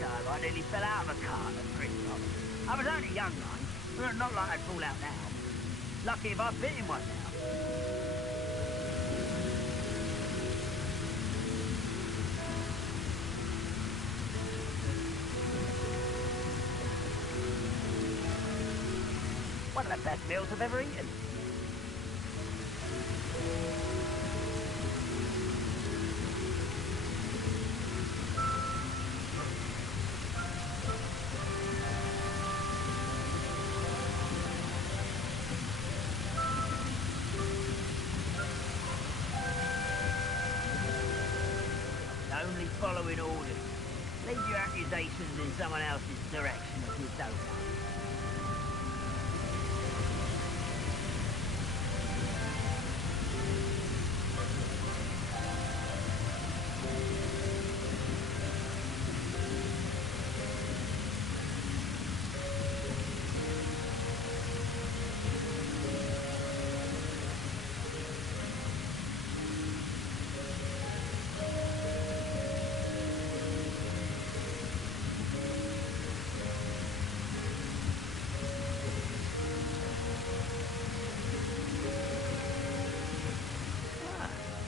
time I nearly fell out of a cart at Christmas. I was only a young one, but not like I'd fall out now. Lucky if I fit in one now. One of the best meals I've ever eaten. Only following orders. Leave your accusations in someone else's direction if you don't know.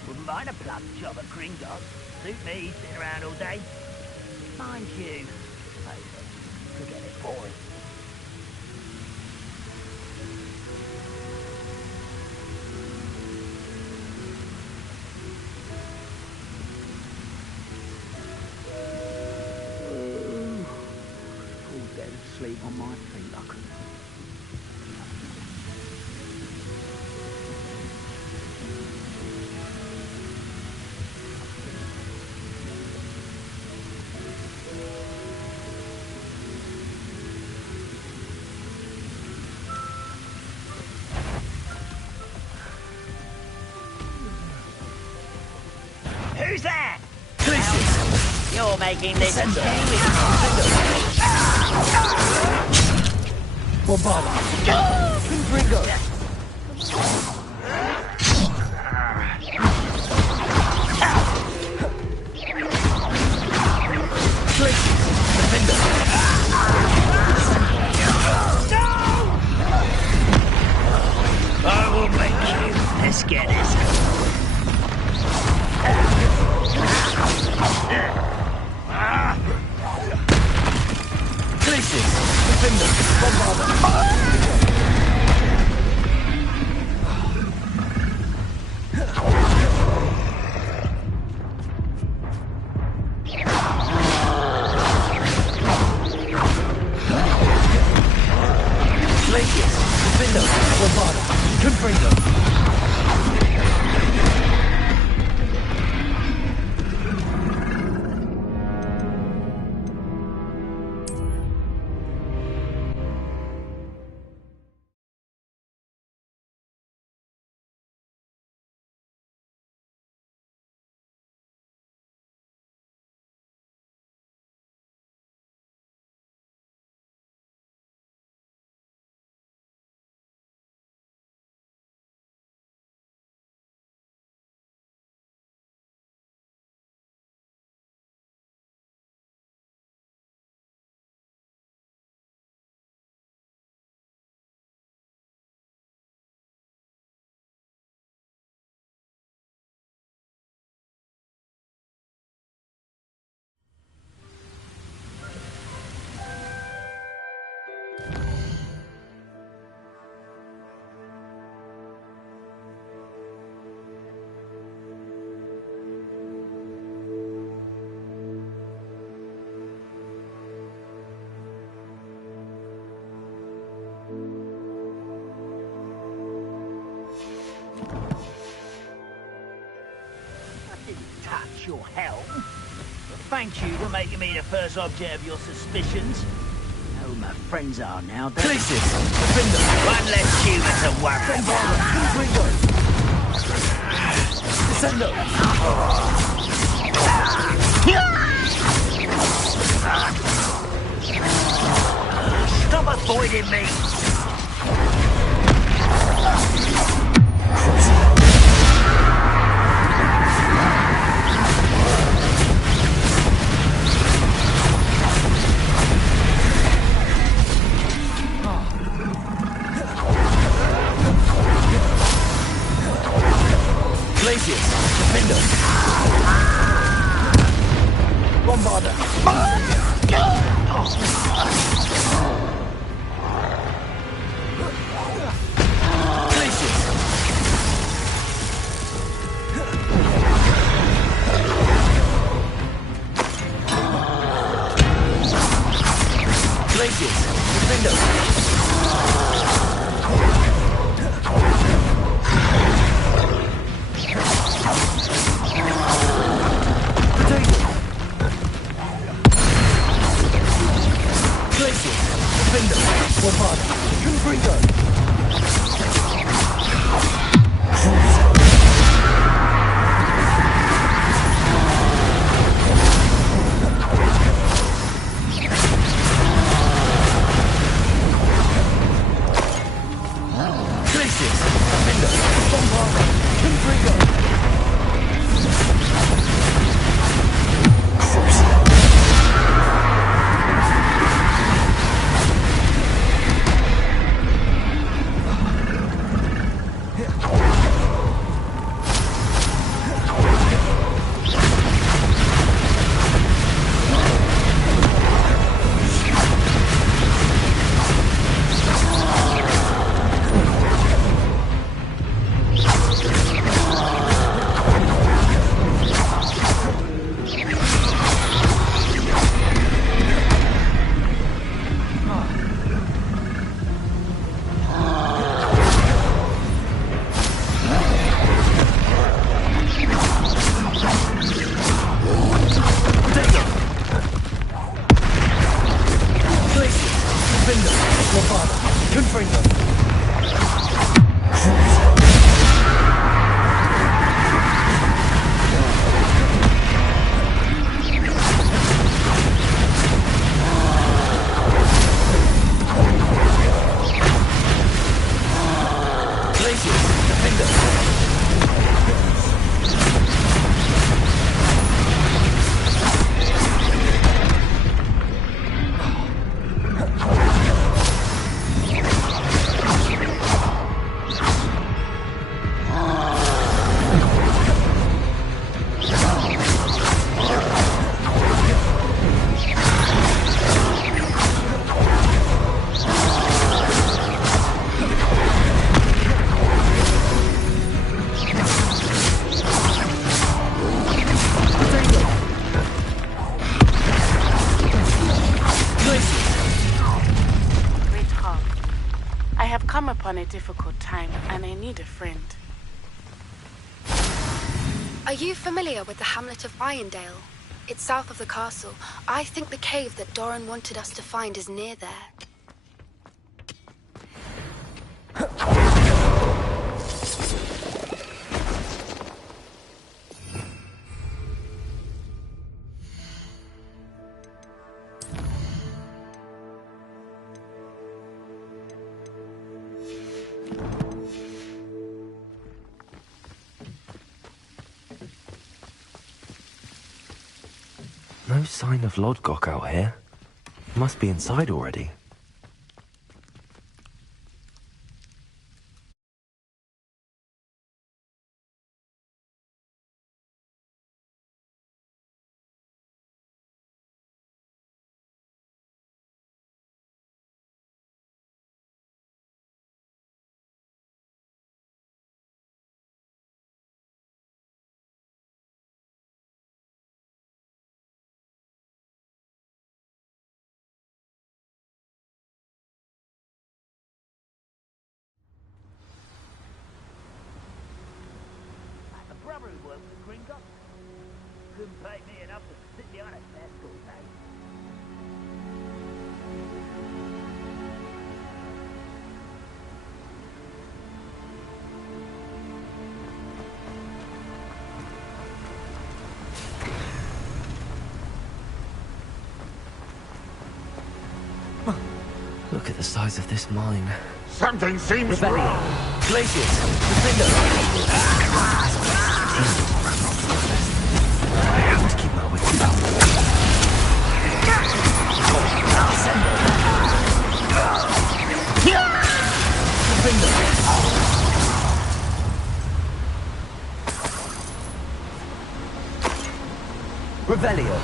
Wouldn't mind a plug job at Gringotts. Suit me, sitting around all day. Mind you, I suppose could get it boring. Fall dead asleep on my feet, I couldn't. Who's that? Well, you're making this a I will make you. Let's get this. Your help. But thank you for making me the first object of your suspicions. You know who my friends are now, don't you? One less human to worry about. Stop avoiding me. upon a difficult time, and I need a friend. Are you familiar with the hamlet of Irondale? It's south of the castle. I think the cave that Doran wanted us to find is near there. No sign of Lodgok out here. Must be inside already. Brother who worked for Gringo. Couldn't pay me enough to sit behind a desk all day. Look at the size of this mine. Something seems Rebellion. wrong. Glaciers. Defender. I have to keep my wits about me. Revelio.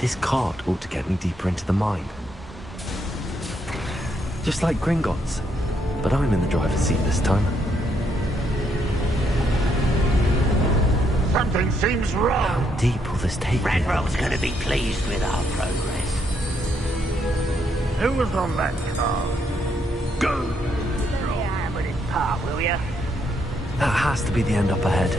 This cart ought to get me deeper into the mine. Just like Gringotts, but I'm in the driver's seat this time. Something seems wrong. How deep will this take me? Redroll's gonna be pleased with our progress. Who was on that car? Go! Let me have with this part, will ya? That has to be the end up ahead.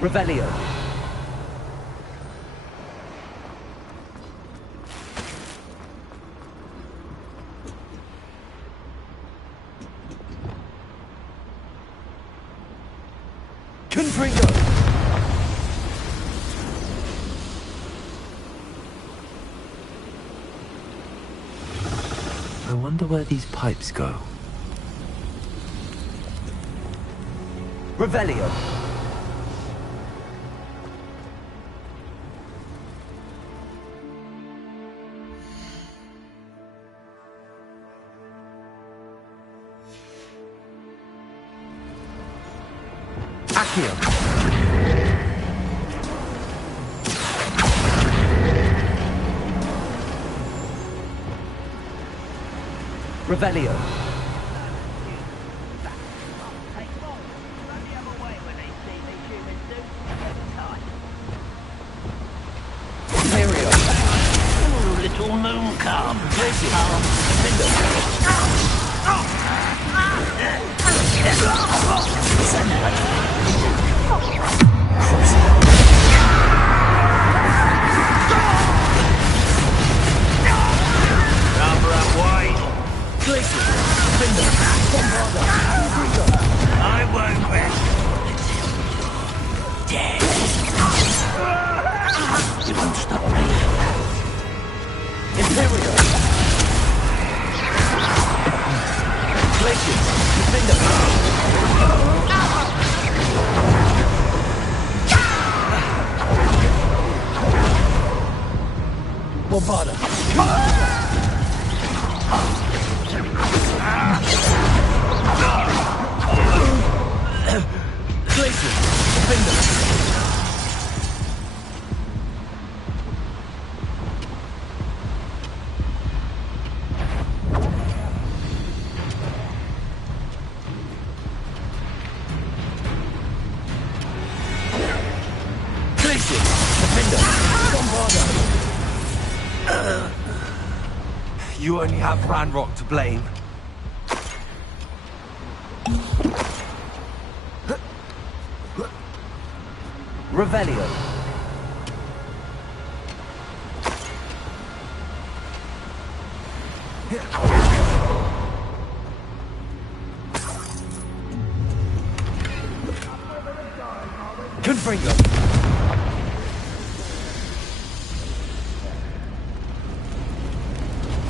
Revelio. Confringo. I wonder where these pipes go. Revelio. Accio. Revelio. Imperio. Ooh, little moon calm. I won't rest until you're dead. You won't stop me. Imperio. Glaciers. Defender. Bombarda. Places! Defend them! You only have Ranrock to blame. Revelio. Confringo.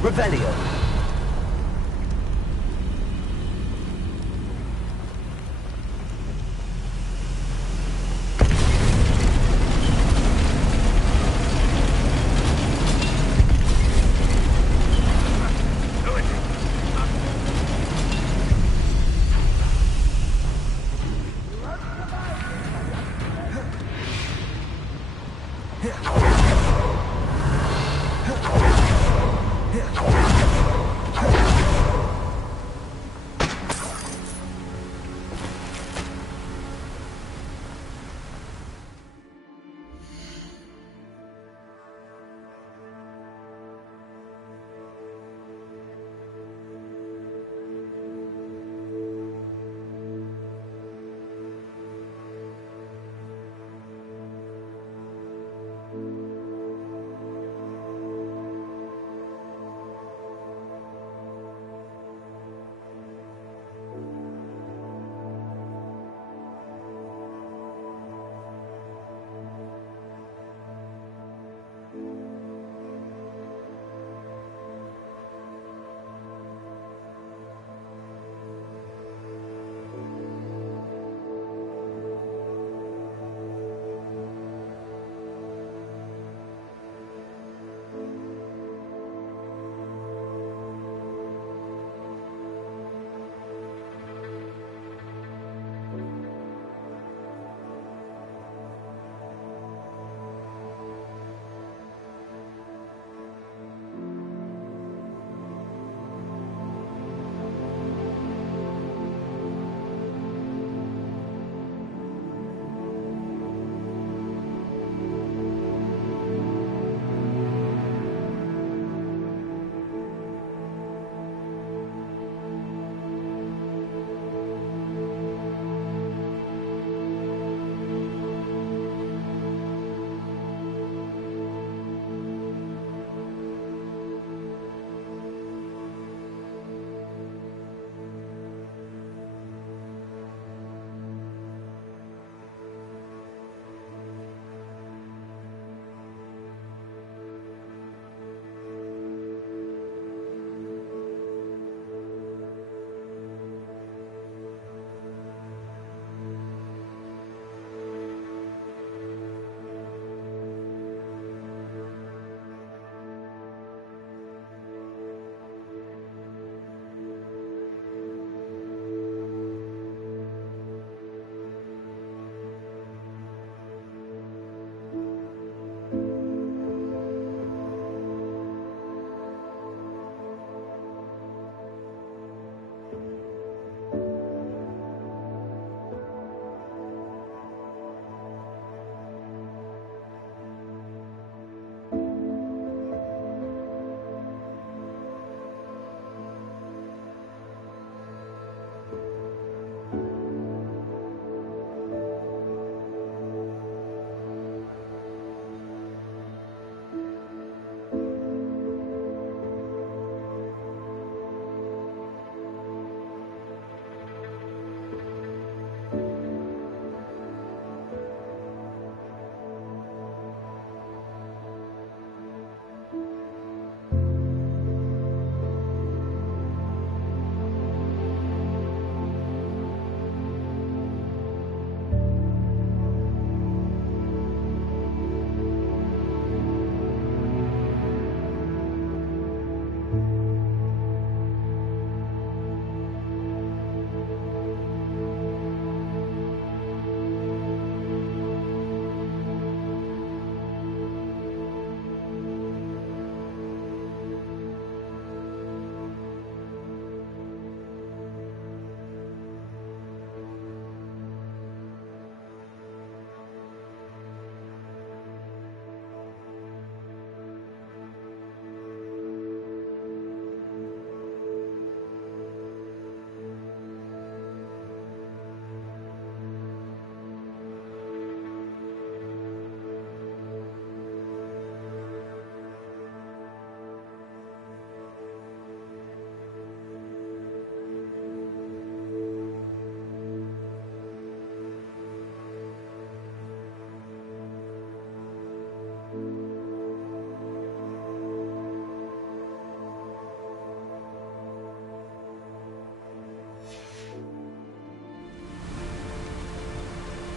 Revelio.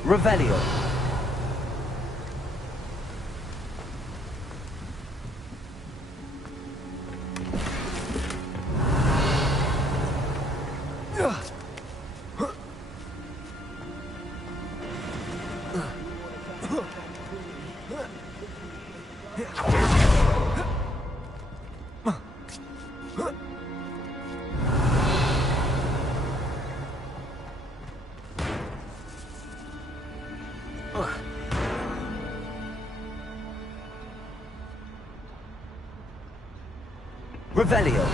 Revelio. Revelio.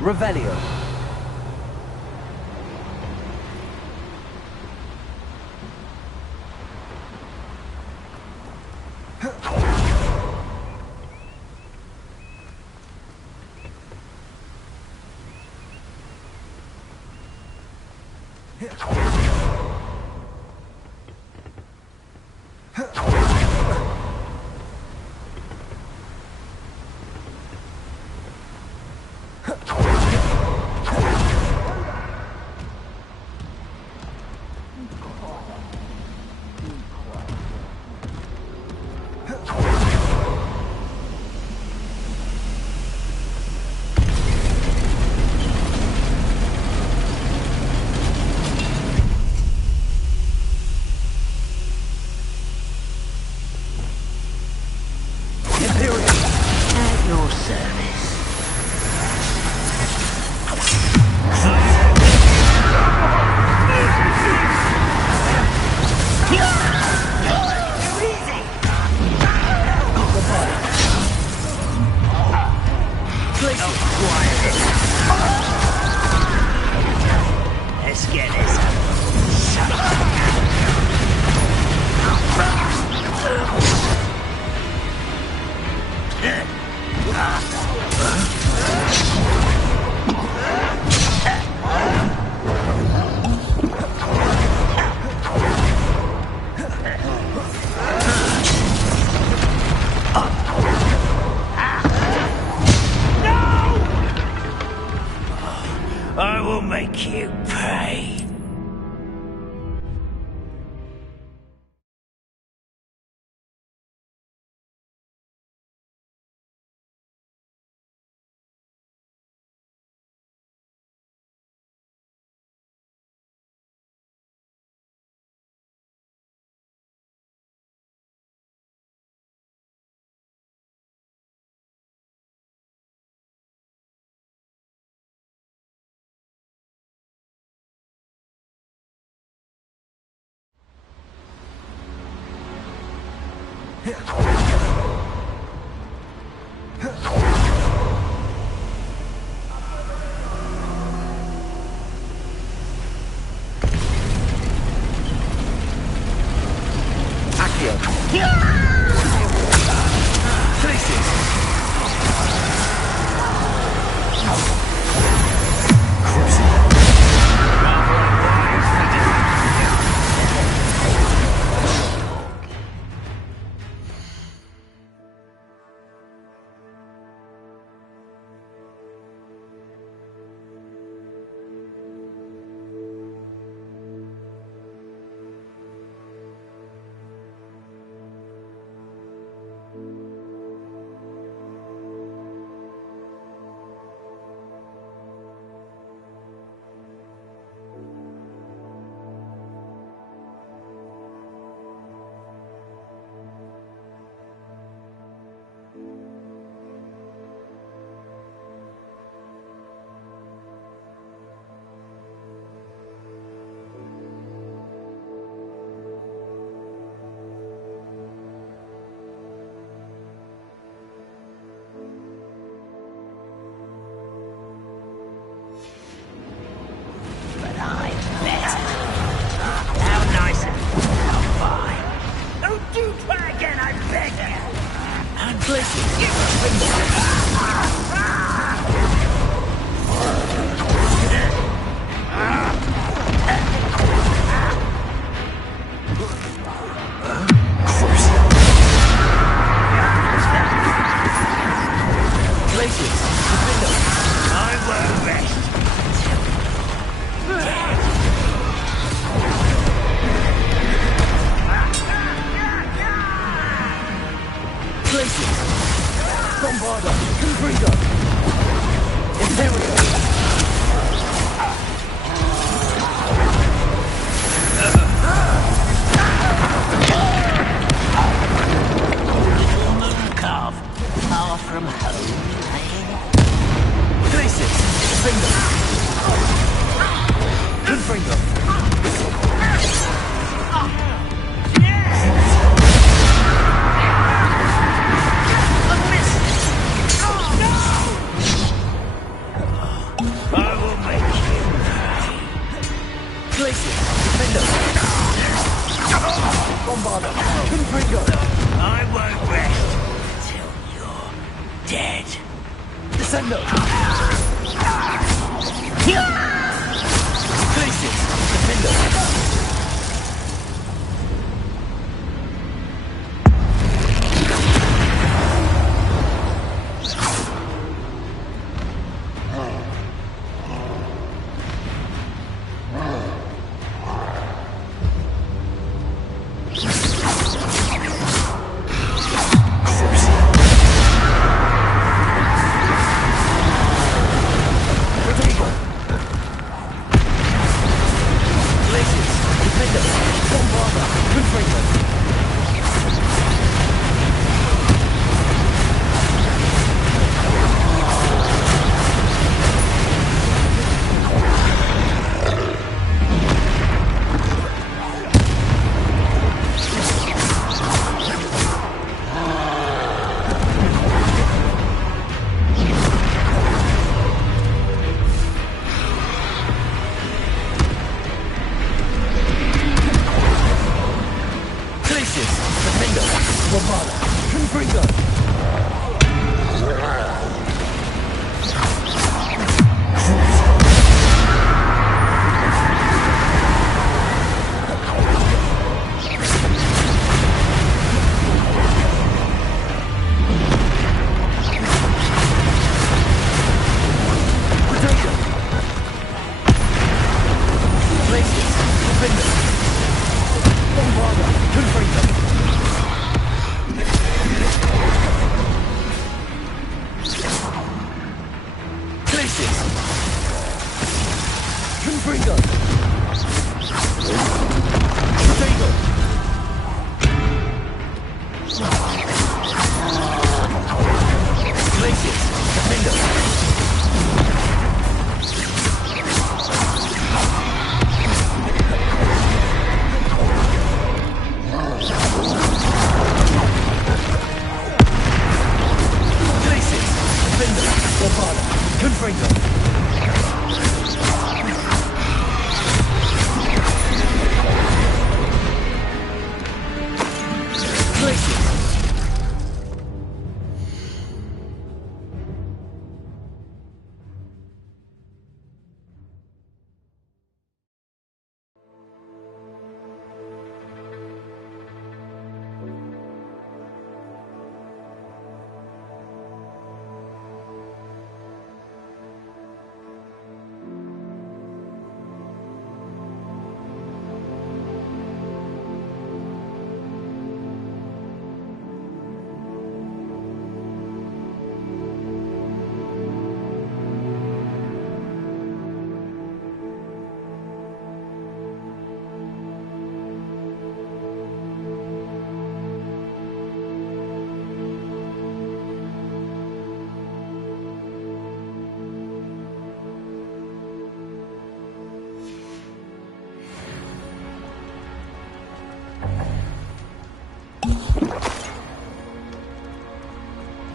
Revelio. Let's get this. I will make you pay.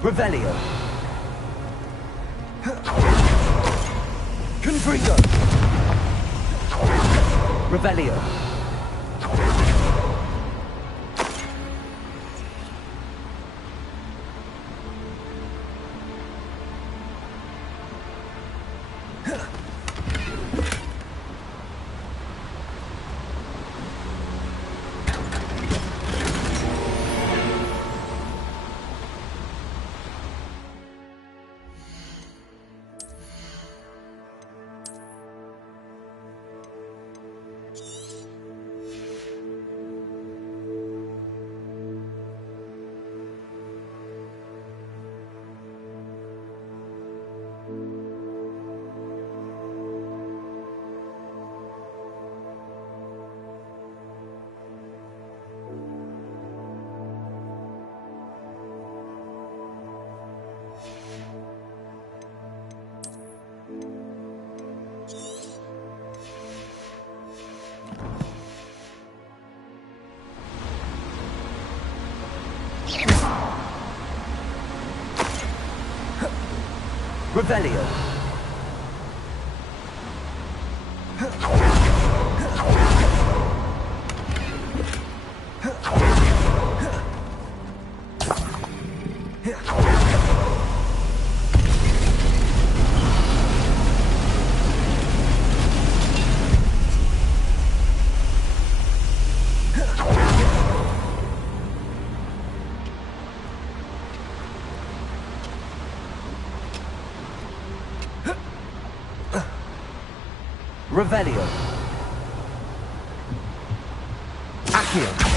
Revelio. Confringo. Revelio. Revelio. Revelio. Accio.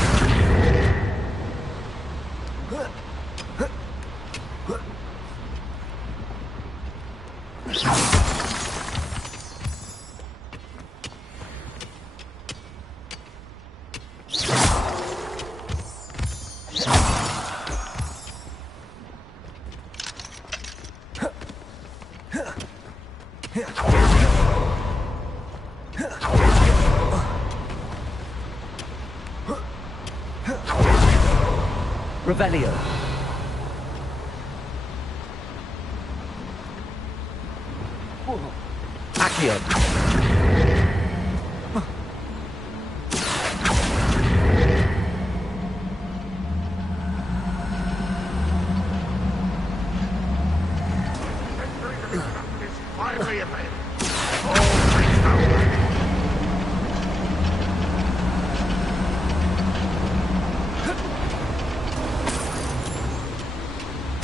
Revelio. Accio. Finally,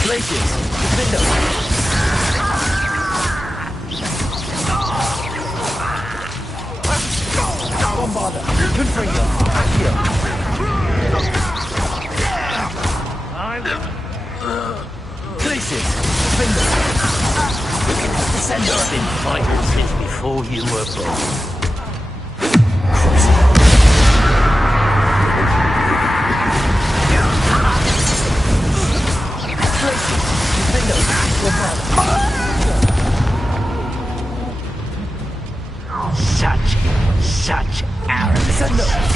Places. Defender. Bombarder. Confringo. Accio. Places. Defender. Descender. I've been fighting since before you were born. Such arrogance.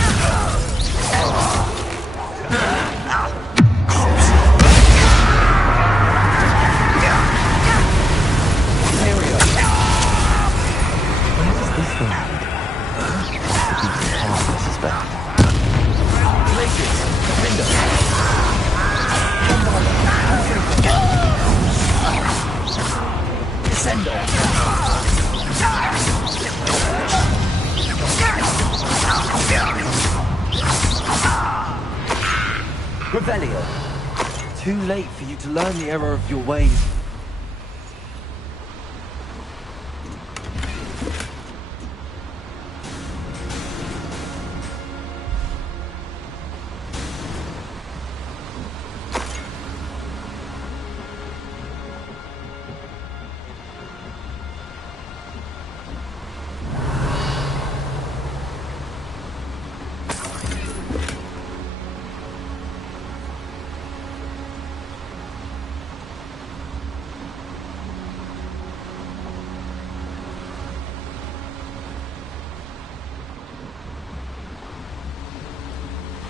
Revelio. Too late for you to learn the error of your ways.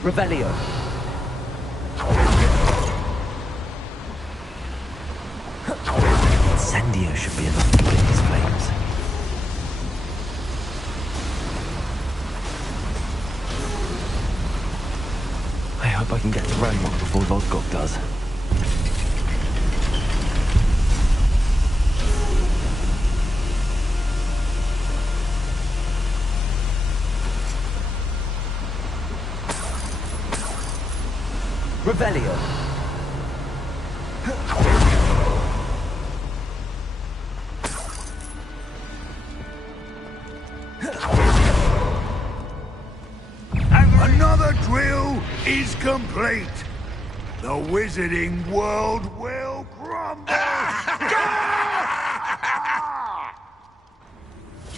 Revelio. Incendio should be enough to lit these flames. I hope I can get to Ranrock before Lodgok does. Revelio. another drill is complete. The wizarding world will crumble.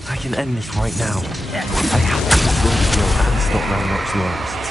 I can end this right now. I have to destroy the drill and stop Ranrock's loyalists.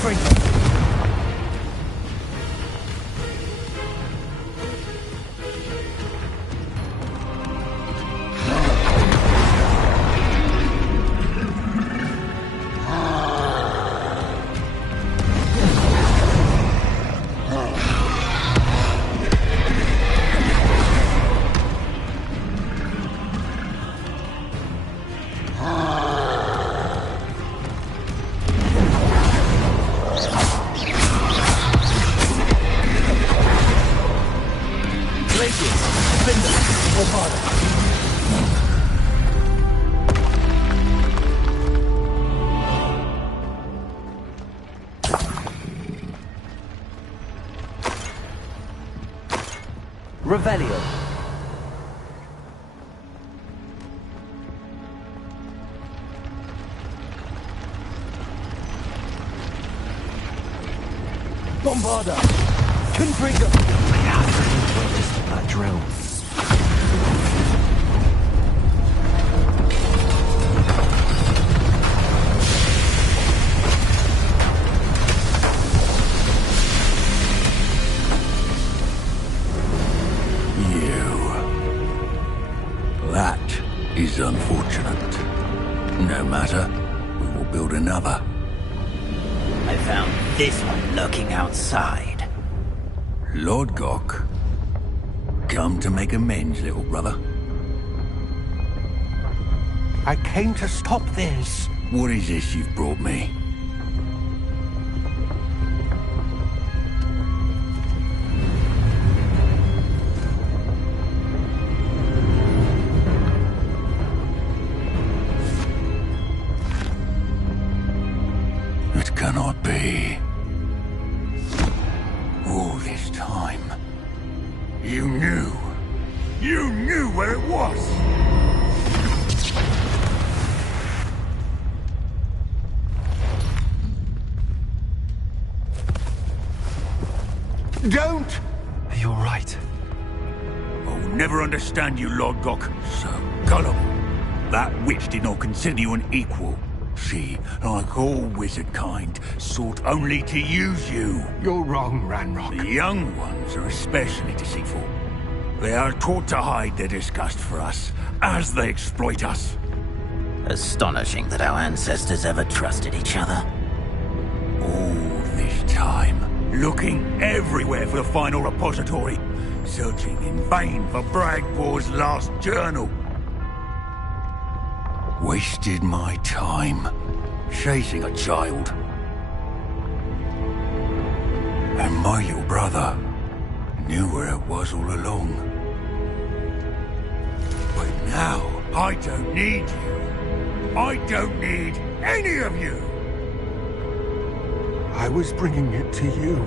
Confringo! Revelio. Bombarda! Confringo! I have to wait to stop that drill. That is unfortunate. No matter, we will build another. I found this one lurking outside. Lord Gok, come to make amends, little brother. I came to stop this. What is this you've brought me? It cannot be. All this time, you knew. You knew where it was! Don't! You're right. I will never understand you, Lord Gok. So gullible. That witch did not consider you an equal. She, like all wizard kind, sought only to use you. You're wrong, Ranrock. The young ones are especially deceitful. They are taught to hide their disgust for us, as they exploit us. Astonishing that our ancestors ever trusted each other. All this time, looking everywhere for the final repository, searching in vain for Bragbor's last journal. Wasted my time, chasing a child. And my little brother knew where it was all along. But now, I don't need you. I don't need any of you. I was bringing it to you.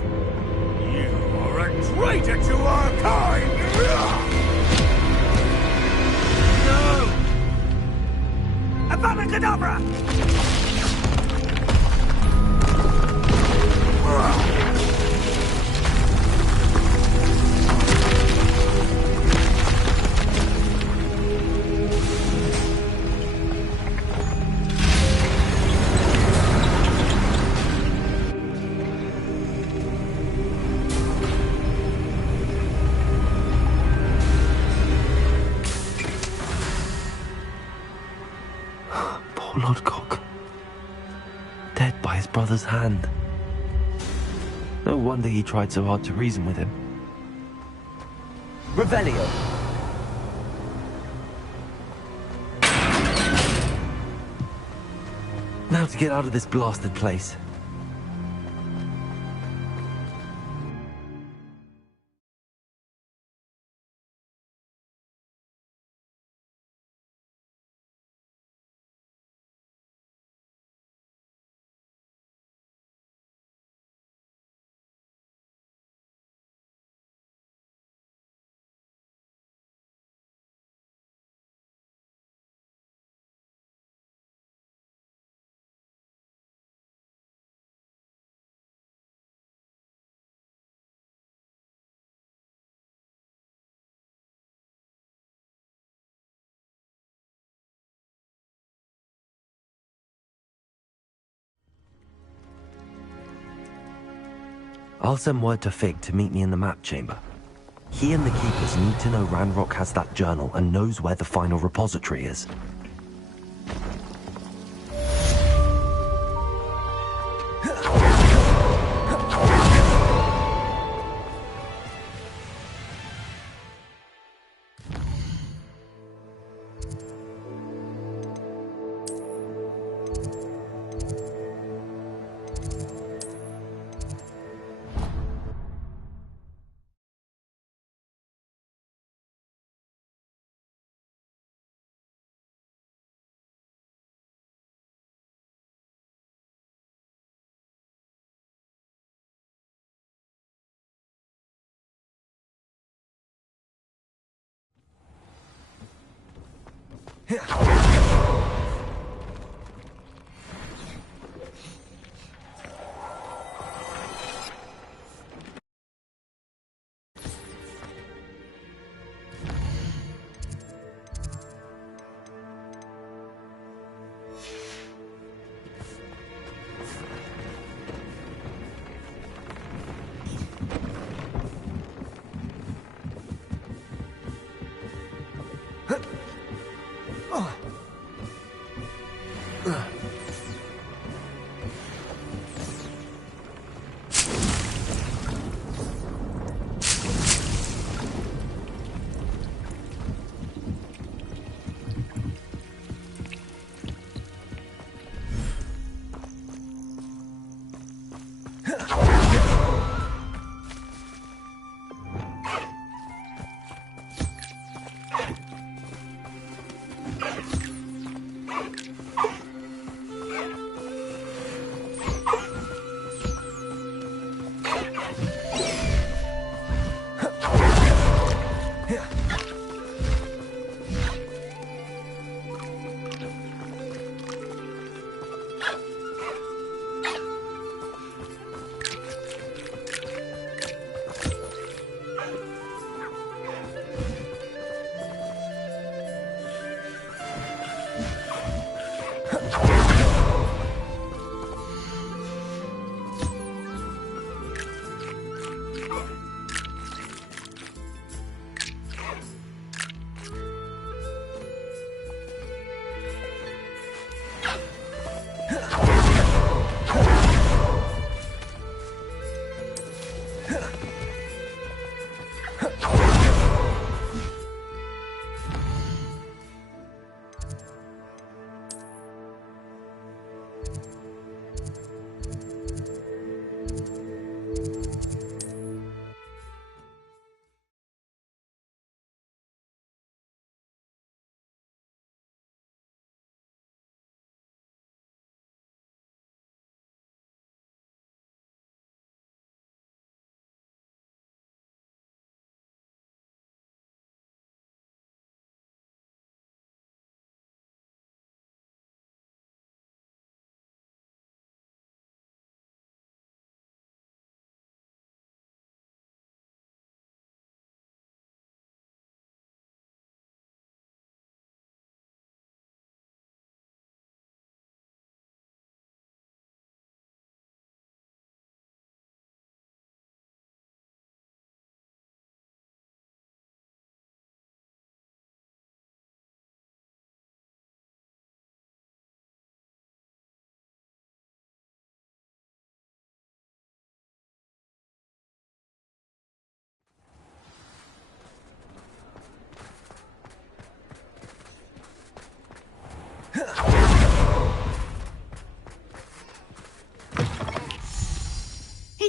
You are a traitor to our kind! No! Abamacadabra! Poor Lord Gok. Dead by his brother's hand. No wonder he tried so hard to reason with him. Revelio! Now to get out of this blasted place. I'll send word to Fig to meet me in the map chamber. He and the Keepers need to know Ranrock has that journal and knows where the final repository is.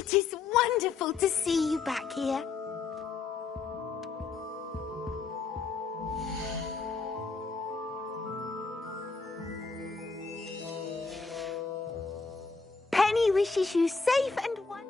It is wonderful to see you back here. Penny wishes you safe and wonderful.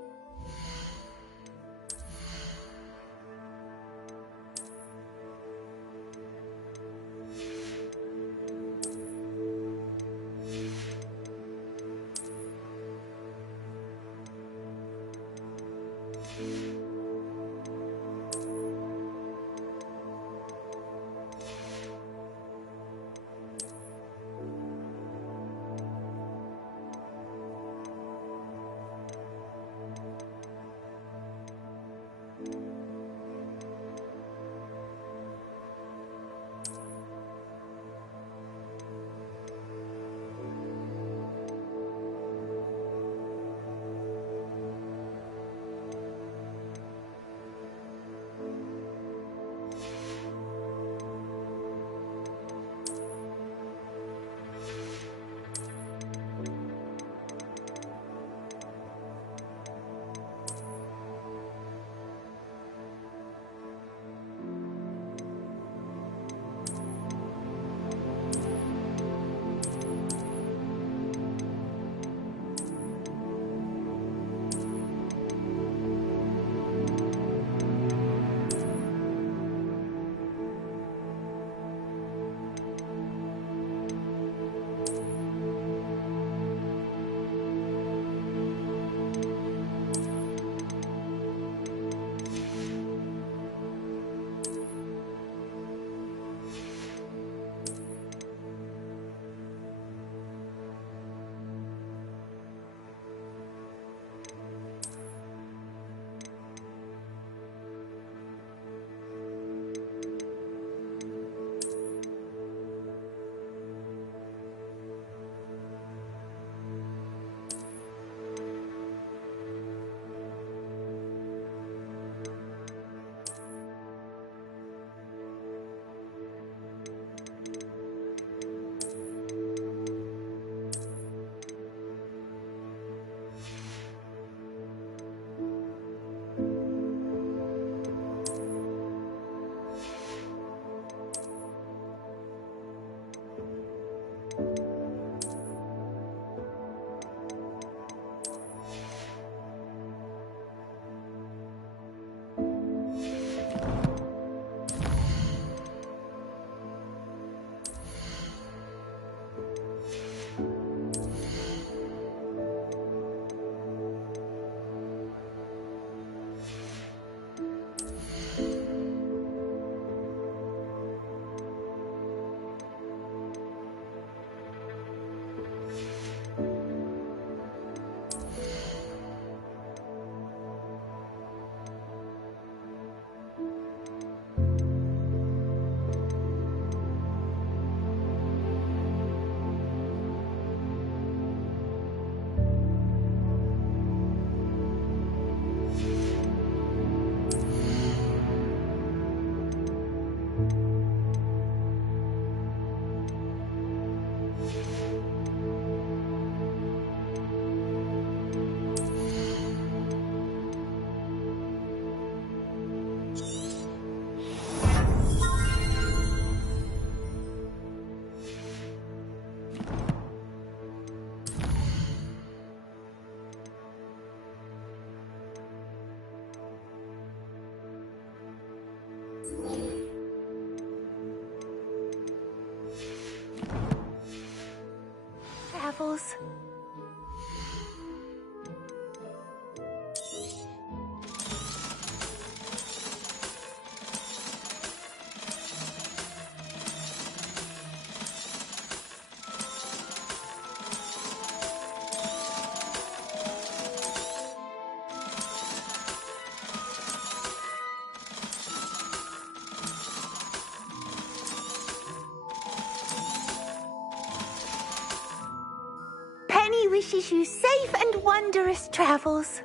Penny wishes you safe and wondrous travels.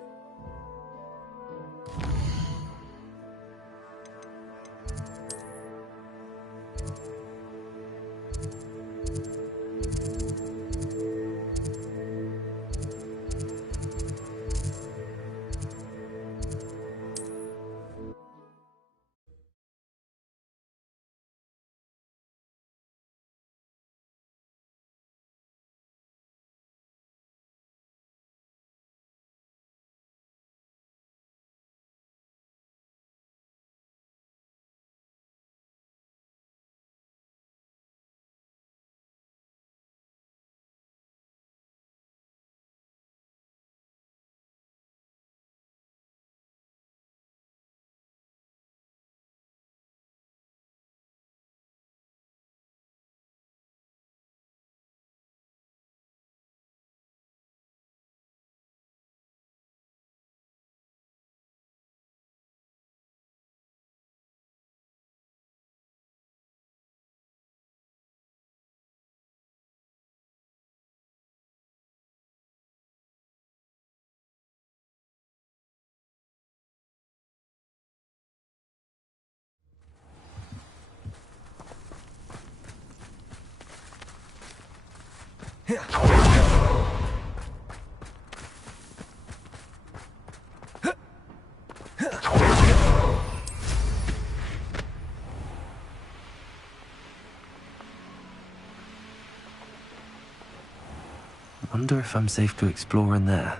Wonder if I'm safe to explore in there.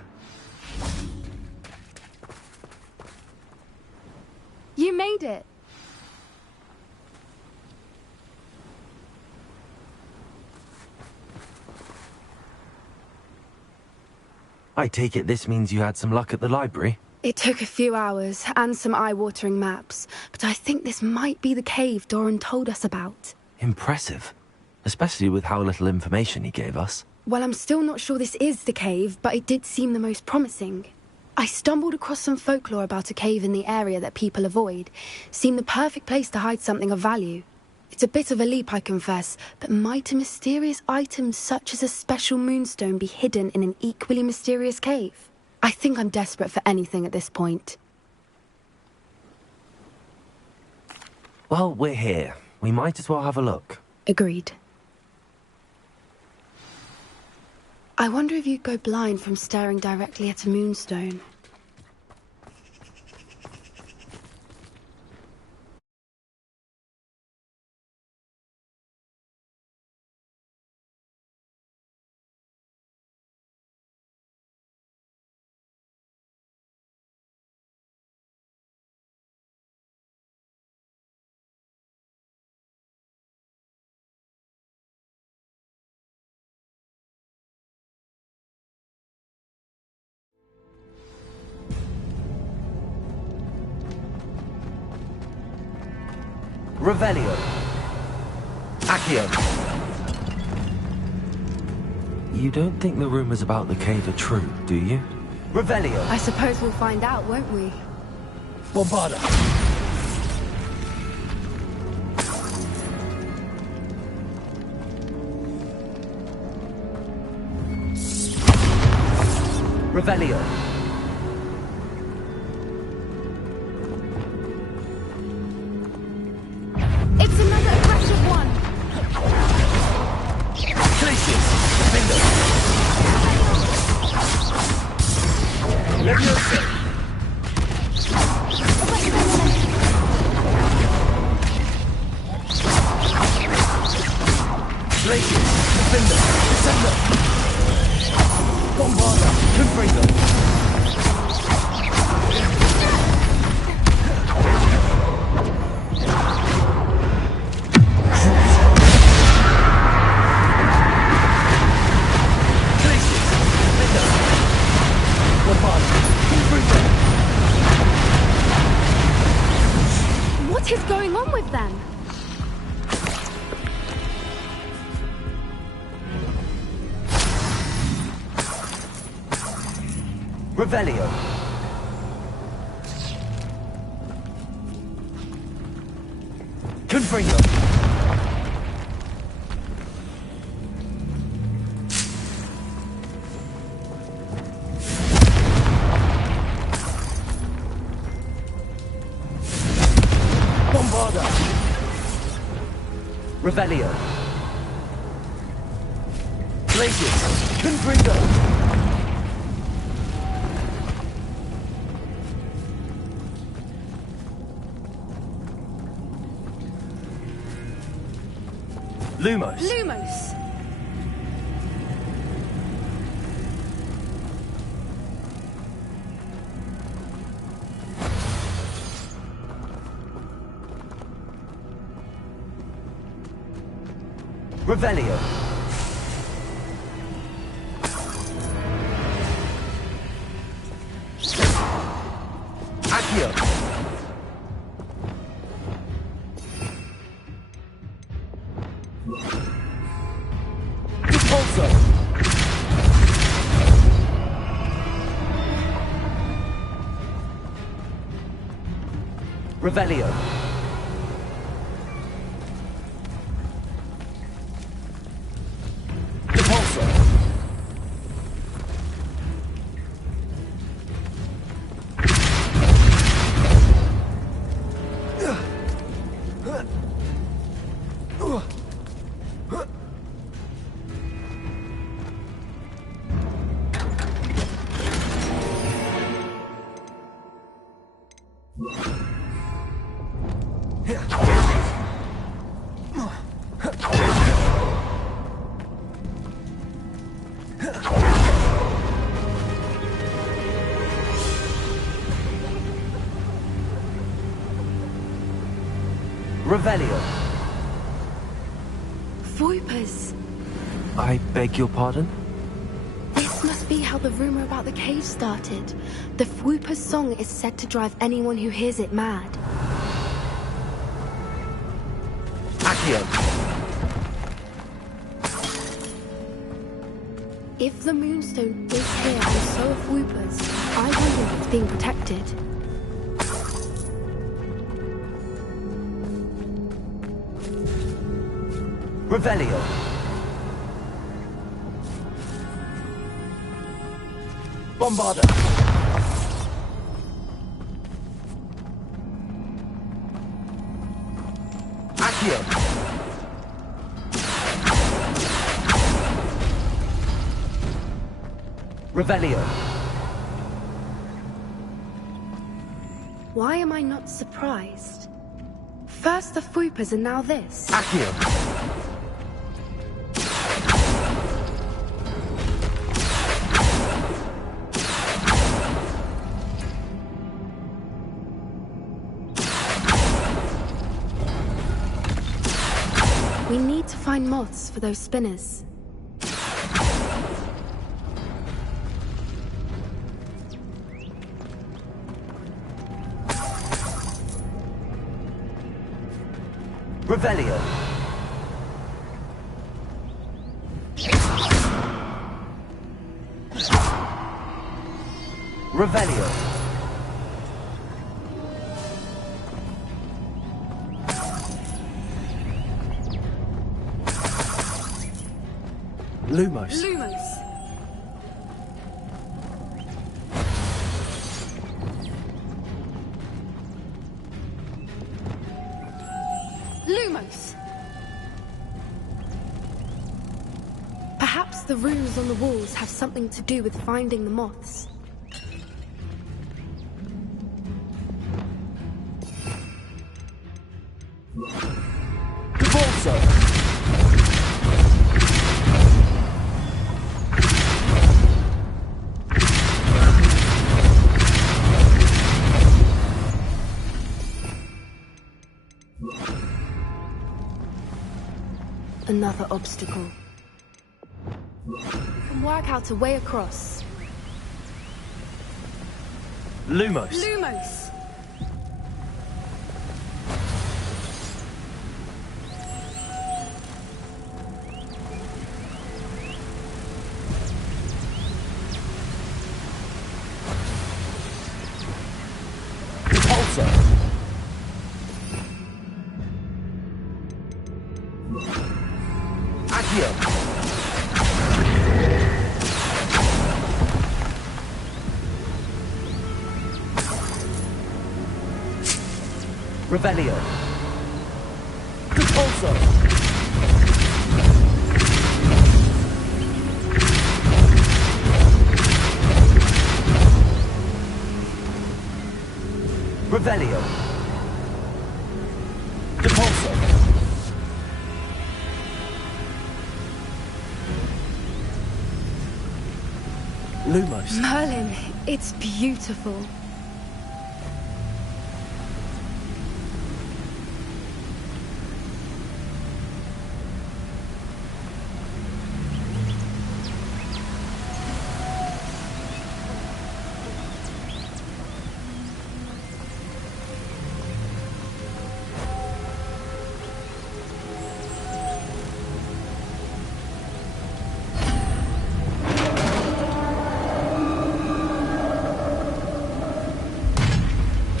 You made it. I take it this means you had some luck at the library? It took a few hours and some eye-watering maps, but I think this might be the cave Doran told us about. Impressive. Especially with how little information he gave us. Well, I'm still not sure this is the cave, but it did seem the most promising. I stumbled across some folklore about a cave in the area that people avoid. Seemed the perfect place to hide something of value. It's a bit of a leap, I confess, but might a mysterious item such as a special moonstone be hidden in an equally mysterious cave? I think I'm desperate for anything at this point. Well, we're here. We might as well have a look. Agreed. I wonder if you'd go blind from staring directly at a moonstone. Revelio. Accio. You don't think the rumors about the cave are true, do you? Revelio. I suppose we'll find out, won't we? Bombarda. Revelio. It's another aggressive one! Glacius. Defender. Leviosa. Glacius. Defender. Descender. Bombarda. Confringo. Revelio. Confringo. Bombarda. Revelio. Glacius. Confringo. Lumos. Lumos! Revelio. Accio. Repulso. Revelio. Repulso. Revelio. Voipers! I beg your pardon? This must be how the rumor about the cave started. The Whooper's song is said to drive anyone who hears it mad. Accio. If the Moonstone is here and so are Whoopers, I wonder if it's being protected. Revelio. Bombarda. Accio. Revelio. Why am I not surprised? First the Whoopers and now this. Accio. We need to find moths for those spinners. Revelio. Revelio. Lumos. Lumos! Lumos! Perhaps the runes on the walls have something to do with finding the moths. Repulso. Another obstacle. We can work out a way across. Lumos. Lumos! Repulsor. Accio. Revelio. Repulsor. Revelio. Repulsor. Lumos. Merlin, it's beautiful.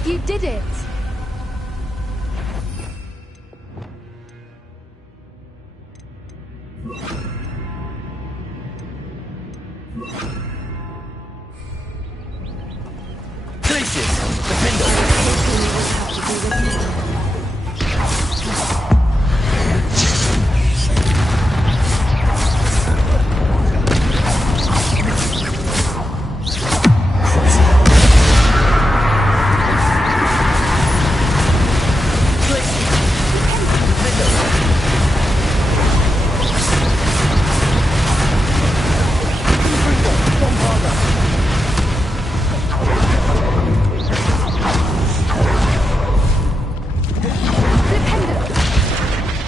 You did it! Glacius. Defender.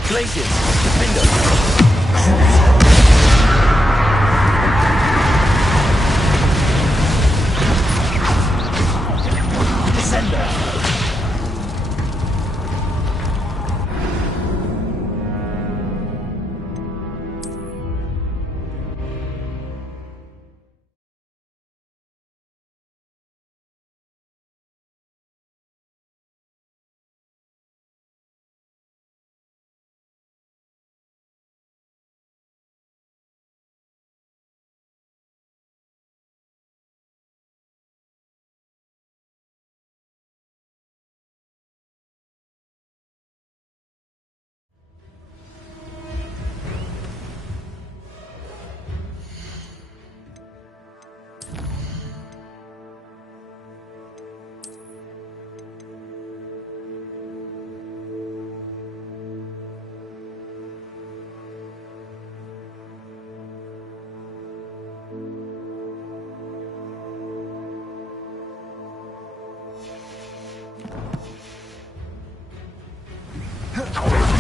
Glacius. Defender. Descender.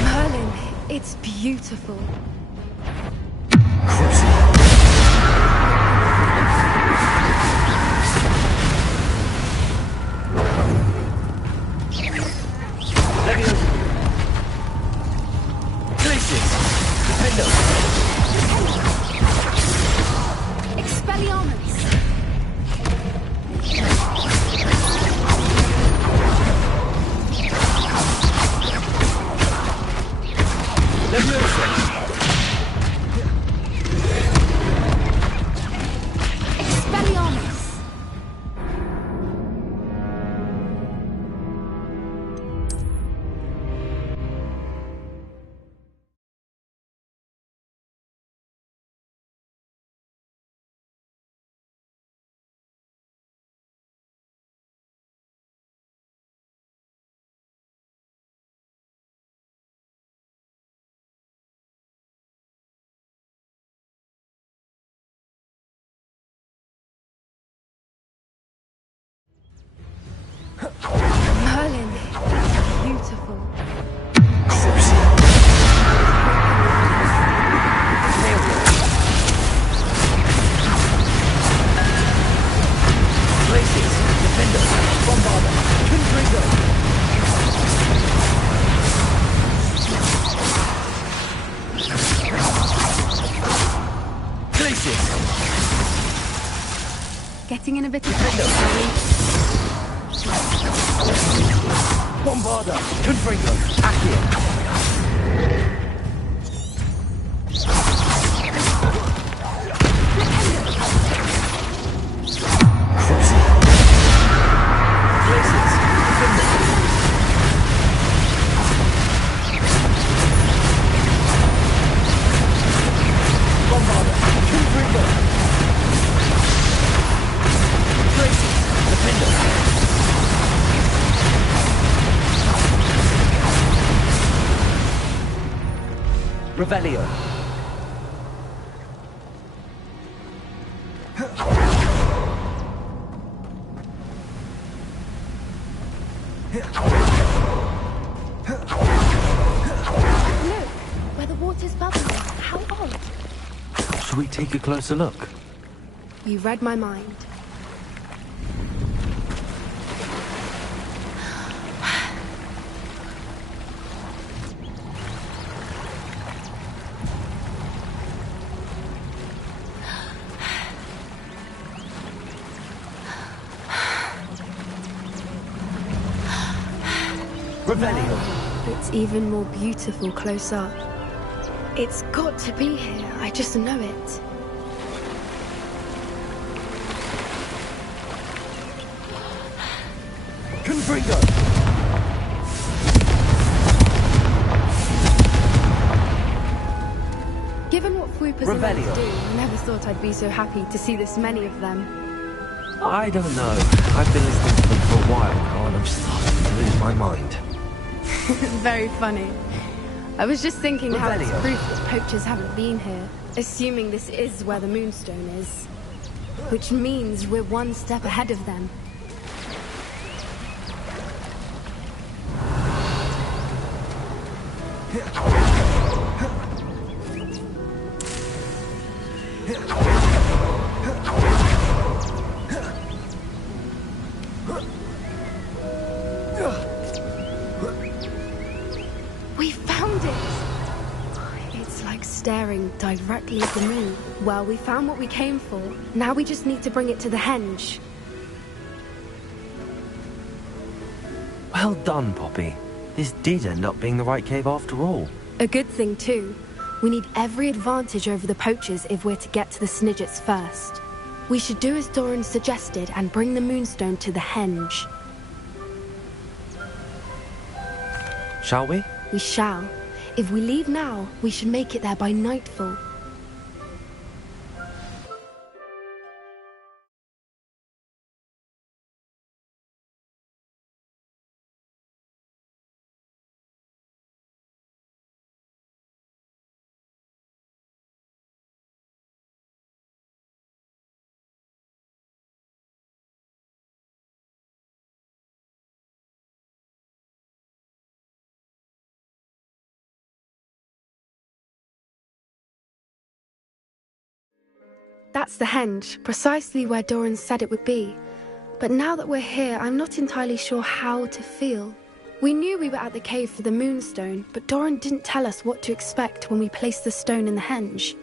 Merlin, it's beautiful. Glacius. Defender. Expelliarmus! Leviosa. Expelliarmus! Merlin, beautiful. Glacius. Defender. Bombarder. Confringo. Glacius. Getting in a bit of trouble, shall we? Bombarda! Confringo! Accio! Revelio. Look, where the water's bubbling. How odd. Should we take a closer look? You read my mind. Revelio. It's even more beautiful close up. It's got to be here. I just know it. Confringo. Given what Fwooper's Revelio. do, I never thought I'd be so happy to see this many of them. I don't know. I've been listening to them for a while now, and I'm starting to lose my mind. Very funny. I was just thinking how it's Revelio. proof that poachers haven't been here, assuming this is where the Moonstone is. Which means we're one step ahead of them. We found it! It's like staring directly at the moon. Well, we found what we came for. Now we just need to bring it to the henge. Well done, Poppy. This did end up being the right cave after all. A good thing, too. We need every advantage over the poachers if we're to get to the Snidgets first. We should do as Doran suggested and bring the Moonstone to the henge. Shall we? We shall. If we leave now, we should make it there by nightfall. That's the henge, precisely where Doran said it would be. But now that we're here, I'm not entirely sure how to feel. We knew we were at the cave for the Moonstone, but Doran didn't tell us what to expect when we placed the stone in the henge.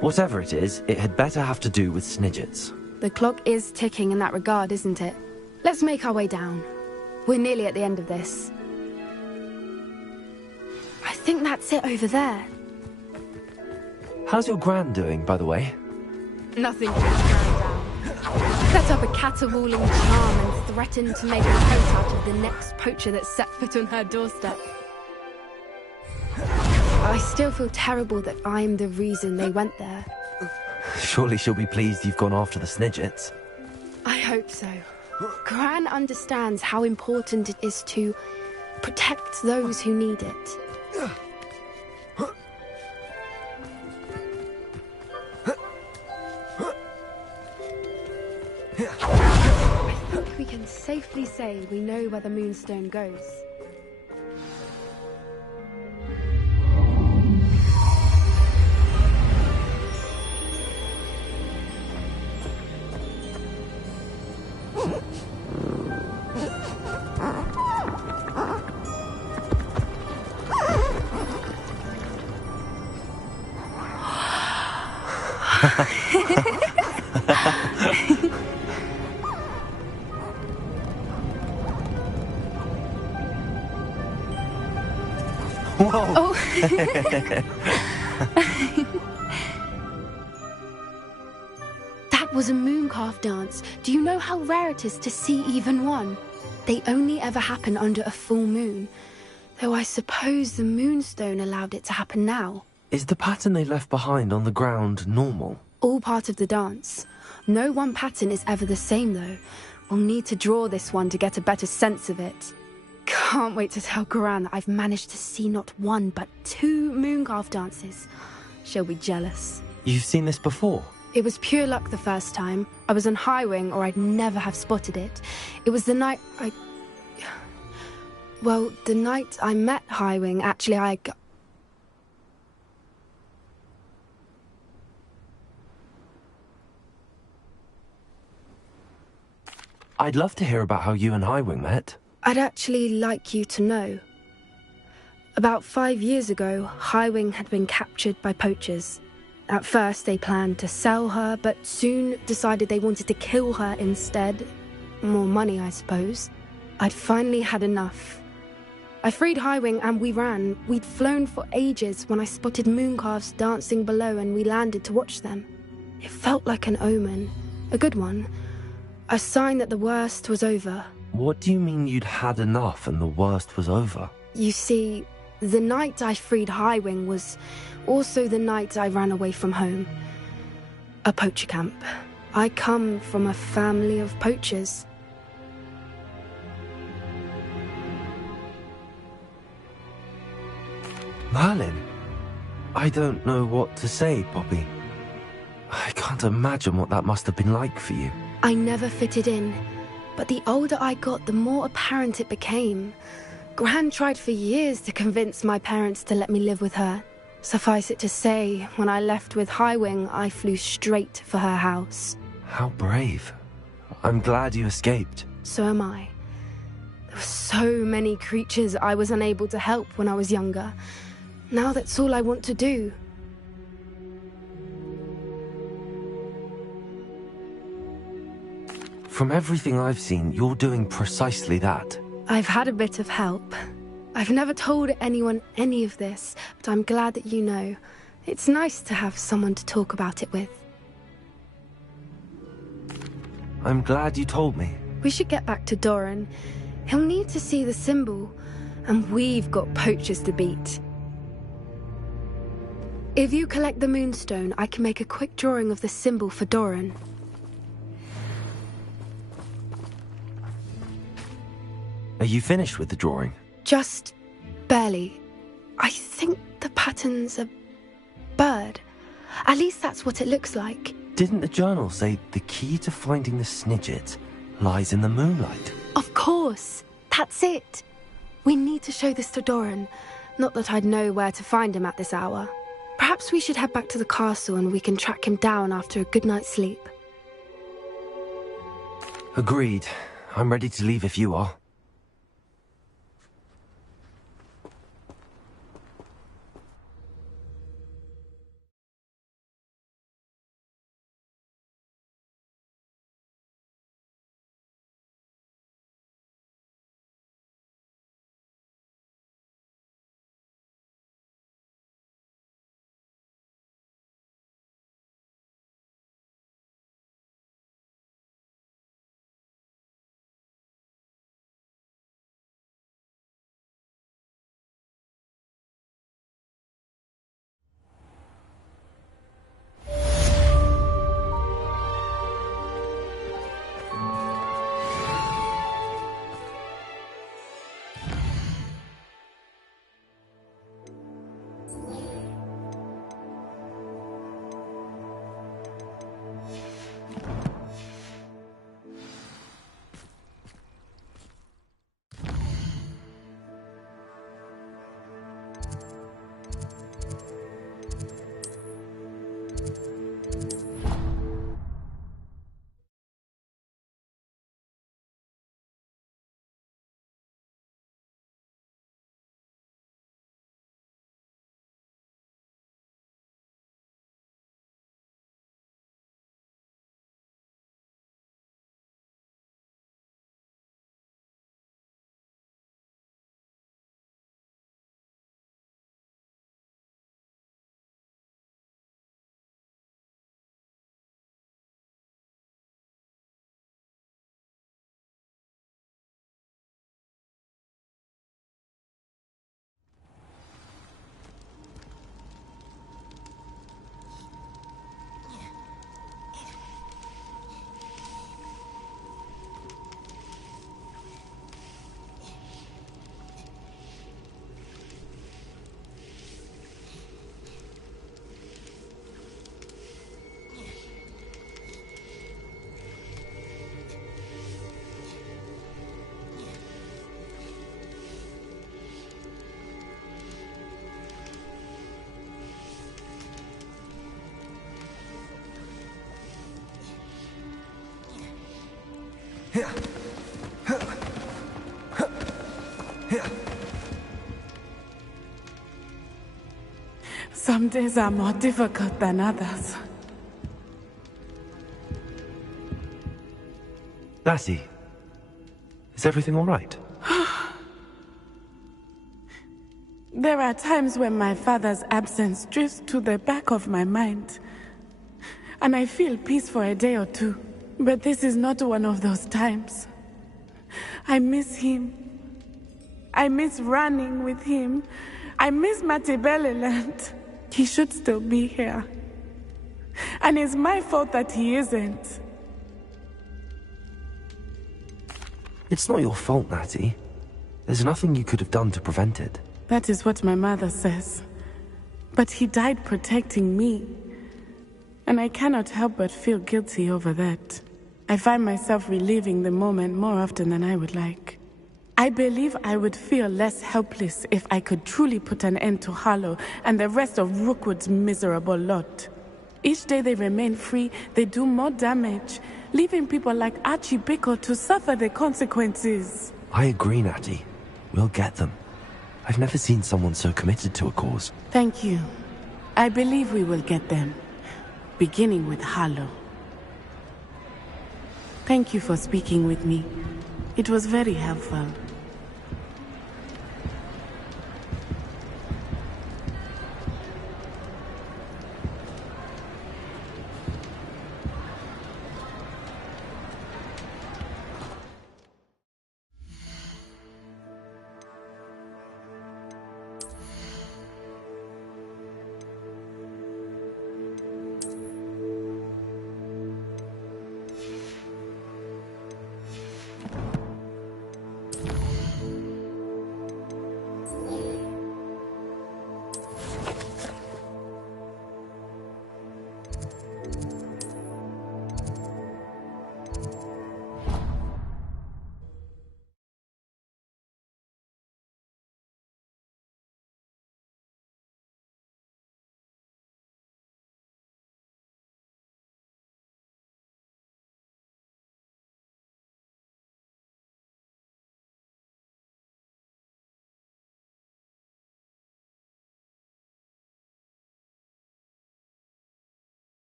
Whatever it is, it had better have to do with Snidgets. The clock is ticking in that regard, isn't it? Let's make our way down. We're nearly at the end of this. I think that's it over there. How's your gran doing, by the way? Nothing can stand down. Set up a caterwauling charm and threatened to make a coat out of the next poacher that set foot on her doorstep. I still feel terrible that I'm the reason they went there. Surely she'll be pleased you've gone after the Snidgets. I hope so. Gran understands how important it is to protect those who need it. I think we can safely say we know where the Moonstone goes. Whoa! Oh. That was a mooncalf dance. Do you know how rare it is to see even one? They only ever happen under a full moon. Though I suppose the moonstone allowed it to happen now. Is the pattern they left behind on the ground normal? All part of the dance. No one pattern is ever the same, though. We'll need to draw this one to get a better sense of it. Can't wait to tell Garan that I've managed to see not one, but 2 mooncalf dances. She'll be jealous. You've seen this before? It was pure luck the first time. I was on Highwing, or I'd never have spotted it. It was the night Well, the night I met Highwing, actually, I'd love to hear about how you and Highwing met. I'd actually like you to know. About 5 years ago, Highwing had been captured by poachers. At first, they planned to sell her, but soon decided they wanted to kill her instead. More money, I suppose. I'd finally had enough. I freed Highwing and we ran. We'd flown for ages when I spotted mooncalves dancing below and we landed to watch them. It felt like an omen. A good one. A sign that the worst was over. What do you mean you'd had enough and the worst was over? You see, the night I freed Highwing was also the night I ran away from home. A poacher camp. I come from a family of poachers. Merlin? I don't know what to say, Poppy. I can't imagine what that must have been like for you. I never fitted in, but the older I got, the more apparent it became. Gran tried for years to convince my parents to let me live with her. Suffice it to say, when I left with Highwing, I flew straight for her house. How brave. I'm glad you escaped. So am I. There were so many creatures I was unable to help when I was younger. Now that's all I want to do. From everything I've seen, you're doing precisely that. I've had a bit of help. I've never told anyone any of this, but I'm glad that you know. It's nice to have someone to talk about it with. I'm glad you told me. We should get back to Doran. He'll need to see the symbol, and we've got poachers to beat. If you collect the moonstone, I can make a quick drawing of the symbol for Doran. Are you finished with the drawing? Just barely. I think the pattern's a bird. At least that's what it looks like. Didn't the journal say the key to finding the Snidget lies in the moonlight? Of course. That's it. We need to show this to Doran. Not that I'd know where to find him at this hour. Perhaps we should head back to the castle and we can track him down after a good night's sleep. Agreed. I'm ready to leave if you are. Some days are more difficult than others. Lassie, is everything all right? There are times when my father's absence drifts to the back of my mind, and I feel peace for a day or two. But this is not one of those times. I miss him. I miss running with him. I miss Matibeleland. He should still be here. And it's my fault that he isn't. It's not your fault, Natty. There's nothing you could have done to prevent it. That is what my mother says. But he died protecting me. And I cannot help but feel guilty over that. I find myself reliving the moment more often than I would like. I believe I would feel less helpless if I could truly put an end to Harlow and the rest of Rookwood's miserable lot. Each day they remain free, they do more damage, leaving people like Archie Bickle to suffer the consequences. I agree, Natty. We'll get them. I've never seen someone so committed to a cause. Thank you. I believe we will get them. Beginning with Harlow. Thank you for speaking with me. It was very helpful.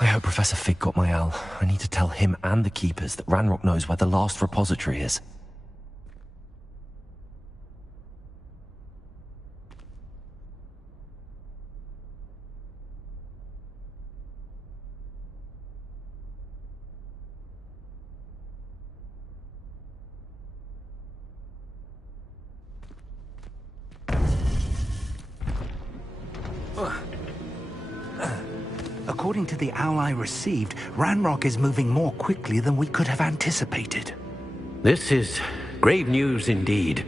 I hope Professor Fig got my owl. I need to tell him and the Keepers that Ranrock knows where the last repository is. According to the owl I received, Ranrock is moving more quickly than we could have anticipated. This is grave news indeed.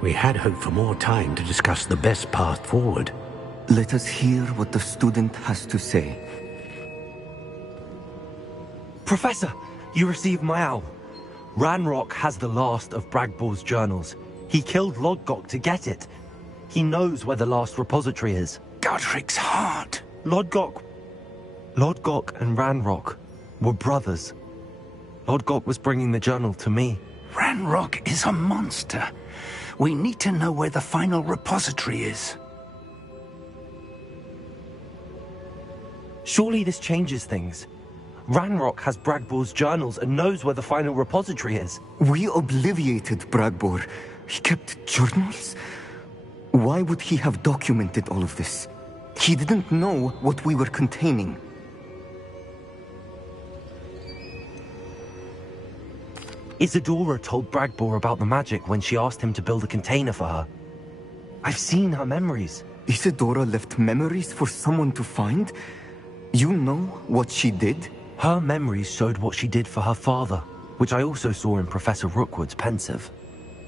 We had hoped for more time to discuss the best path forward. Let us hear what the student has to say. Professor, you received my owl. Ranrock has the last of Bragbor's journals. He killed Lodgok to get it. He knows where the last repository is. Godric's heart. Lodgok and Ranrock were brothers. Lodgok was bringing the journal to me. Ranrock is a monster. We need to know where the final repository is. Surely this changes things. Ranrock has Bragbor's journals and knows where the final repository is. We obliviated Bragbor. He kept journals? Why would he have documented all of this? He didn't know what we were containing. Isadora told Bragbor about the magic when she asked him to build a container for her. I've seen her memories. Isadora left memories for someone to find? You know what she did? Her memories showed what she did for her father, which I also saw in Professor Rookwood's pensive.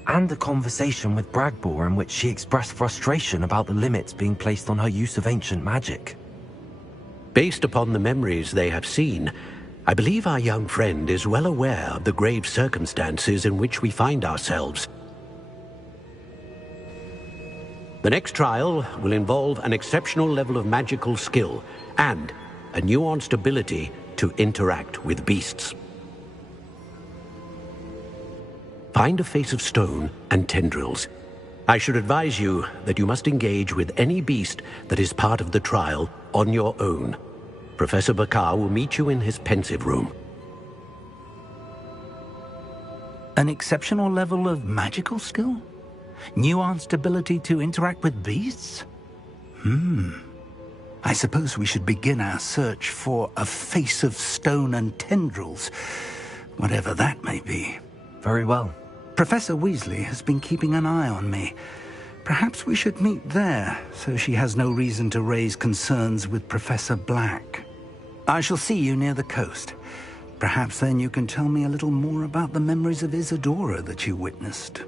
And a conversation with Bragbor in which she expressed frustration about the limits being placed on her use of ancient magic. Based upon the memories they have seen, I believe our young friend is well aware of the grave circumstances in which we find ourselves. The next trial will involve an exceptional level of magical skill and a nuanced ability to interact with beasts. Find a face of stone and tendrils. I should advise you that you must engage with any beast that is part of the trial on your own. Professor Bakar will meet you in his pensive room. An exceptional level of magical skill? Nuanced ability to interact with beasts? I suppose we should begin our search for a face of stone and tendrils, whatever that may be. Very well. Professor Weasley has been keeping an eye on me. Perhaps we should meet there, so she has no reason to raise concerns with Professor Black. I shall see you near the coast. Perhaps then you can tell me a little more about the memories of Isadora that you witnessed.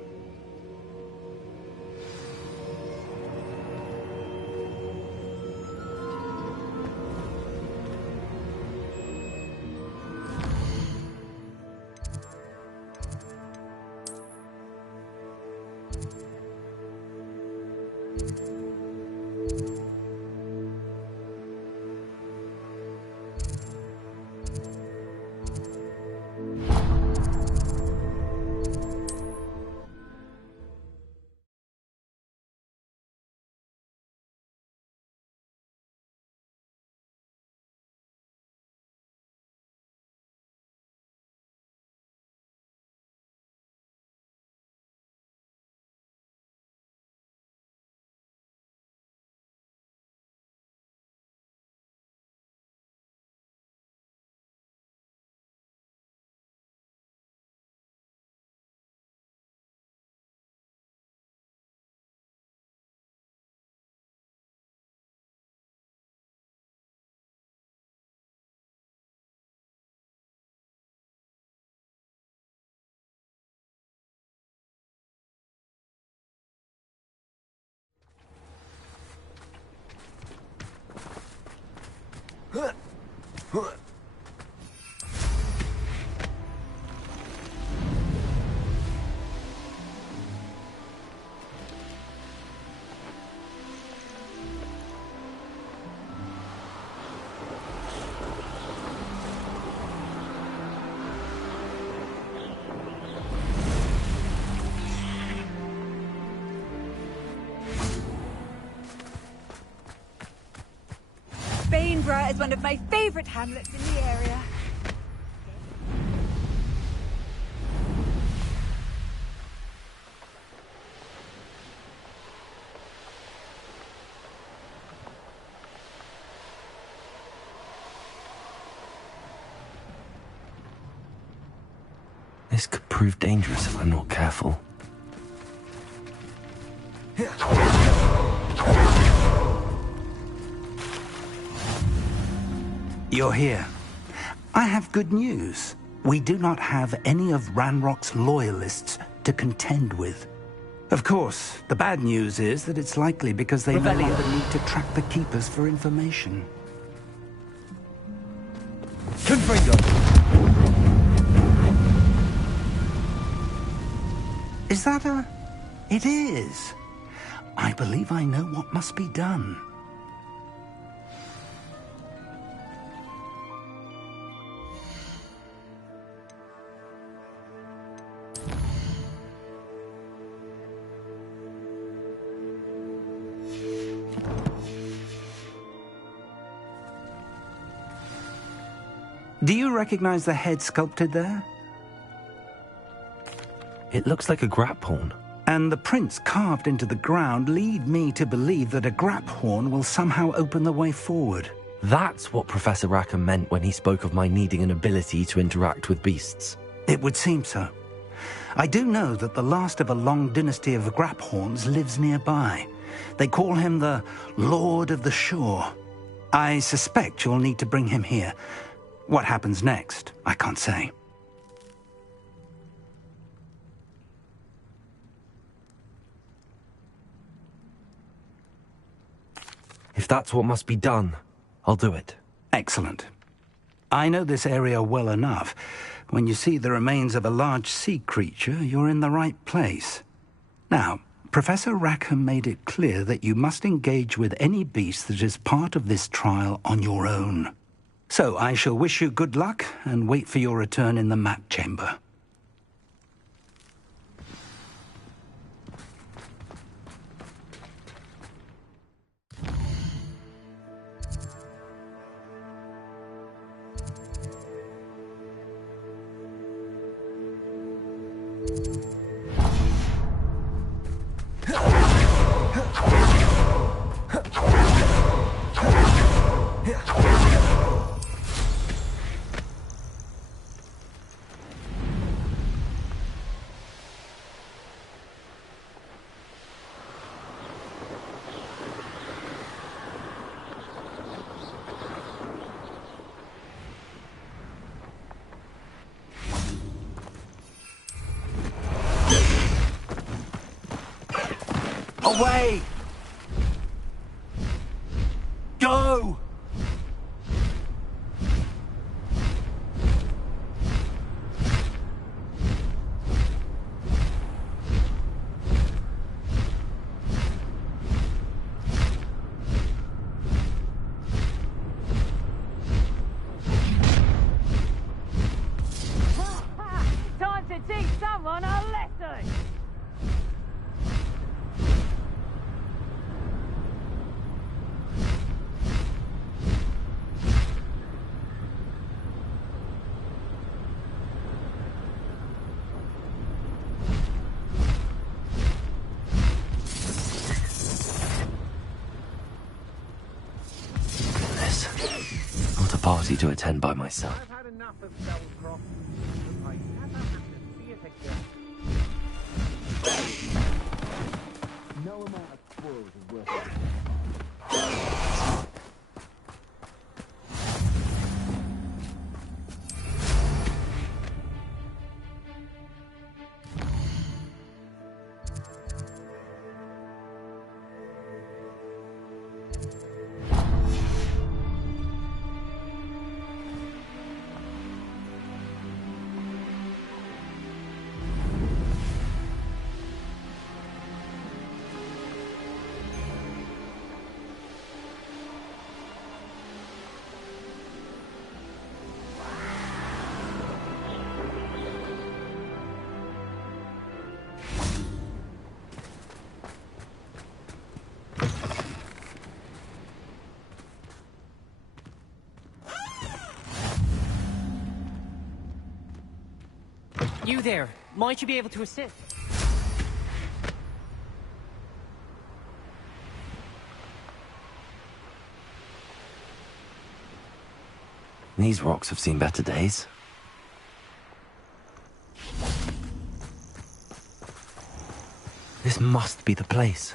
Bainborough is one of my favorite hamlets in the area. This could prove dangerous if I'm not careful. You're here. I have good news. We do not have any of Ranrock's loyalists to contend with. Of course, the bad news is that it's likely because they no longer need to track the Keepers for information. Confringo! Is that a... It is. I believe I know what must be done. Do you recognize the head sculpted there? It looks like a grap horn. And the prints carved into the ground lead me to believe that a grap horn will somehow open the way forward. That's what Professor Rackham meant when he spoke of my needing an ability to interact with beasts. It would seem so. I do know that the last of a long dynasty of grap horns lives nearby. They call him the Lord of the Shore. I suspect you'll need to bring him here. What happens next, I can't say. If that's what must be done, I'll do it. Excellent. I know this area well enough. When you see the remains of a large sea creature, you're in the right place. Now, Professor Rackham made it clear that you must engage with any beast that is part of this trial on your own. So I shall wish you good luck and wait for your return in the map chamber. Away! Go! Time to teach someone a lesson! Not a party to attend by myself. I've had enough of Belcroft. I never have to see it again. No amount of spoils is worth it. You there, might you be able to assist? These rocks have seen better days. This must be the place.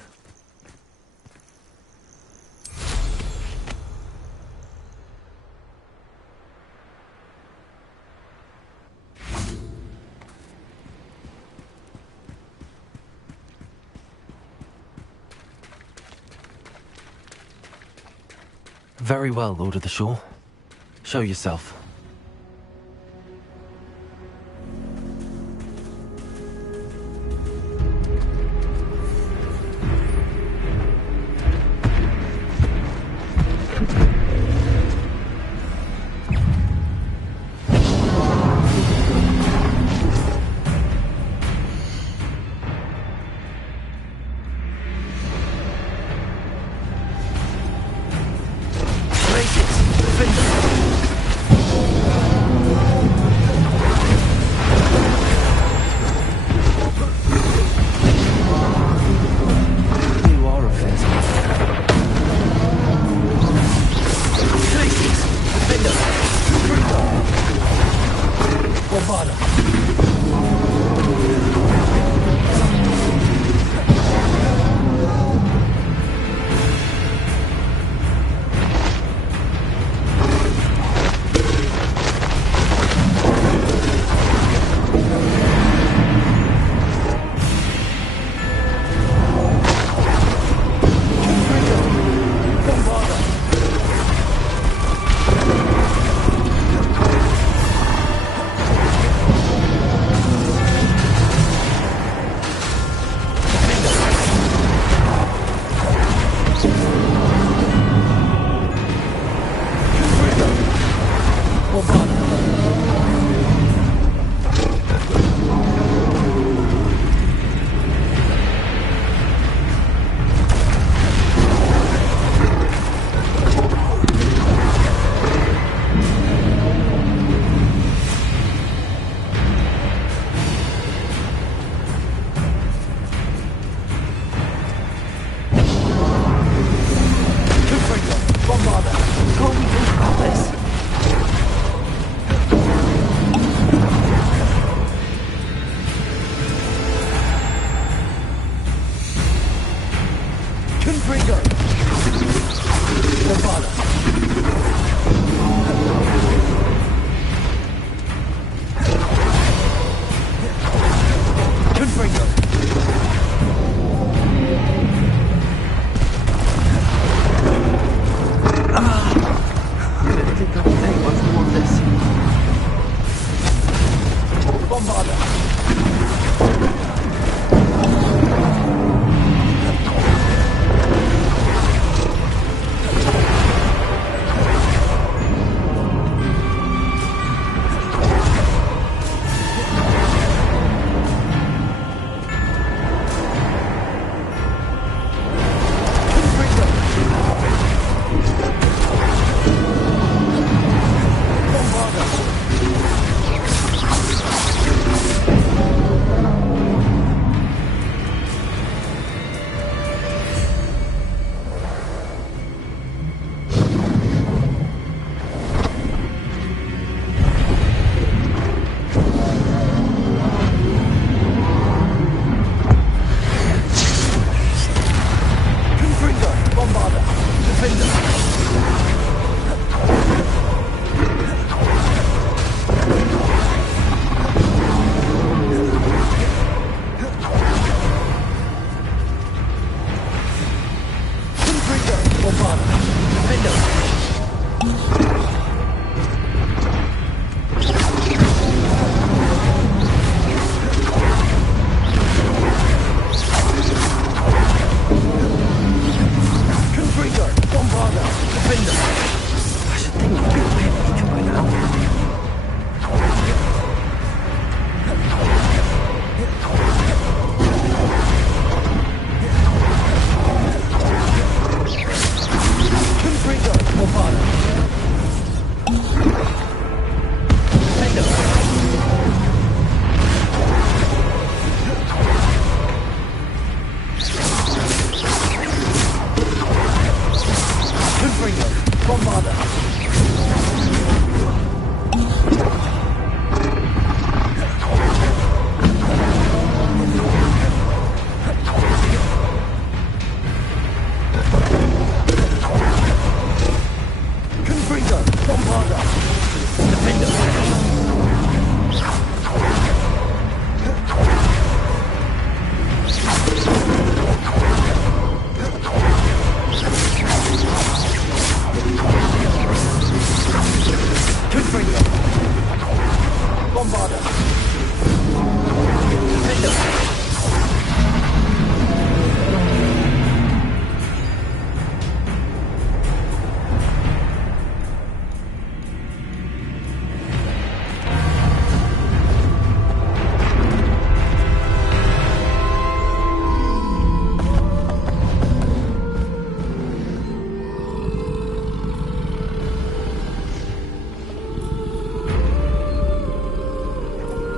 Very well, Lord of the Shore. Show yourself.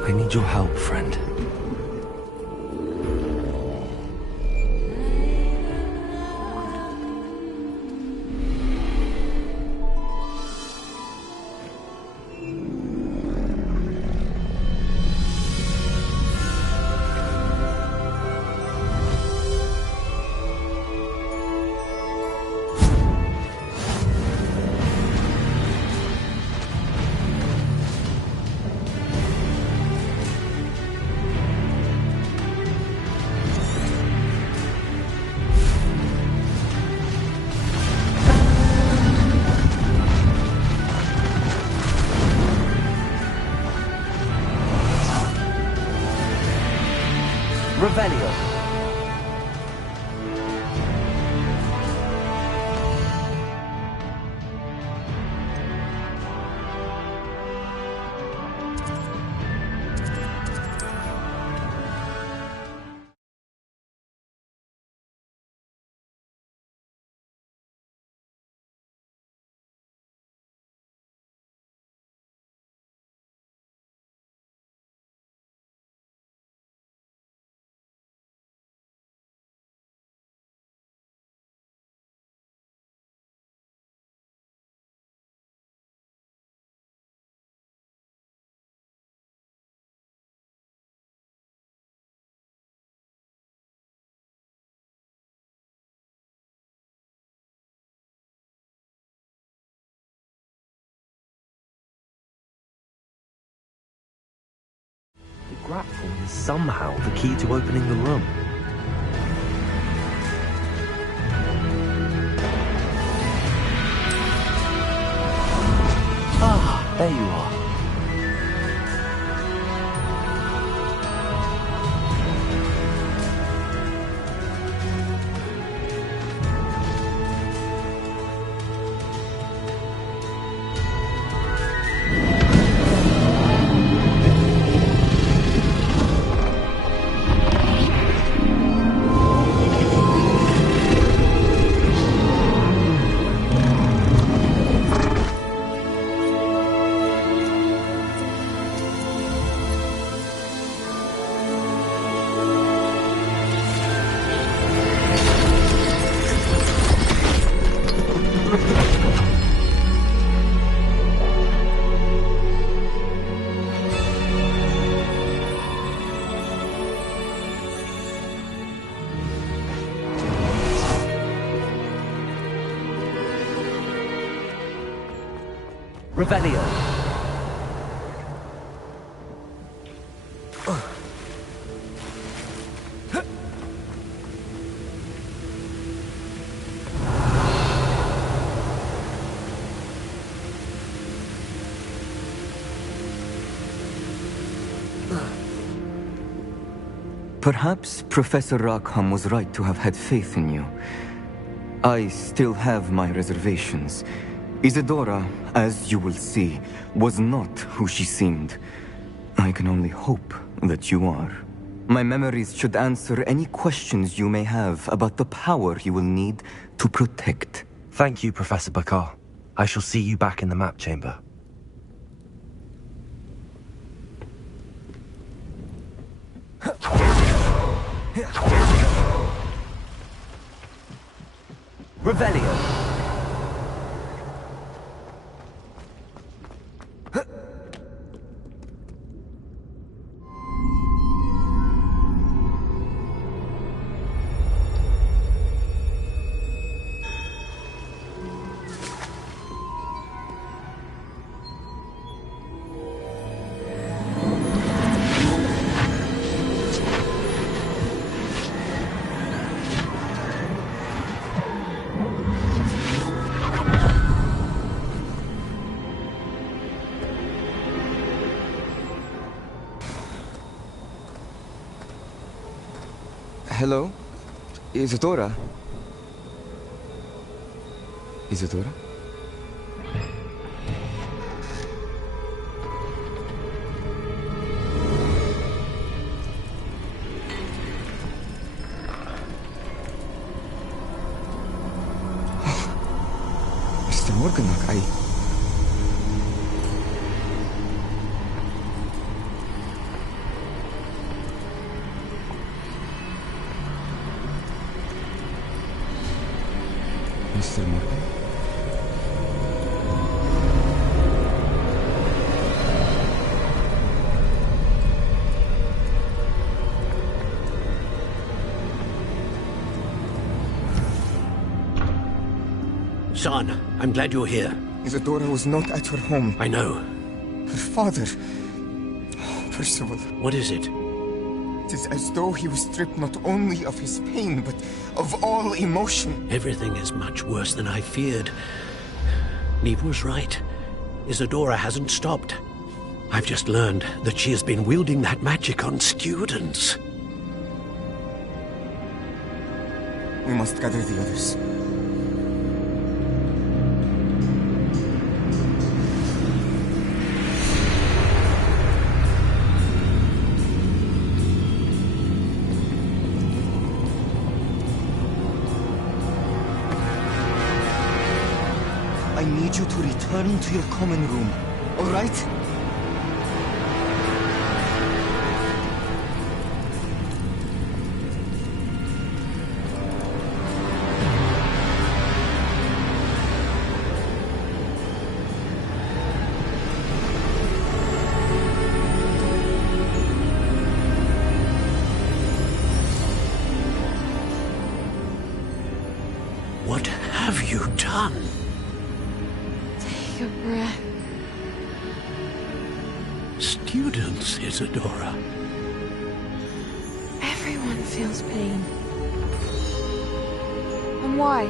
I need your help, friend. grapple is somehow the key to opening the room. Ah, there you are. Revelio. Perhaps Professor Rackham was right to have had faith in you. I still have my reservations. Isadora, as you will see, was not who she seemed. I can only hope that you are. My memories should answer any questions you may have about the power you will need to protect. Thank you, Professor Bakar. I shall see you back in the map chamber. Revelio. Hello? Isadora? Isadora? Mr. Morganach, Mr. Morgan? Son, I'm glad you're here. Isadora was not at her home. I know. Her father... Percival. What is it? It is as though he was stripped not only of his pain, but of all emotion. Everything is much worse than I feared. Neve was right. Isadora hasn't stopped. I've just learned that she has been wielding that magic on students. We must gather the others. I need you to return to your common room, all right? What have you done? Take a breath. Students, Isadora. feels pain. And why?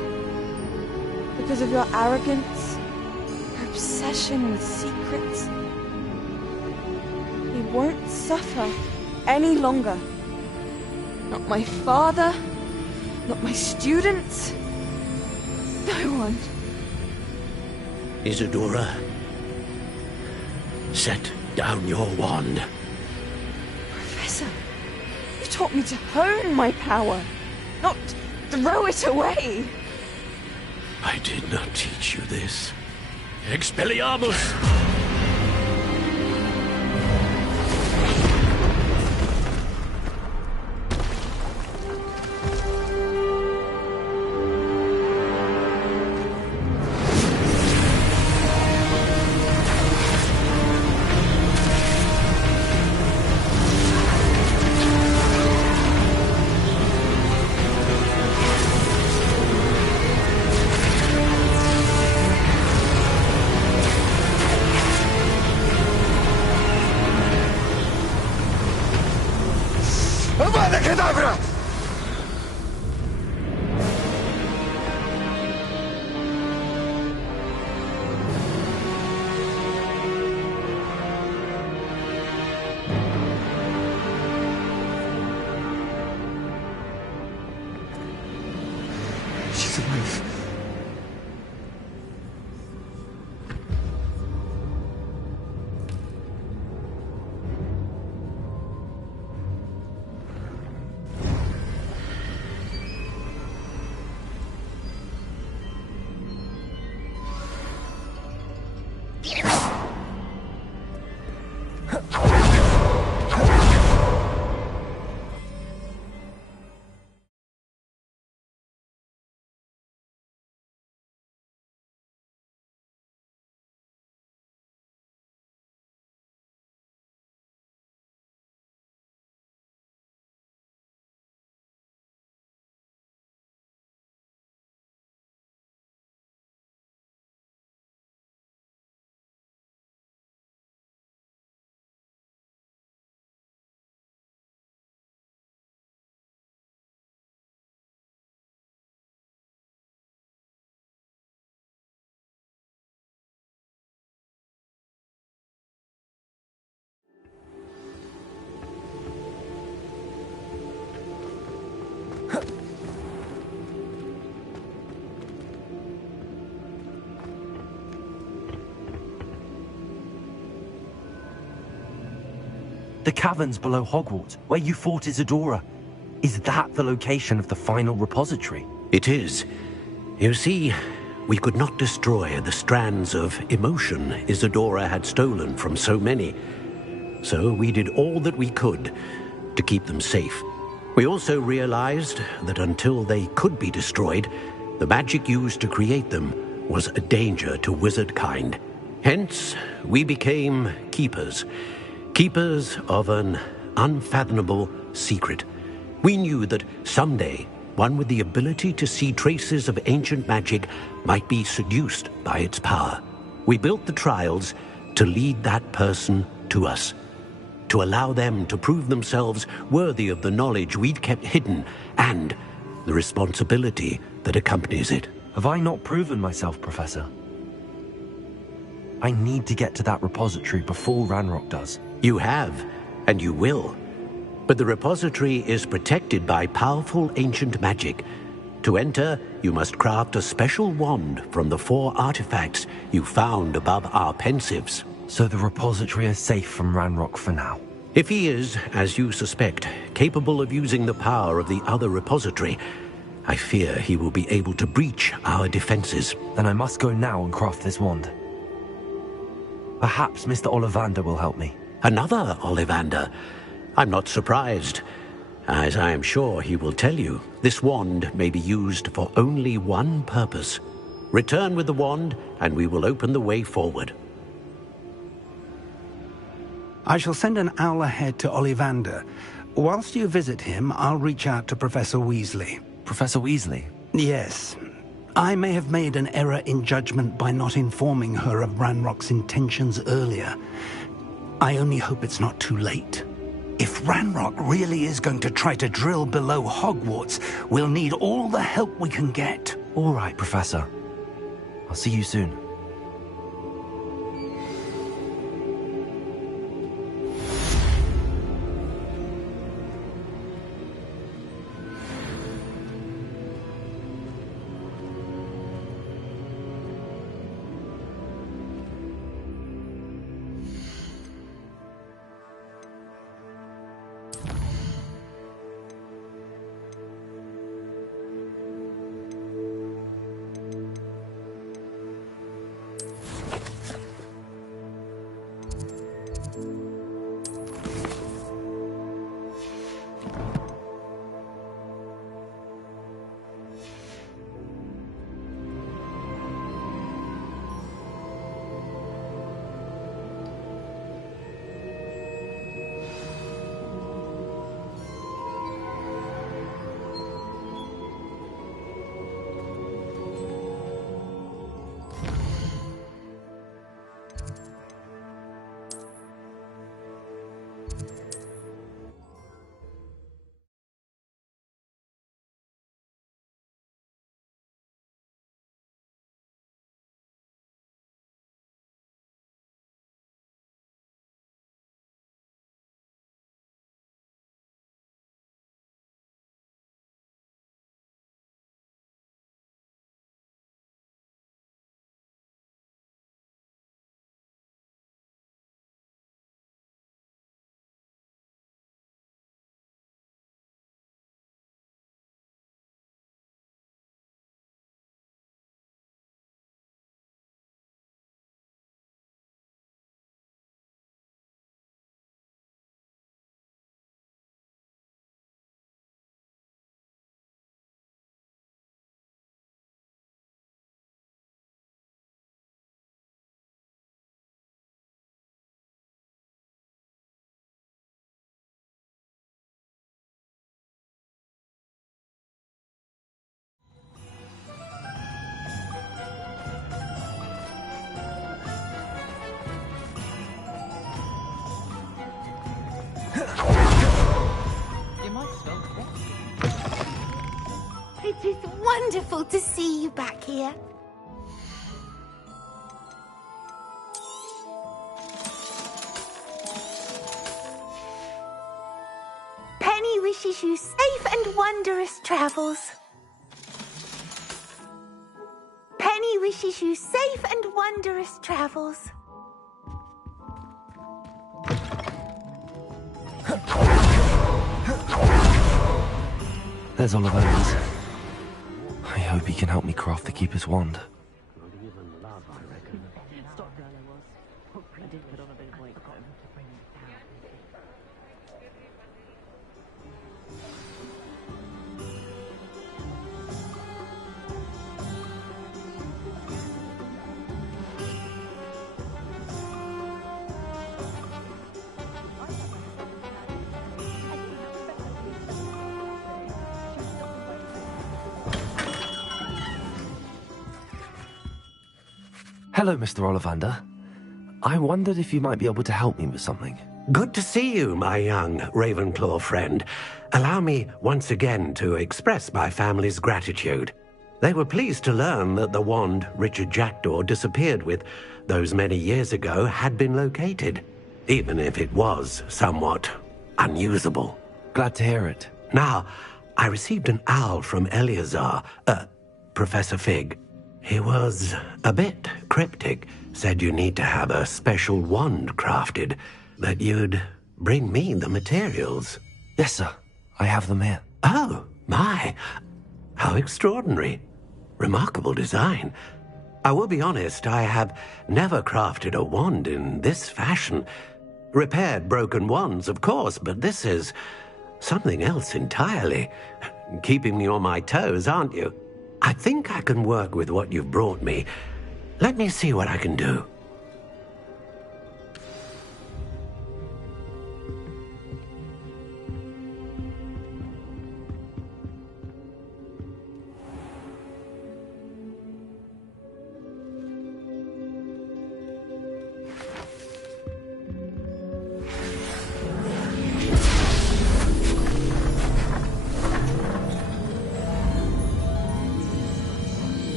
Because of your arrogance? Your obsession with secrets? He won't suffer any longer. Not my father, not my students, no one. Isadora, set down your wand. Professor, you taught me to hone my power, not throw it away. I did not teach you this. Expelliarmus! She's alive. The caverns below Hogwarts, where you fought Isadora. Is that the location of the final repository? It is. You see, we could not destroy the strands of emotion Isadora had stolen from so many. So we did all that we could to keep them safe. We also realized that until they could be destroyed, the magic used to create them was a danger to wizard kind. Hence, we became keepers. Keepers of an unfathomable secret. We knew that someday, one with the ability to see traces of ancient magic might be seduced by its power. We built the trials to lead that person to us, to allow them to prove themselves worthy of the knowledge we'd kept hidden and the responsibility that accompanies it. Have I not proven myself, Professor? I need to get to that repository before Ranrock does. You have, and you will. But the repository is protected by powerful ancient magic. To enter, you must craft a special wand from the 4 artifacts you found above our pensives. So the repository is safe from Ranrock for now? If he is, as you suspect, capable of using the power of the other repository, I fear he will be able to breach our defenses. Then I must go now and craft this wand. Perhaps Mr. Ollivander will help me. Another Ollivander? I'm not surprised. As I am sure he will tell you, this wand may be used for only one purpose. Return with the wand, and we will open the way forward. I shall send an owl ahead to Ollivander. Whilst you visit him, I'll reach out to Professor Weasley. Professor Weasley? Yes. I may have made an error in judgment by not informing her of Ranrock's intentions earlier. I only hope it's not too late. If Ranrock really is going to try to drill below Hogwarts, we'll need all the help we can get. All right, Professor. I'll see you soon. It is wonderful to see you back here. Penny wishes you safe and wondrous travels. Penny wishes you safe and wondrous travels. There's Ollivanders. I hope he can help me craft the Keeper's wand. Hello, Mr. Ollivander. I wondered if you might be able to help me with something. Good to see you, my young Ravenclaw friend. Allow me once again to express my family's gratitude. They were pleased to learn that the wand Richard Jackdaw disappeared with those many years ago had been located, even if it was somewhat unusable. Glad to hear it. Now, I received an owl from Eleazar, Professor Fig. He was a bit cryptic, said you need to have a special wand crafted, that you'd bring me the materials. Yes, sir. I have them here. Oh, my. How extraordinary. Remarkable design. I will be honest, I have never crafted a wand in this fashion. Repaired broken wands, of course, but this is something else entirely. Keeping me on my toes, aren't you? I think I can work with what you've brought me. Let me see what I can do.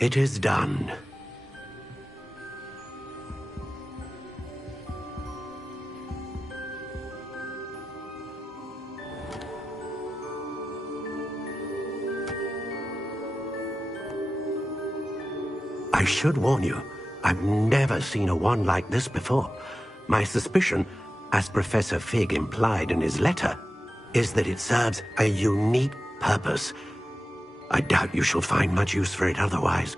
It is done. I should warn you, I've never seen a wand like this before. My suspicion, as Professor Fig implied in his letter, is that it serves a unique purpose. I doubt you shall find much use for it otherwise.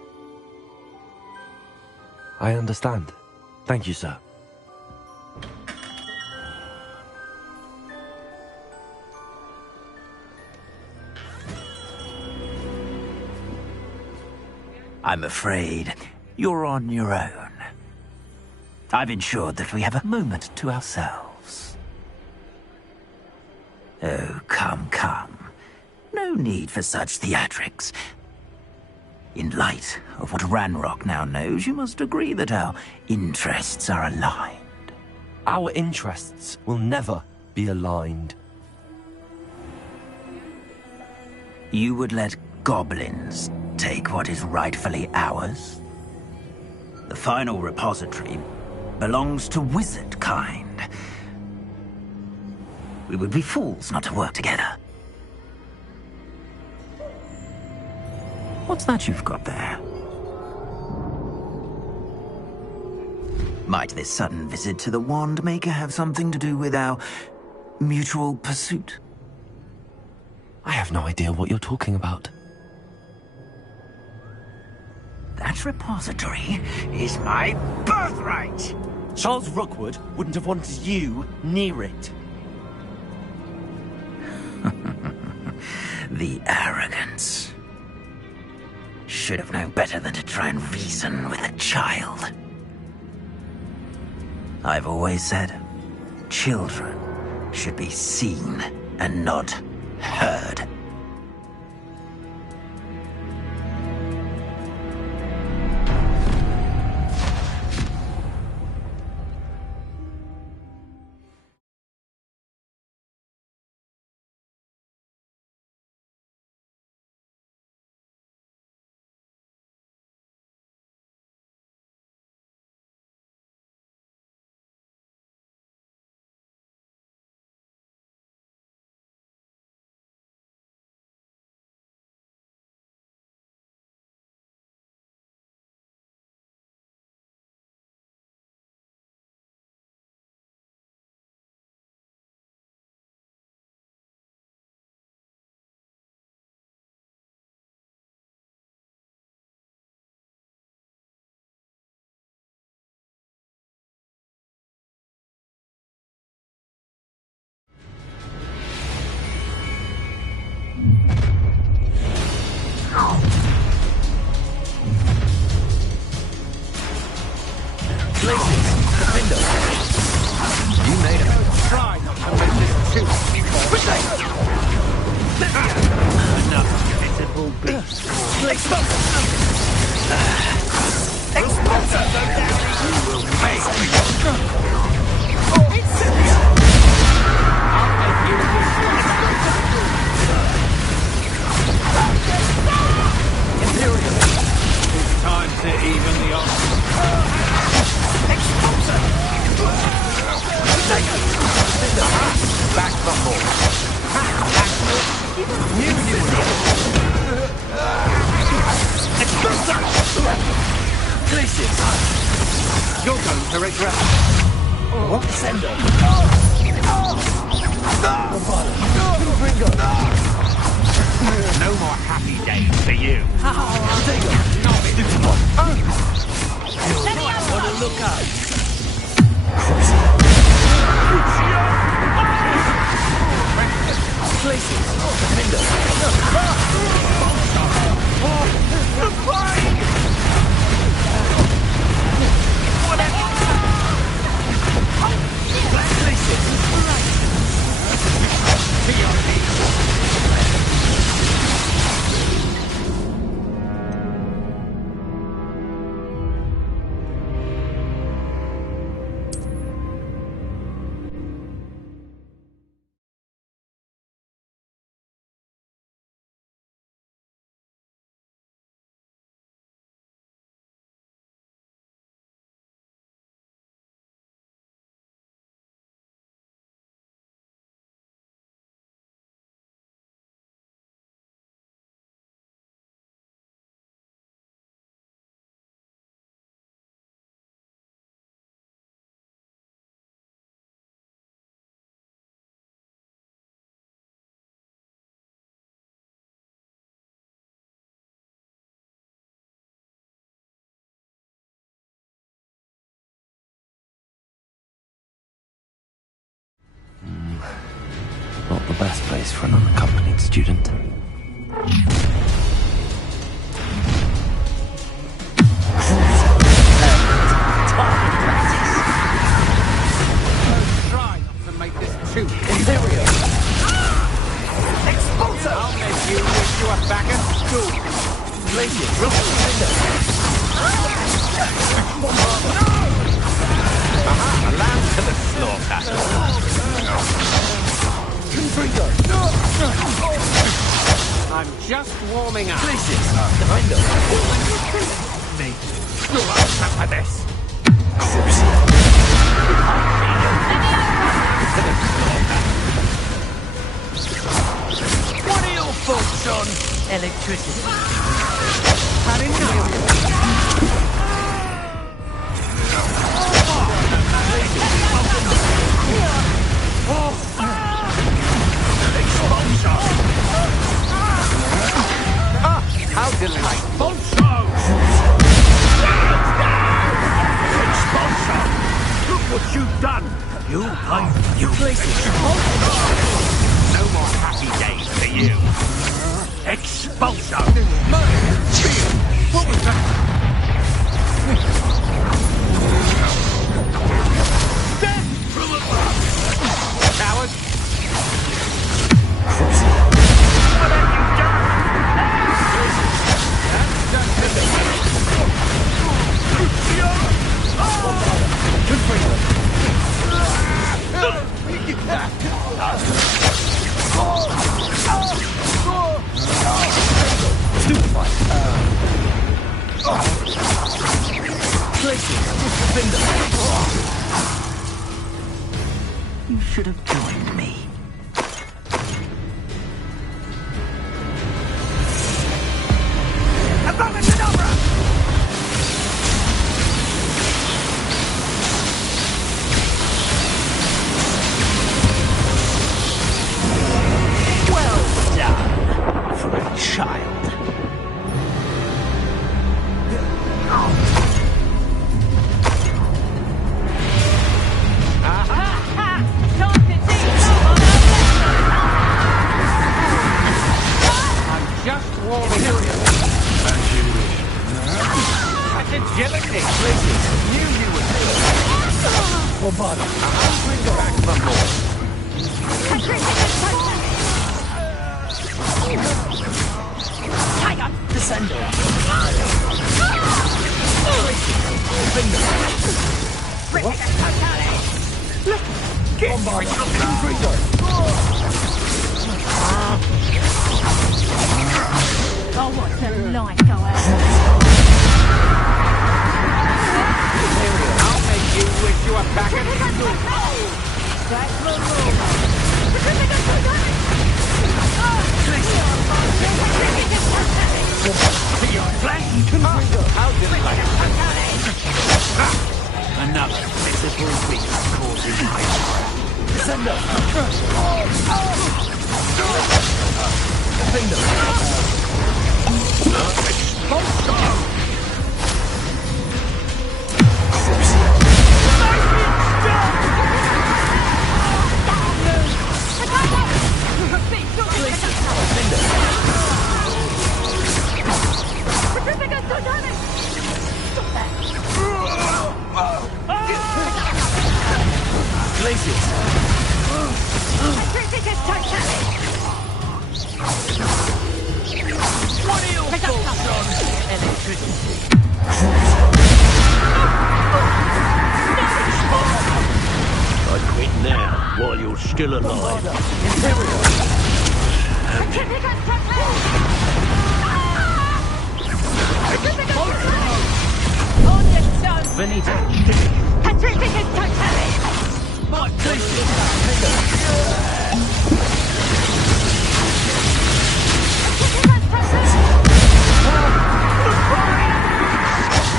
I understand. Thank you, sir. I'm afraid you're on your own. I've ensured that we have a moment to ourselves. Oh, come, come. No need for such theatrics. In light of what Ranrock now knows, you must agree that our interests are aligned. Our interests will never be aligned. You would let goblins take what is rightfully ours? The final repository belongs to wizard kind. We would be fools not to work together. What's that you've got there? Might this sudden visit to the Wand Maker have something to do with our mutual pursuit? I have no idea what you're talking about. That repository is my birthright! Charles Rookwood wouldn't have wanted you near it. The arrogance. Should have known better than to try and reason with a child. I've always said, children should be seen and not heard. place for an unaccompanied student. Try not to make this too Imperial. Expulso! I'll make you wish you were back at school. Lazy, A lamb to the slaughter. I'm just warming up. Places. Defender. Me. You're up for this. What are your thoughts on electricity? Had enough. How delightful! Expulso! Look what you've done! You places. No more happy days for you. Expulso! What was that? Coward! You should have joined me. Well done for a child. Just warming up. That's agility. Places. Knew you would do it. Or bother. I'll bring you back for more. Hang on. Descendo. Oh, what a light go out. I'll make you wish you were back at school. That's the rule. How delightful. Another pitiful week causing Descendo. Places. What are your thoughts on electricity? I quit now, while you're still alive. Benito. My places.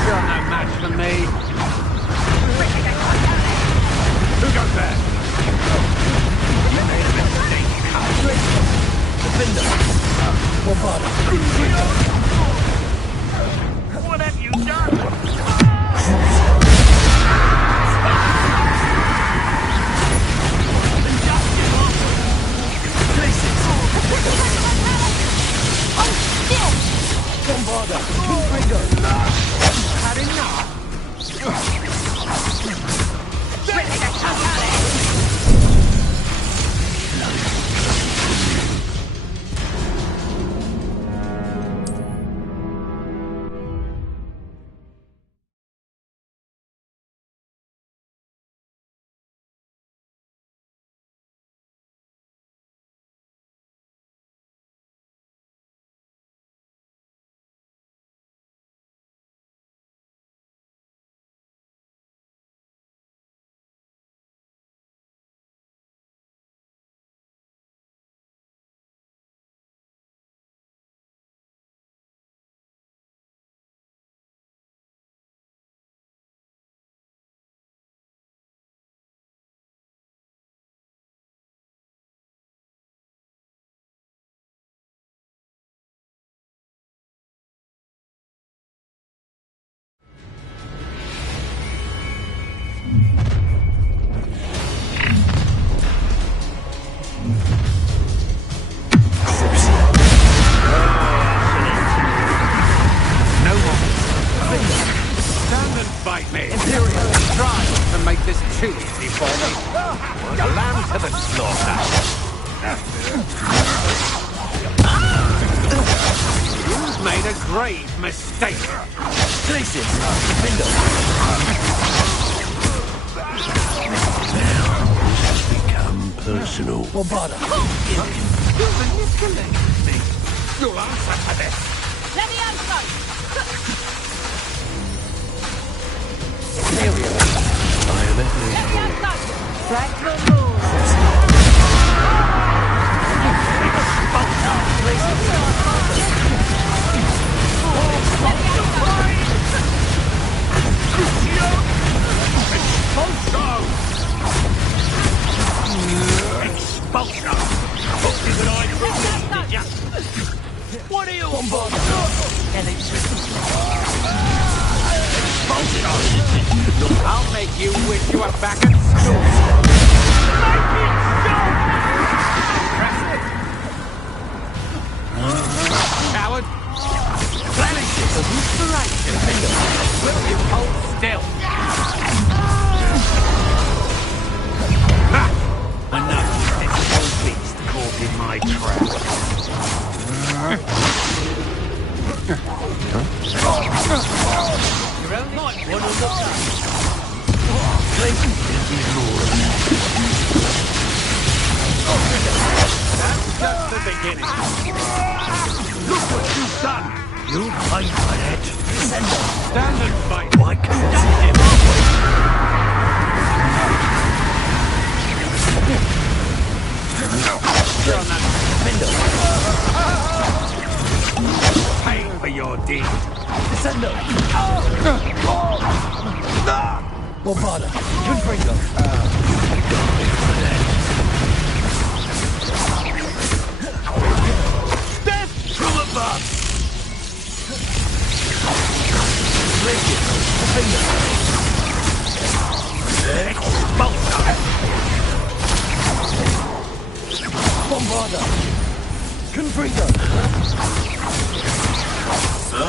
You're no match for me. Who goes there? You made a mistake. Defender. What have you done? Stand and fight me! Imperial, try to make this too easy for me. The lamb to the slaughter. You've made a grave mistake. Places. Window. Become personal. Or bother. You're manipulating me. You'll answer for this. Let me answer! Imperial. Flag the rules! Expulsion! What are you on board? I'll make you wish you were back at school. Coward! Vanish it of inspiration. Will you hold still? Ha! Enough of this beast caught in my trap. You're only one of the time. That's just the beginning. Look what you've done! You'll pay for that. Stand and fight. Why conduct him? Pay for your deed. Descendo. Or bother. Confringo. Death from above! Bombarda. Confringo.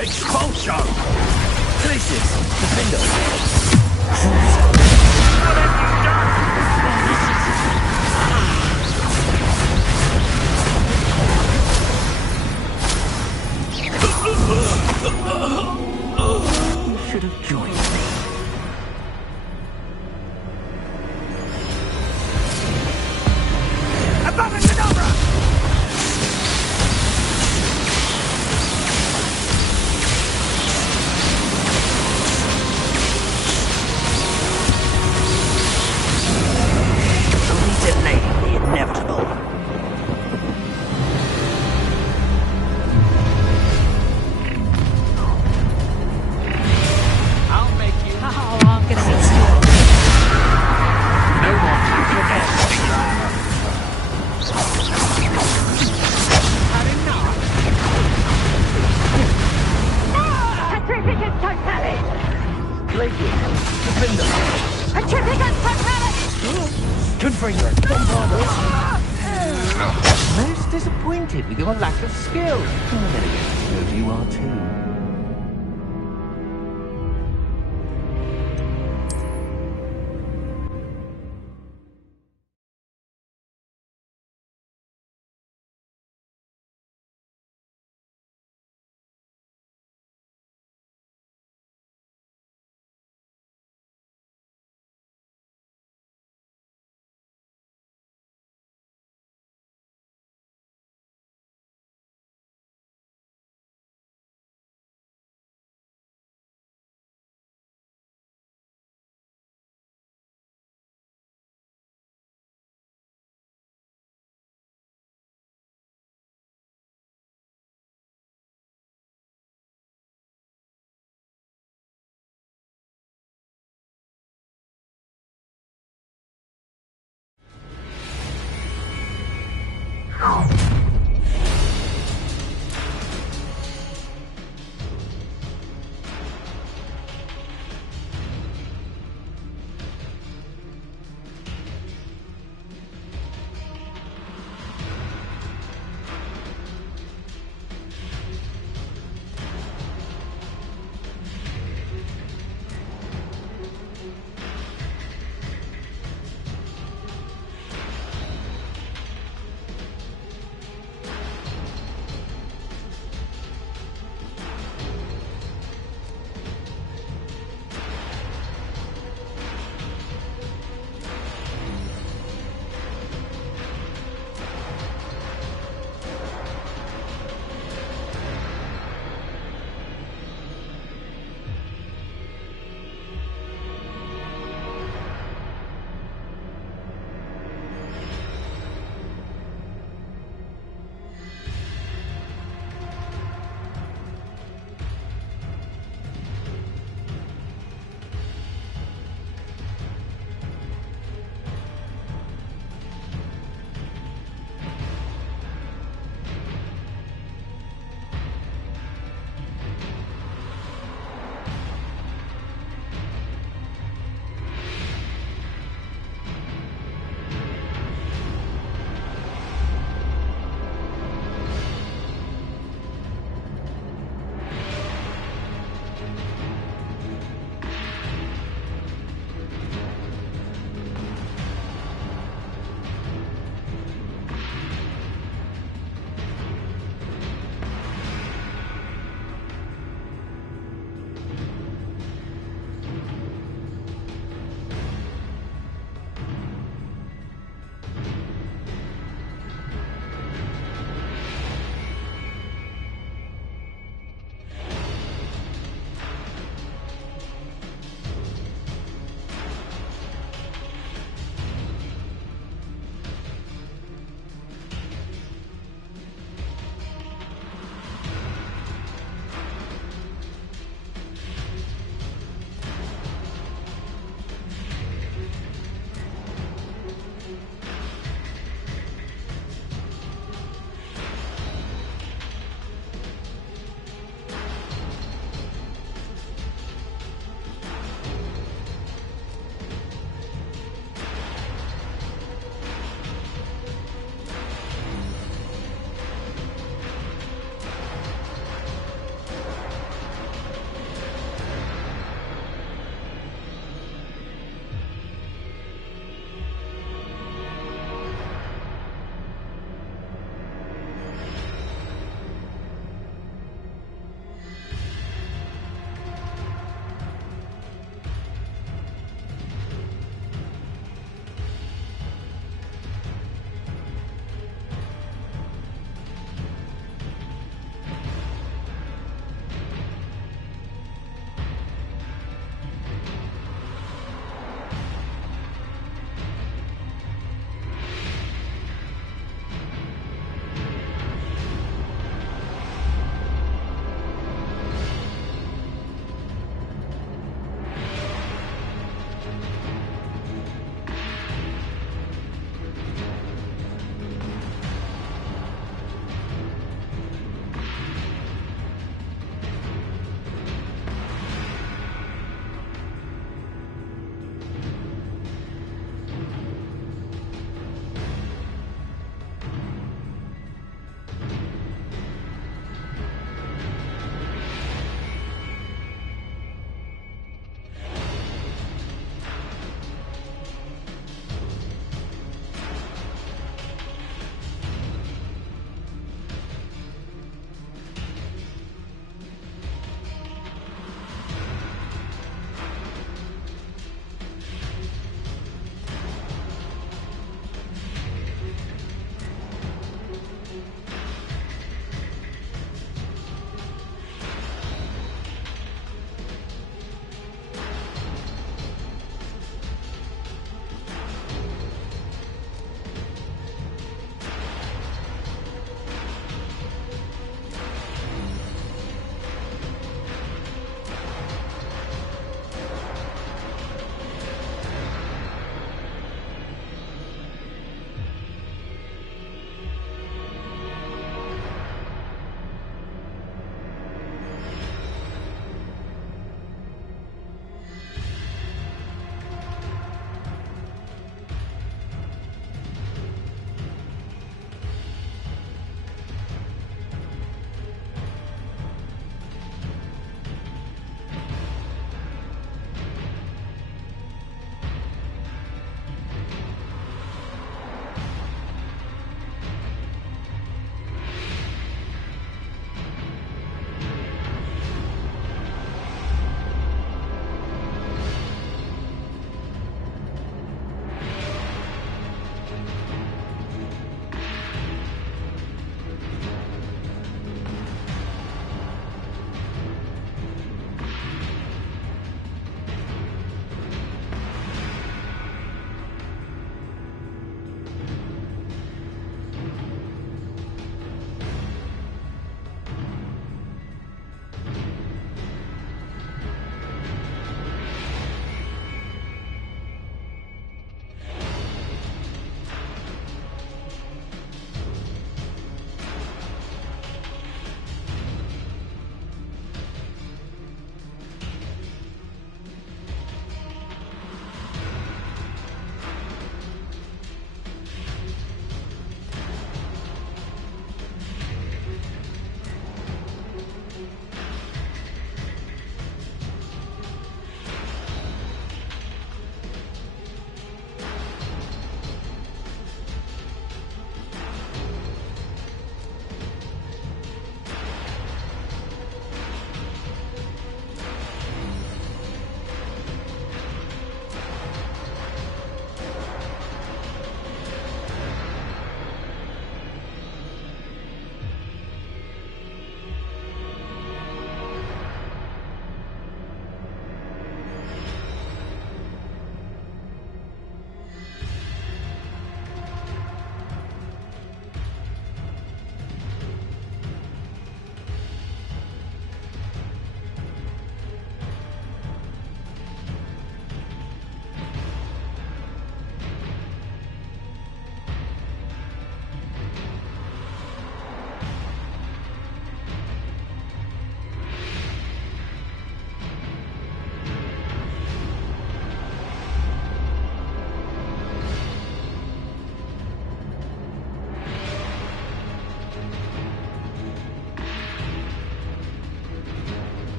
Expulsion! Places. Defendo. What have you done? You should have joined me. Above and Cadabra! Most disappointed with your lack of skill. So you are too.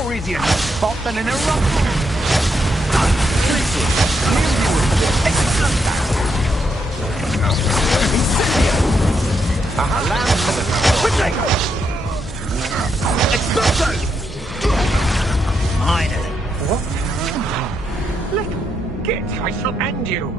You're easier to spot than an eruption. Lamb to the quickly! Explosion! Finally. What? Little git, I shall end you.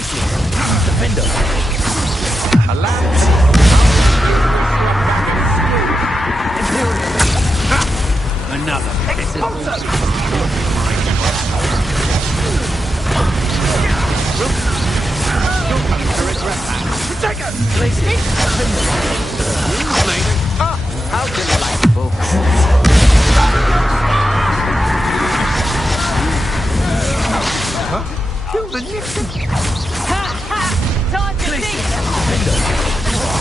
Defender. Another explosive. You're coming to regret that. Take it! Ah, how delightful. Huh? Kill the Nixon. Time to see.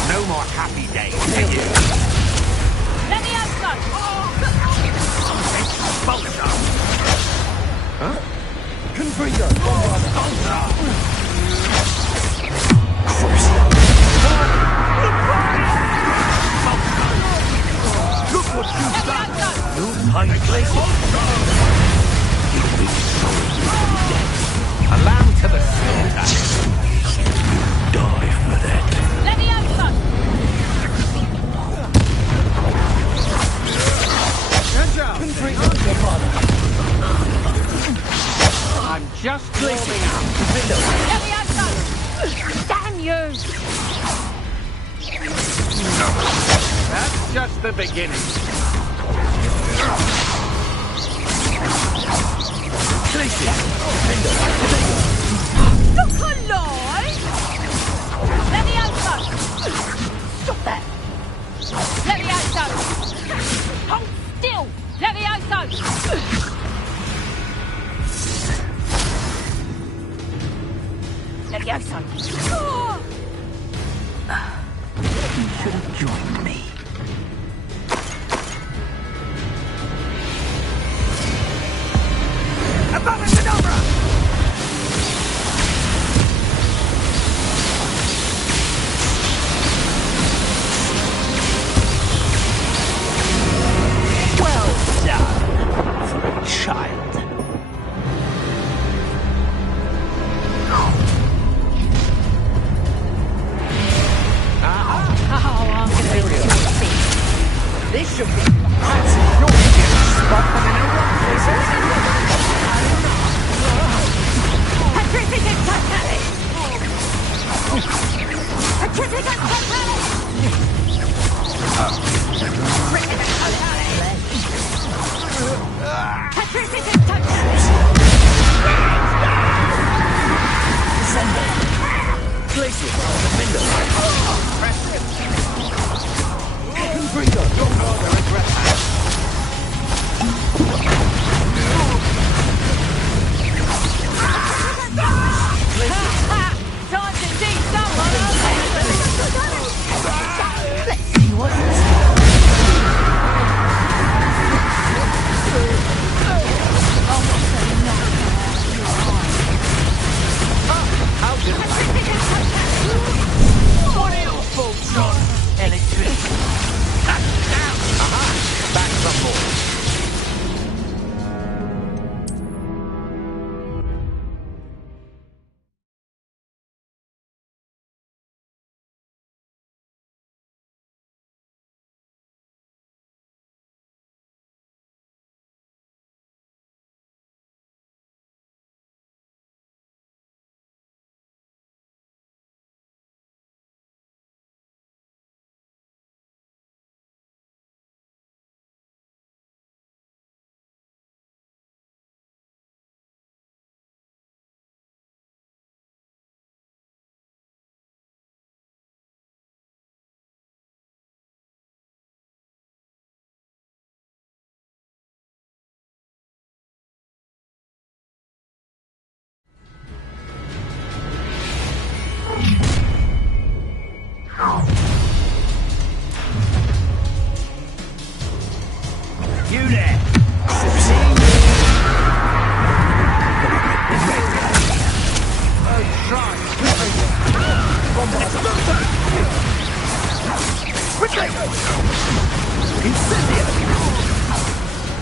No more happy days for you. Let me out, son. Exposure. Huh? Configure. Look what you've done. You pirate glacier. A lamb to the slaughter. Die for that. Let me out, son. I'm just warming up. Let me out, son. Damn you. That's just the beginning. Look alive. Let me out, son. Stop that. Let me out, son. Hold still. Let me out, son. Let me out, son. You should have joined me. Abracadabra! Well done for a child. This should be your spot for the new Petrificant totally. Petrificant totally. Petrificant totally. Descender. Glacier. Defender. Configure. You'll know the regret that. Time to see someone else. Let's see what this is. Oh,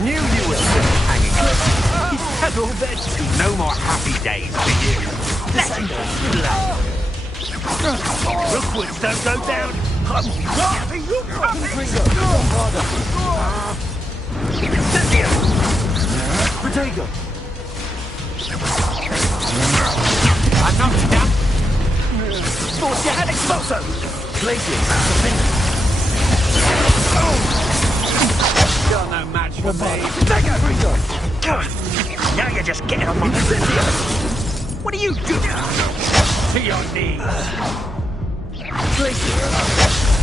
Knew you were still hanging on. He's had all that too. No more happy days for you. Rookwards don't go down. I'm dropping you. Cynthia! Protego! I'm not down. Force your hand expulso! Glaciers! You're no match for me. Now you're just getting on my Cynthia! What are you doing? To your knees. Glaciers!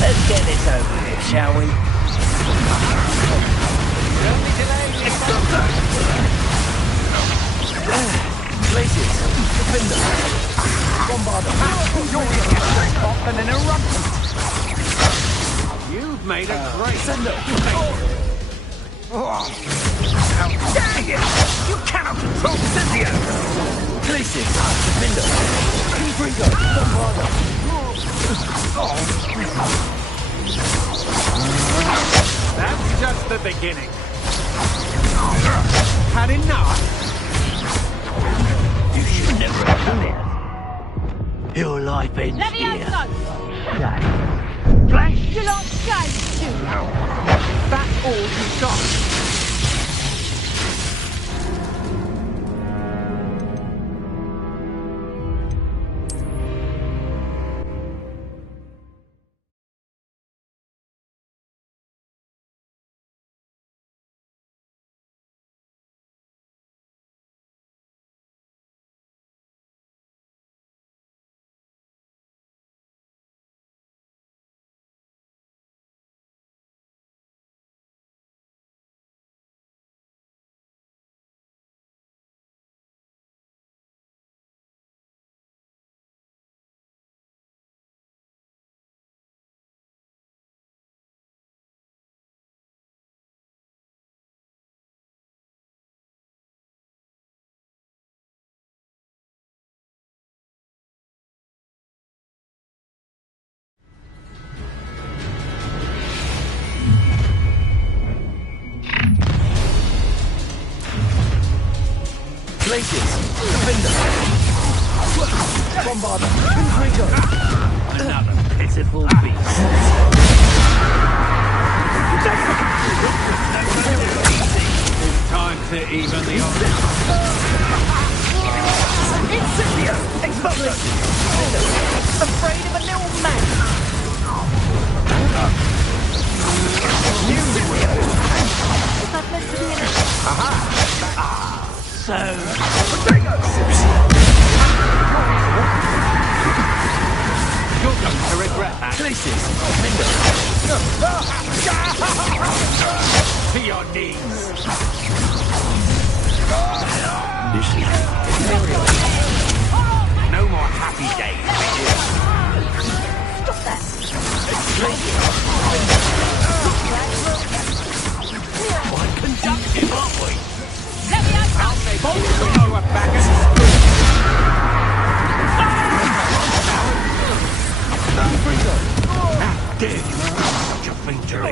Let's get this over with, shall we? Glaciers, defender, bombarder, and an eruption. You've made a great sender. How dare you! You cannot control Cynthia! Glaciers, defender, Intrigo, bombarder. That's just the beginning. Had enough? You should never have done it. Your life ends here. Blank! You lot shame, you! That's all you got. Glaciers, defender, bombarder, Intrigo. Another pitiful beast. It's time to even the odds. Incendio! Expulso! Afraid of a little man? Is that meant to be an... Aha! So... You're going to regret that. Glaciers, To your knees. This is... No more happy days for you. Stop that! Quite conductive, aren't we? Let me out! I'll make both of you are back at school. How dare you? Such a thing to me.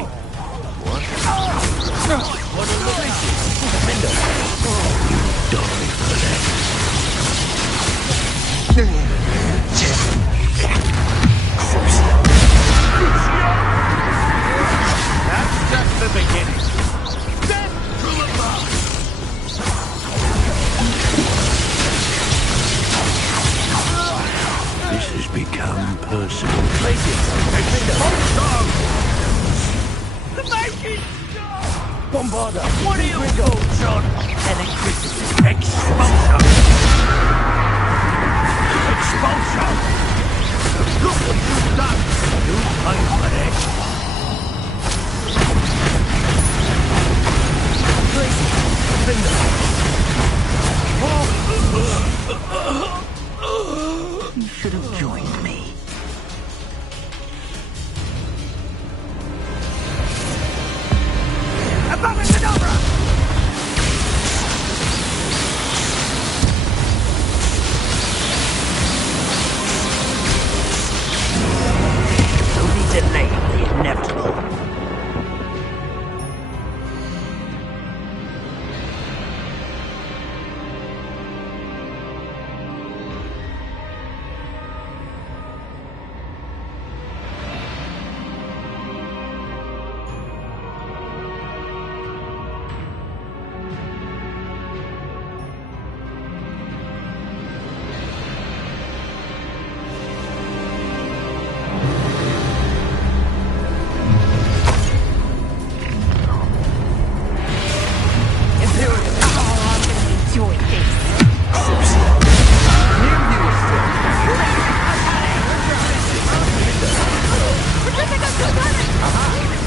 the beginning. Death from above! This has become personal. The making! Bombarda! What are your thoughts on electricity? Expulsion! Expulsion! Look what you've done! You pay for it! You should have joined me. Above and Cadabra! Only delay the inevitable.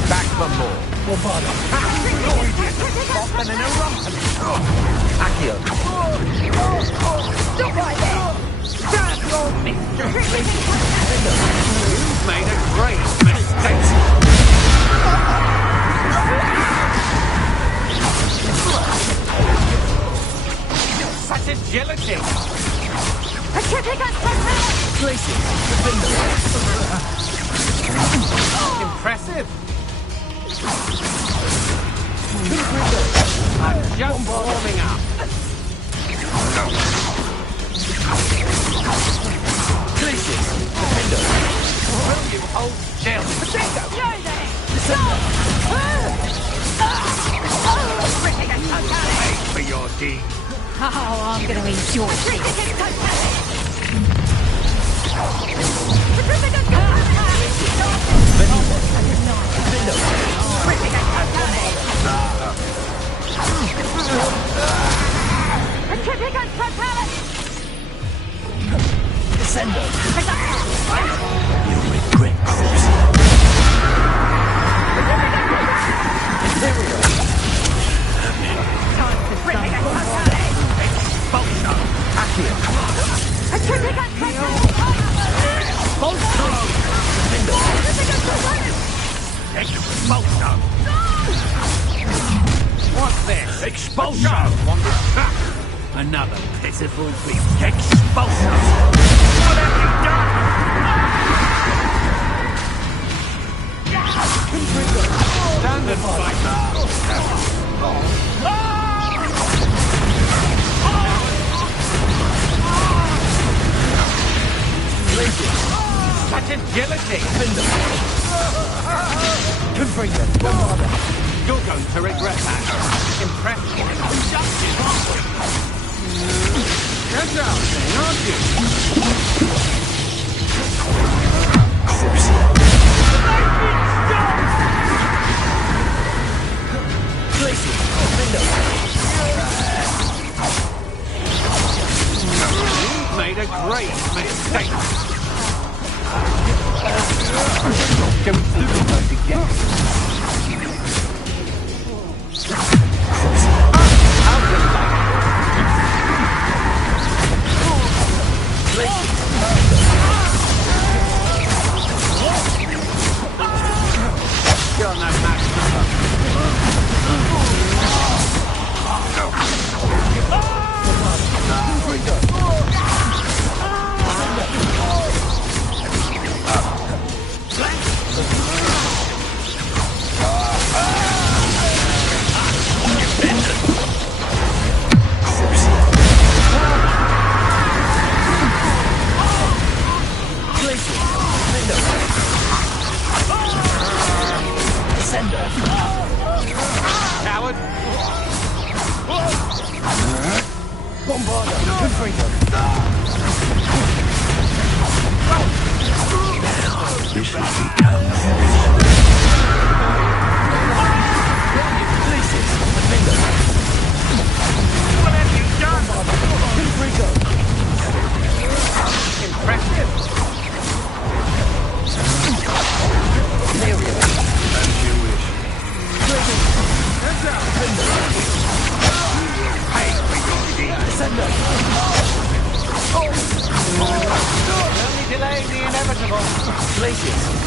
Back for more. Accio. Stop right there! Stand your mystery. You've made a great mistake. Such agility. Impressive. I'm just warming up. Places. Defender. Will you hold still? Potato! Yo there! Stop! Wait for your deed. Oh, I'm going to enjoy this. Descendo. You'll regret this. Imperial. Expulsion! Accio. Expulsion! What's this? Expulsion! Another Pitiful beast. Expulsion! What have you done? stand and fight. Such agility! Confringo. You're going to regret that. Impressive. Productive, aren't we? You're doubting, aren't you? You've made a great mistake. Go through those again. How You're no match for her. delaying the inevitable. Places.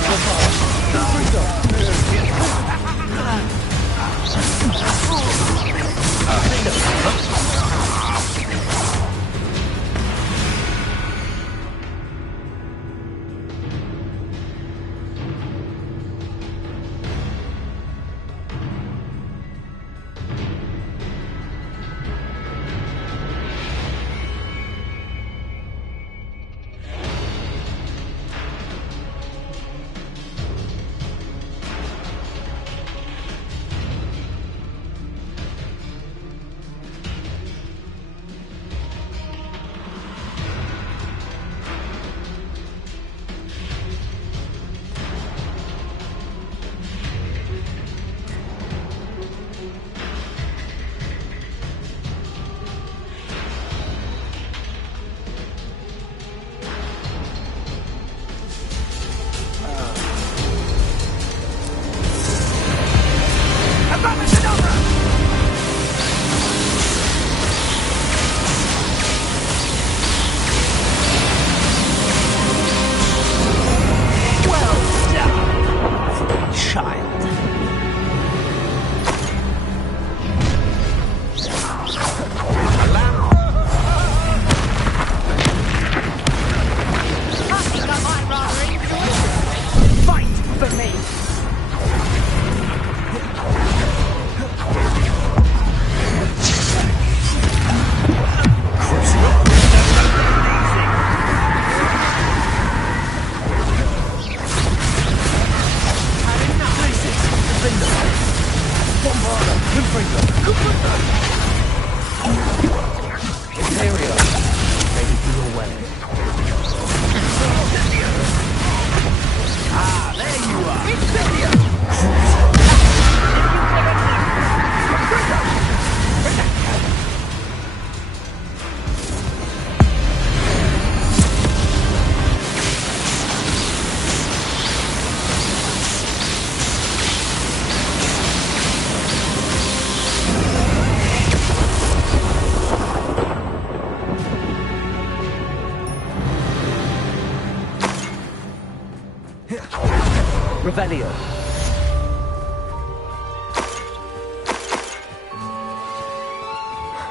Revelio.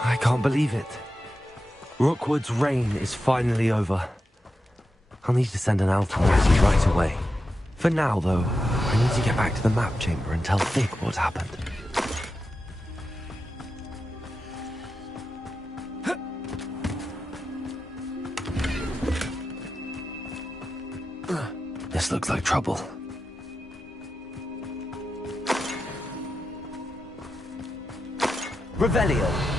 I can't believe it. Rookwood's reign is finally over. I'll need to send an Altamati right away. For now, though, I need to get back to the map chamber and tell Fig what happened. This looks like trouble. Revelio.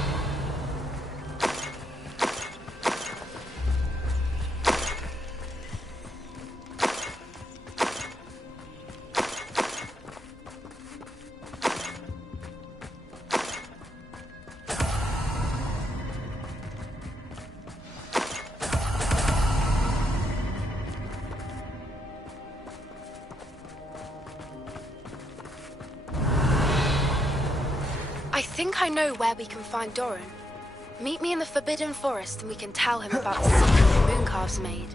I think I know where we can find Doran. Meet me in the Forbidden Forest and we can tell him about the secret the Mooncalf's made.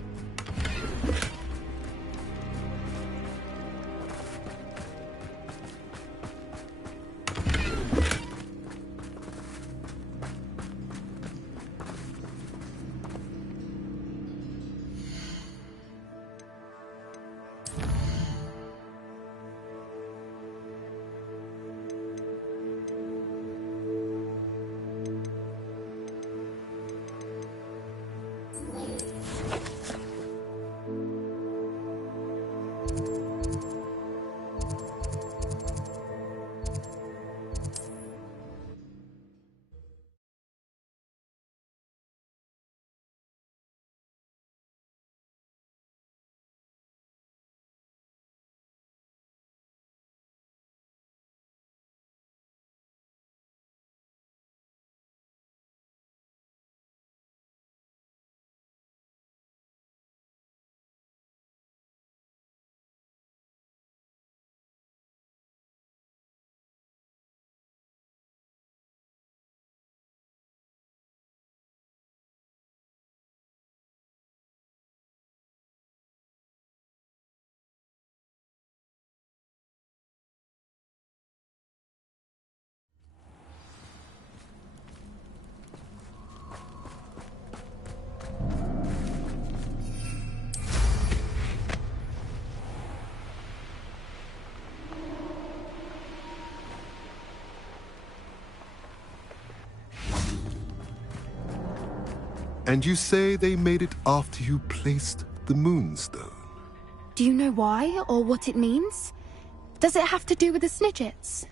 And you say they made it after you placed the Moonstone? Do you know why, or what it means? Does it have to do with the Snidgets?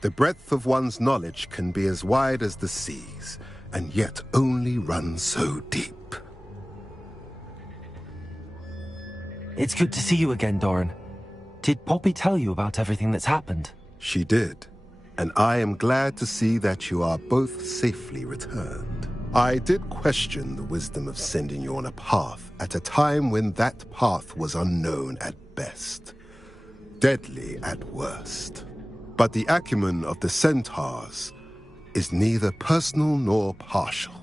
The breadth of one's knowledge can be as wide as the seas, and yet only run so deep. It's good to see you again, Doran. Did Poppy tell you about everything that's happened? She did, and I am glad to see that you are both safely returned. I did question the wisdom of sending you on a path at a time when that path was unknown at best, deadly at worst. But the acumen of the centaurs is neither personal nor partial.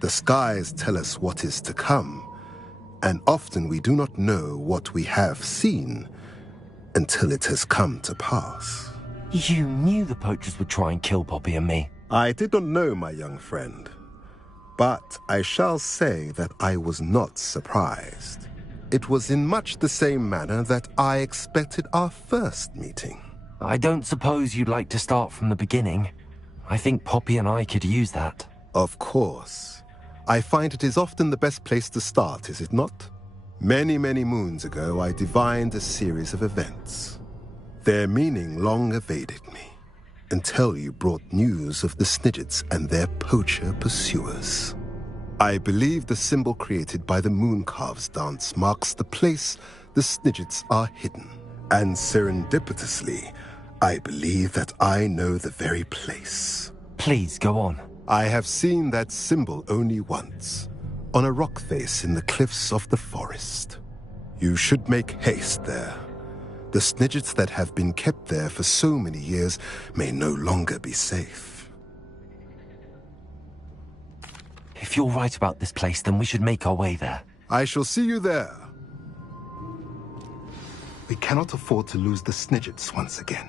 The skies tell us what is to come, and often we do not know what we have seen until it has come to pass. You knew the poachers would try and kill Poppy and me. I did not know, my young friend, but I shall say that I was not surprised. It was in much the same manner that I expected our first meeting. I don't suppose you'd like to start from the beginning. I think Poppy and I could use that. Of course. I find it is often the best place to start, is it not? Many, many moons ago, I divined a series of events. Their meaning long evaded me, until you brought news of the Snidgets and their poacher pursuers. I believe the symbol created by the Mooncalves dance marks the place the Snidgets are hidden. And serendipitously, I believe that I know the very place. Please, go on. I have seen that symbol only once, on a rock face in the cliffs of the forest. You should make haste there. The Snidgets that have been kept there for so many years may no longer be safe. If you're right about this place, then we should make our way there. I shall see you there. We cannot afford to lose the Snidgets once again.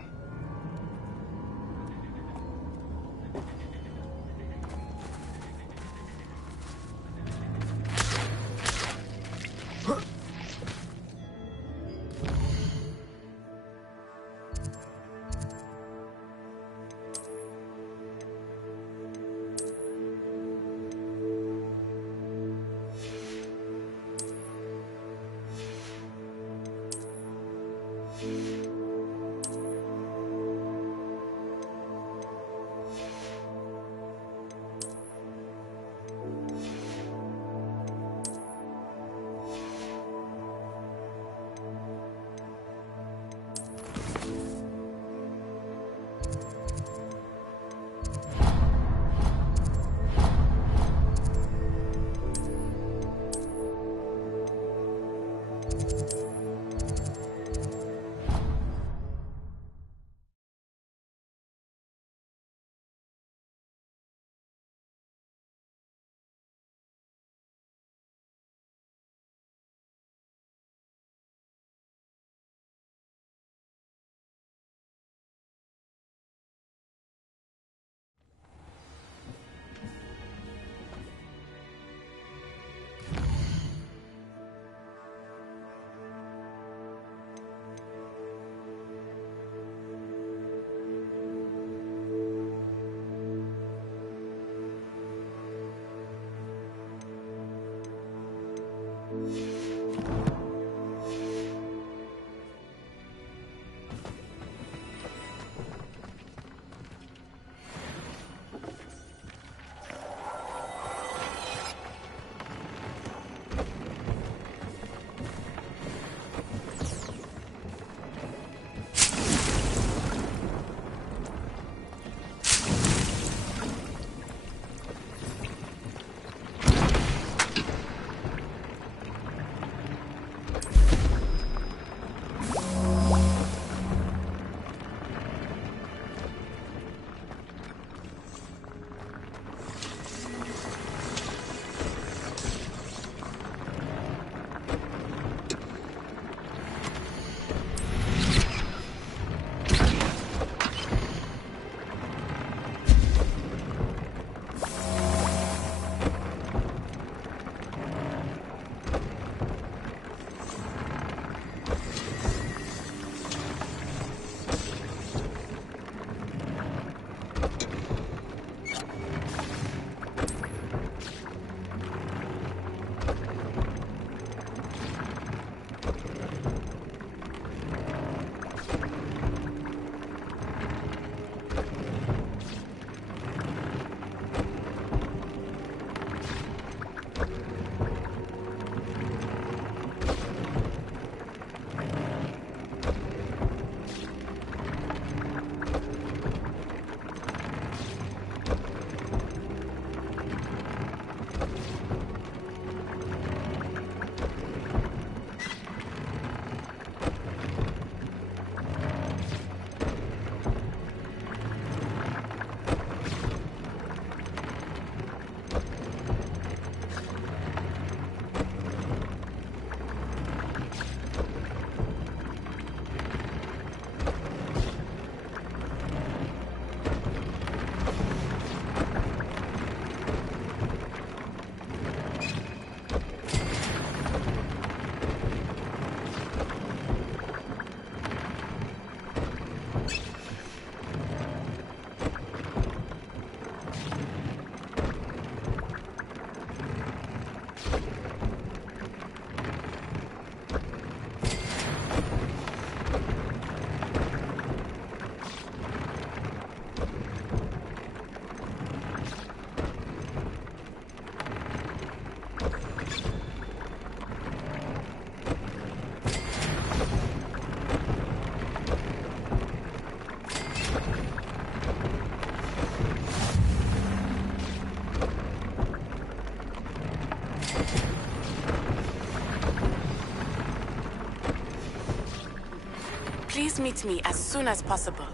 Please meet me as soon as possible.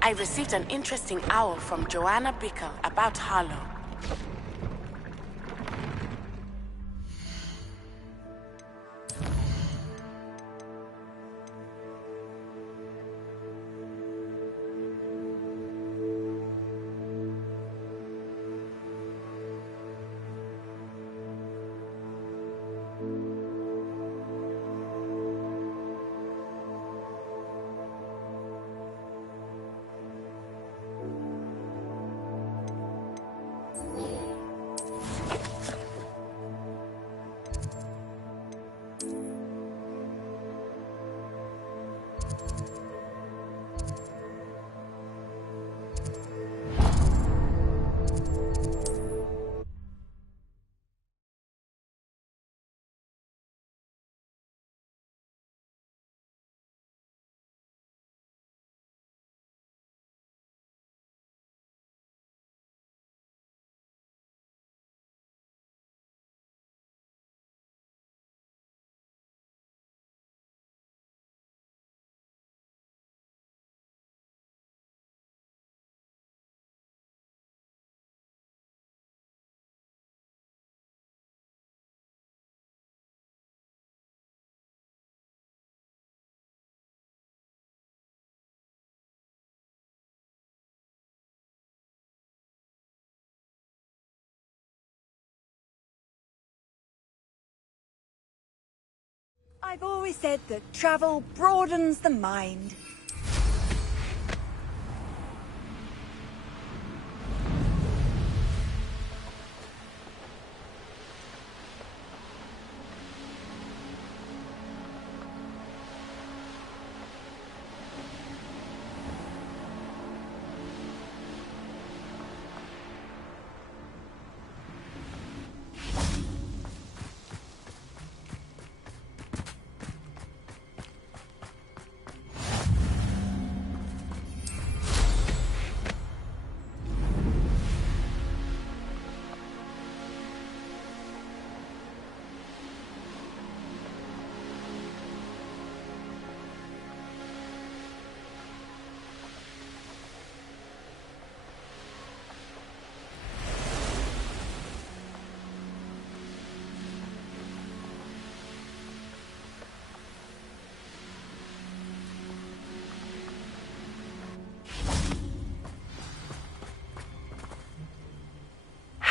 I received an interesting owl from Joanna Bickle about Harlow. I've always said that travel broadens the mind.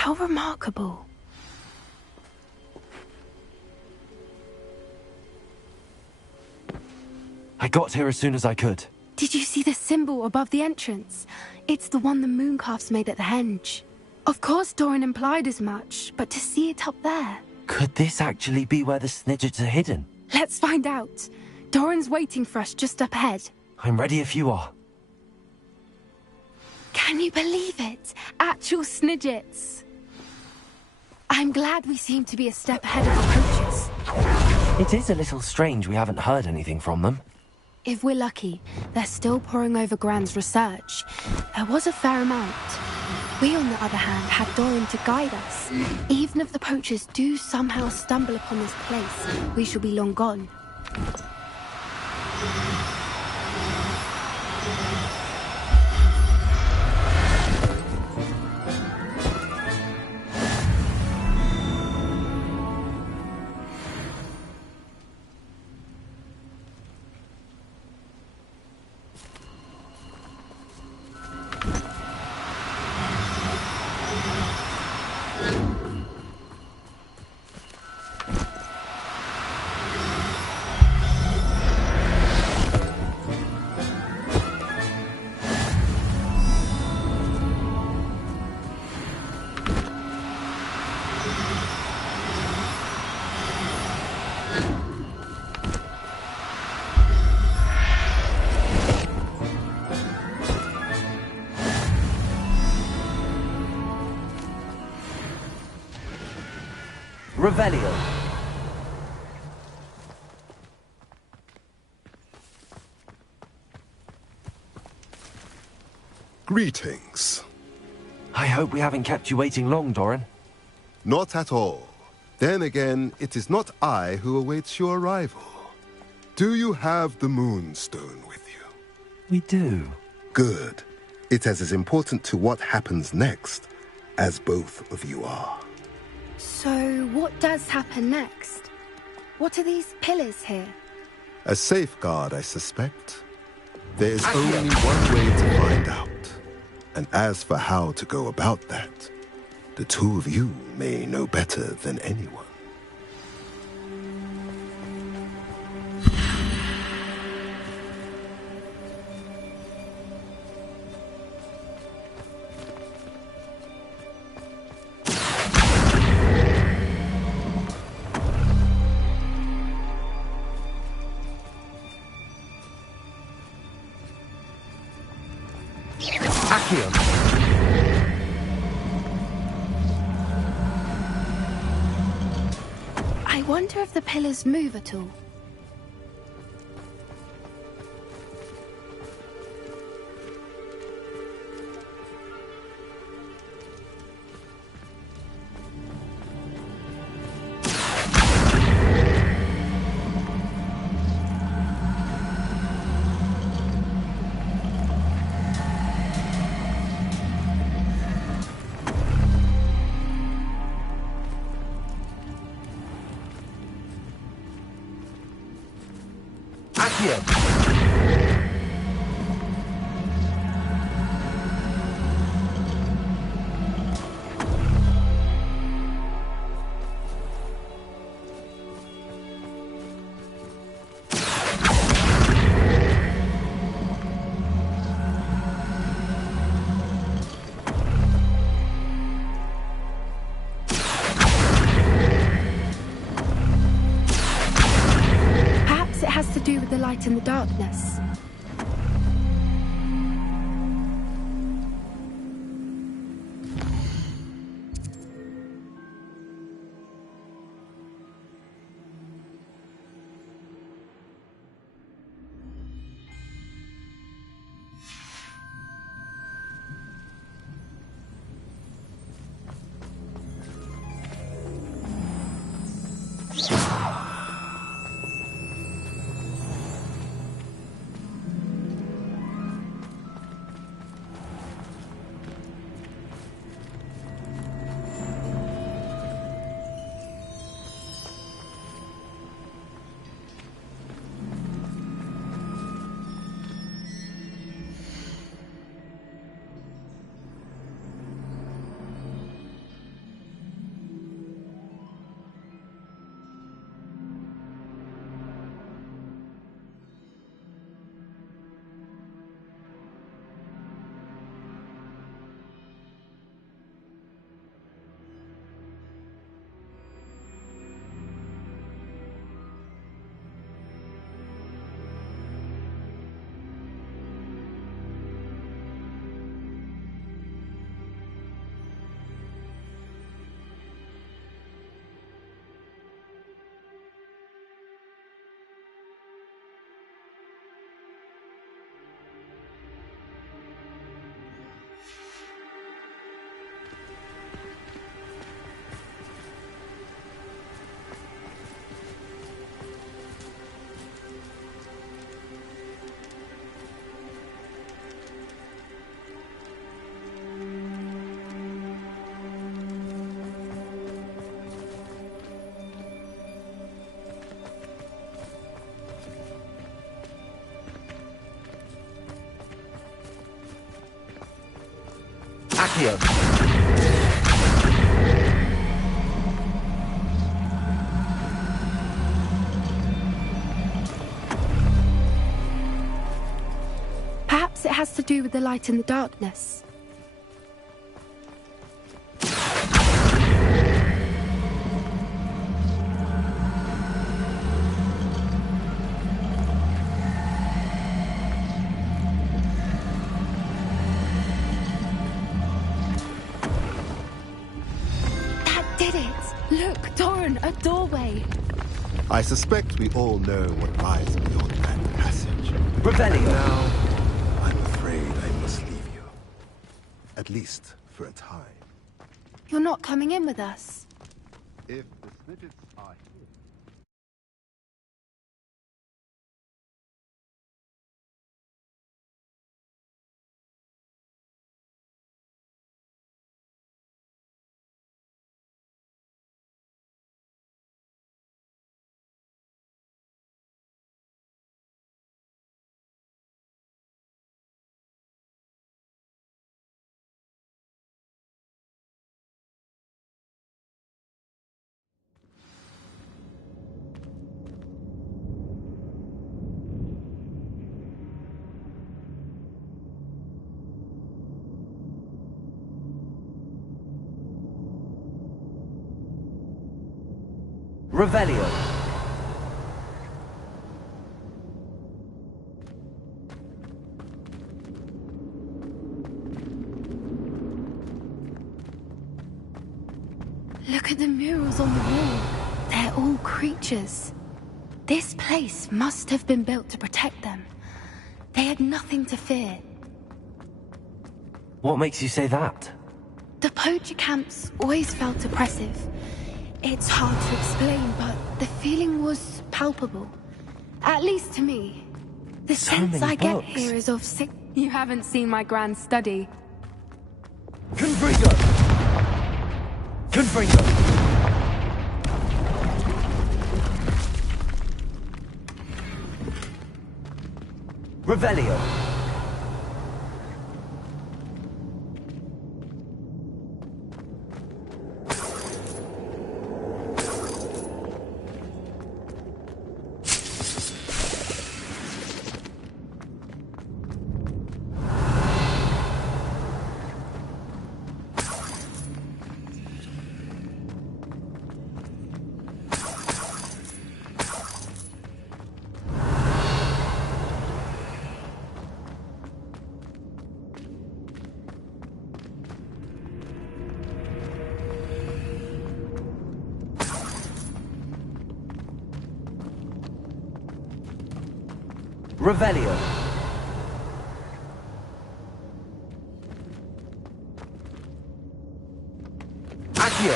How remarkable. I got here as soon as I could. Did you see the symbol above the entrance? It's the one the mooncalfs made at the henge. Of course Doran implied as much, but to see it up there... Could this actually be where the Snidgets are hidden? Let's find out. Doran's waiting for us just up ahead. I'm ready if you are. Can you believe it? Actual Snidgets. I'm glad we seem to be a step ahead of the poachers. It is a little strange we haven't heard anything from them. If we're lucky, they're still poring over Gran's research. There was a fair amount. We, on the other hand, had Doran to guide us. Even if the poachers do somehow stumble upon this place, we shall be long gone. Revelio. Greetings. I hope we haven't kept you waiting long, Doran. Not at all. Then again, it is not I who awaits your arrival. Do you have the Moonstone with you? We do. Good. It is as important to what happens next as both of you are. So, what does happen next? What are these pillars here? A safeguard, I suspect. There is only one way to find out. And as for how to go about that, the two of you may know better than anyone. I wonder if the pillars move at all. The light in the darkness. Accio. Perhaps it has to do with the light in the darkness. A doorway. I suspect we all know what lies beyond that passage. Revelio. Now, I'm afraid I must leave you. At least for a time. You're not coming in with us. If the snippets are here... Revelio. Look at the murals on the wall. They're all creatures. This place must have been built to protect them. They had nothing to fear. What makes you say that? The poacher camps always felt oppressive. It's hard to explain, but the feeling was palpable. At least to me. The sense I get here is of sick... You haven't seen my grand study. Confringo! Confringo! Revelio. Revelio. Accio.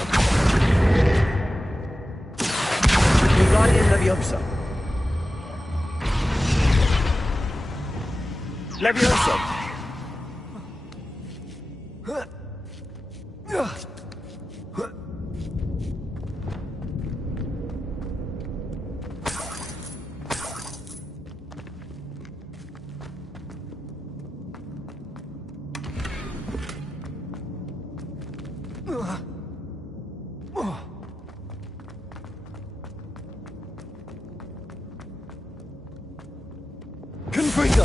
Guardian Leviosa. Leviosa. Confringo.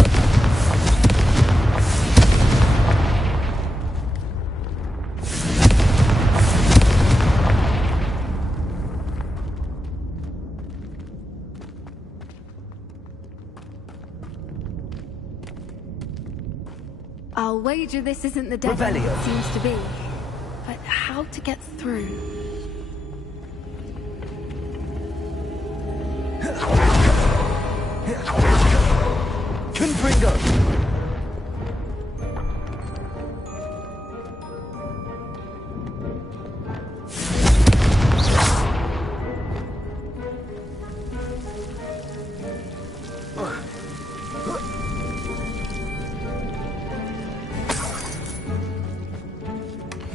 I'll wager this isn't the dead end it seems to be. But how to get through? Confringo.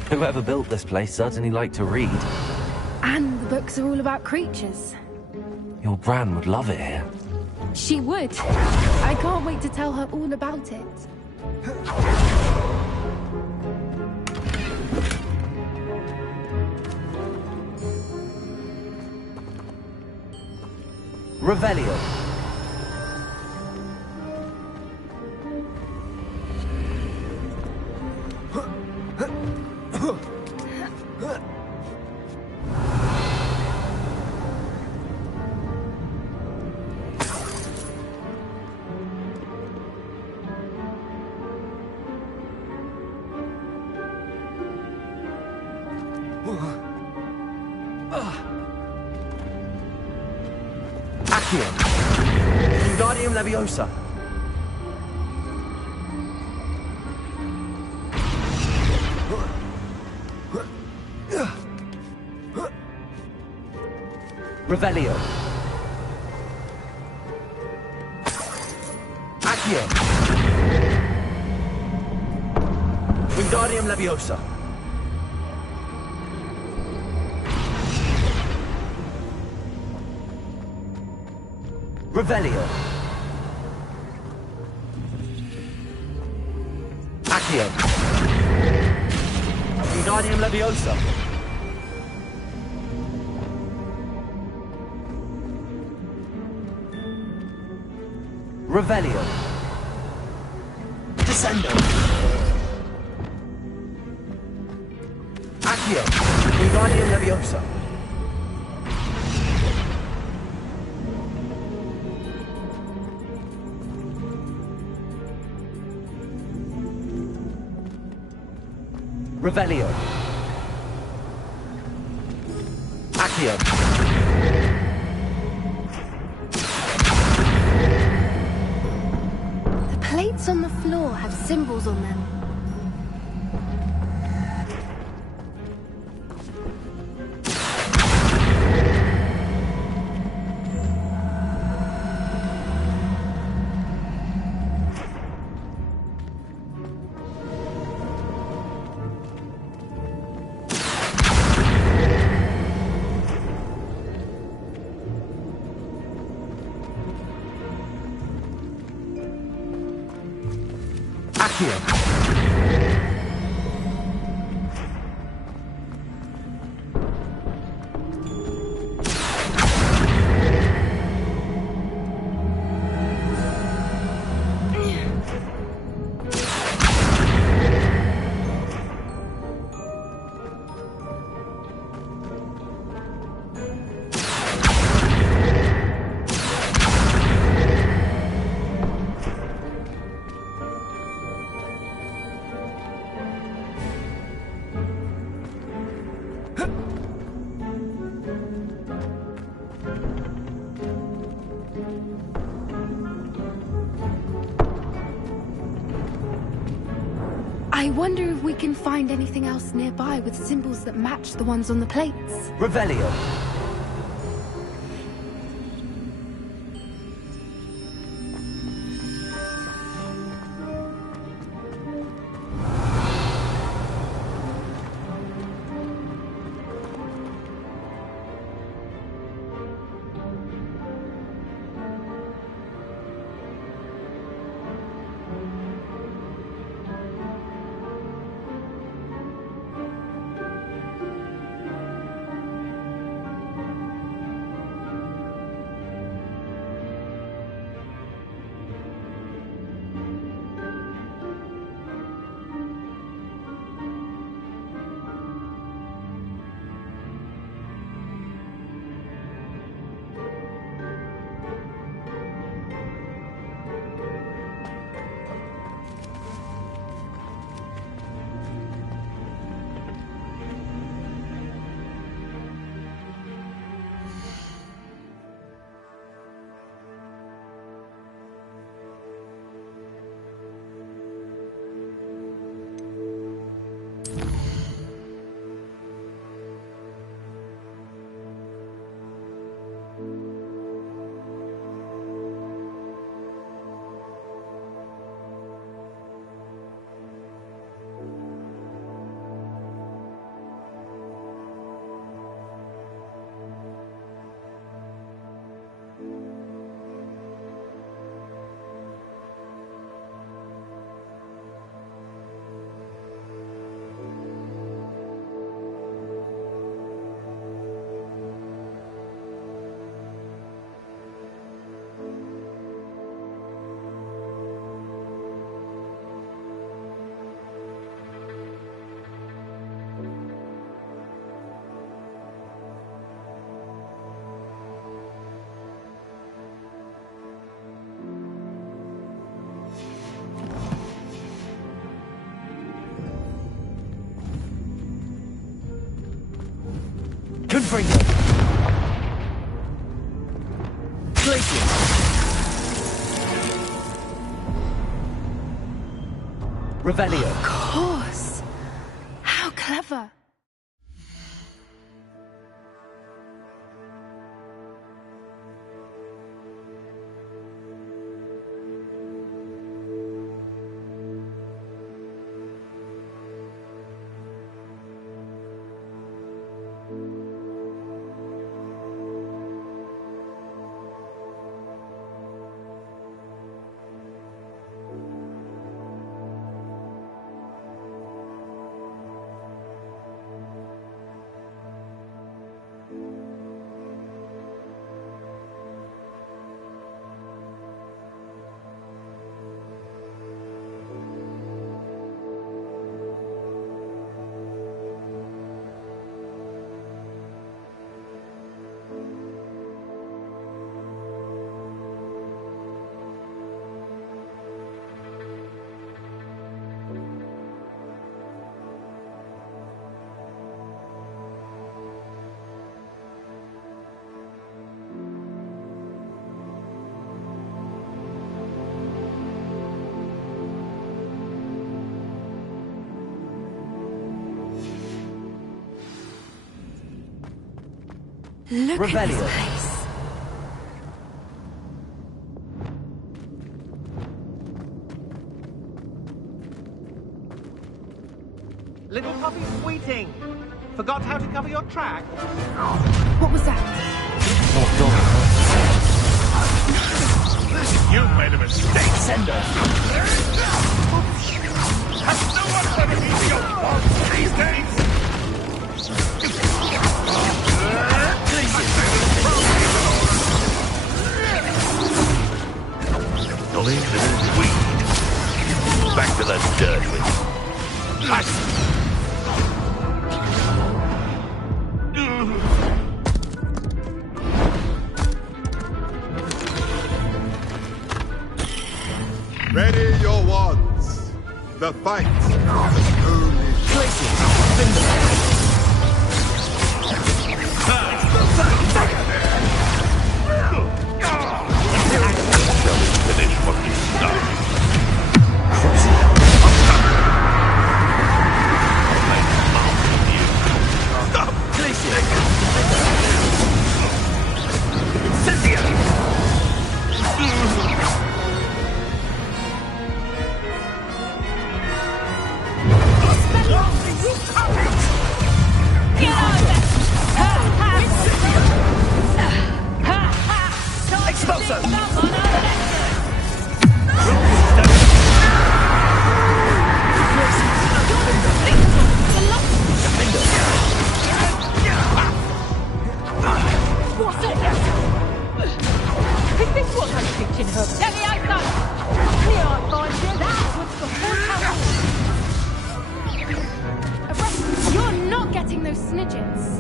Whoever built this place certainly liked to read. And the books are all about creatures. Your Gran would love it here. She would. I can't wait to tell her all about it. Revelio. Accio. Wingardium Leviosa. Revelio. Accio. Wingardium Leviosa. Revelio. Accio. Wingardium Leviosa. Revelio. Descendo. Accio. Wingardium Leviosa. Revelio. Accio. The plates on the floor have symbols on them. I wonder if we can find anything else nearby with symbols that match the ones on the plates. Revelio. Confringo. Glacier. Revelio. Of course. How clever. Look at Rebellion. this place. Little puppy sweeting. Forgot how to cover your track? What was that? You made a mistake, Sender. Has no one ever been your fault these days? Knowledge that is weed. Back to the dirt with Ready your wands. The fight only finish what you start. You're not getting those snidgets.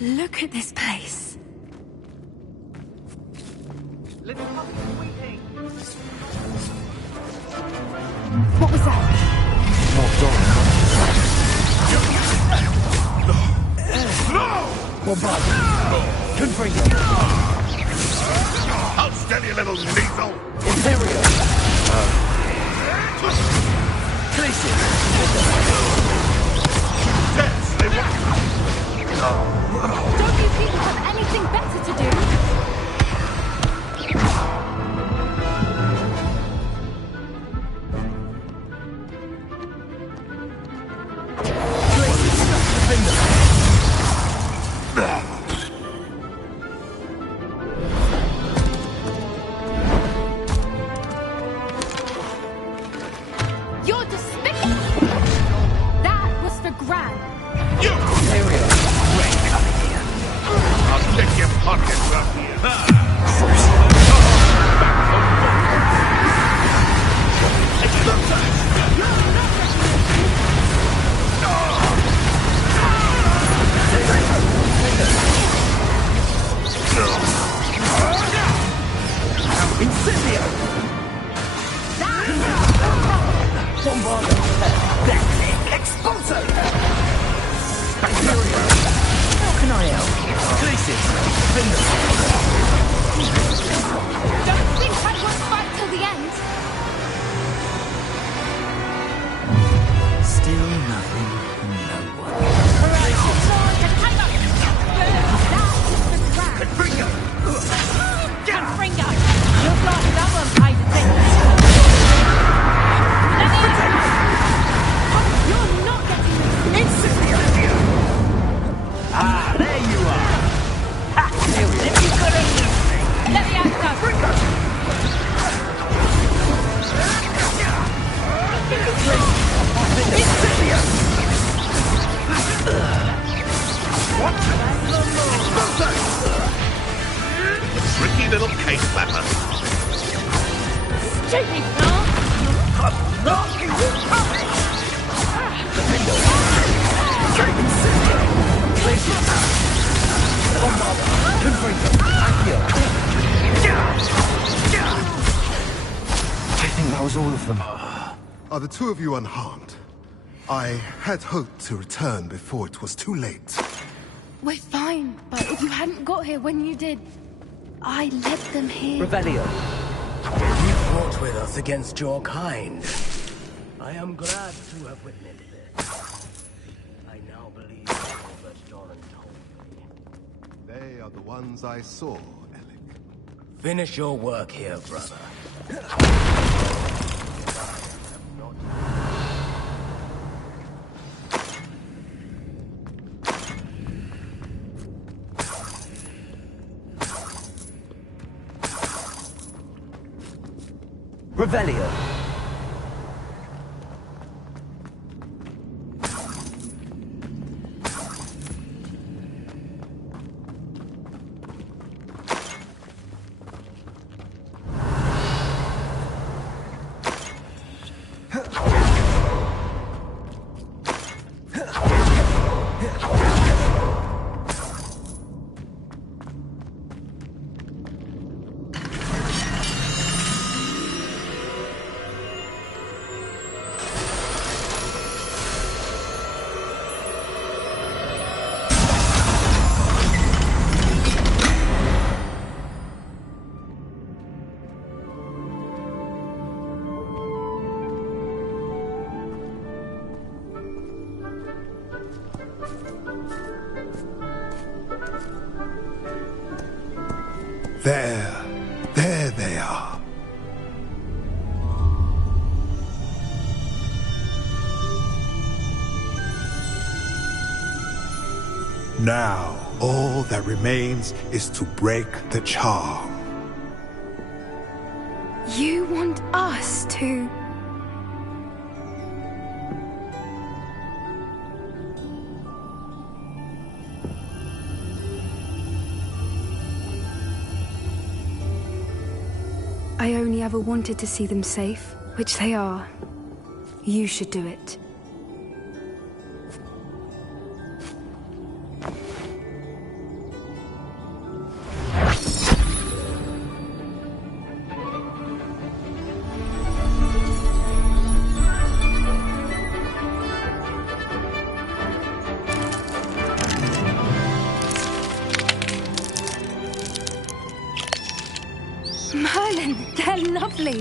Look at this place. Little puppy sweeting. What was that? Hold still, you little lethal. Don't you people have anything better to do? You're despicable! That was for Gran. I'll stick your pockets up here. Don't think I won't fight till the end. Still nothing and no one. Confringo! You've lost someone paid attention. You're not getting this. Ah, there you are. Ha! If you could have listened. Let me out, little case flapper. Stupid plant! I'm knocking you coming! I think that was all of them. Are the two of you unharmed? I had hoped to return before it was too late. We're fine, but if you hadn't got here when you did, I led them here. Revelio, you fought with us against your kind. I am glad to have witnessed this. I now believe all that Doran told me. They are the ones I saw, Alec. Finish your work here, brother. Revelio. There they are. Now, all that remains is to break the charm. You want us to... I only ever wanted to see them safe, which they are. You should do it. Merlin, they're lovely.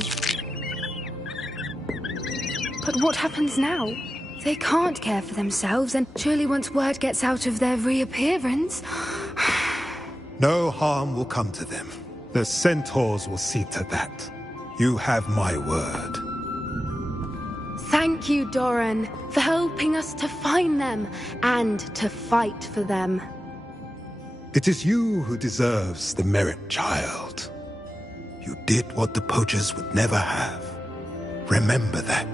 But what happens now? They can't care for themselves, and surely once word gets out of their reappearance... No harm will come to them. The centaurs will see to that. You have my word. Thank you, Doran, for helping us to find them, and to fight for them. It is you who deserves the merit, child. You did what the poachers would never have. Remember that.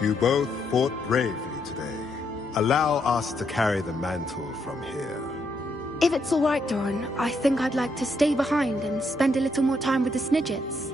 You both fought bravely today. Allow us to carry the mantle from here. If it's all right, Doran, I think I'd like to stay behind and spend a little more time with the Snidgets.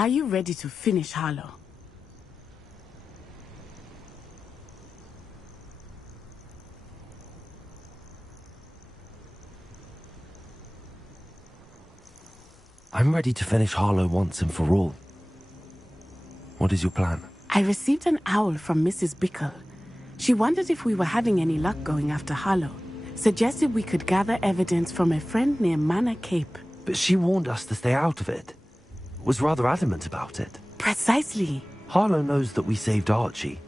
Are you ready to finish Harlow? I'm ready to finish Harlow once and for all. What is your plan? I received an owl from Mrs. Bickle. She wondered if we were having any luck going after Harlow. Suggested we could gather evidence from a friend near Manor Cape. But she warned us to stay out of it. Was rather adamant about it. Precisely. Harlow knows that we saved Archie,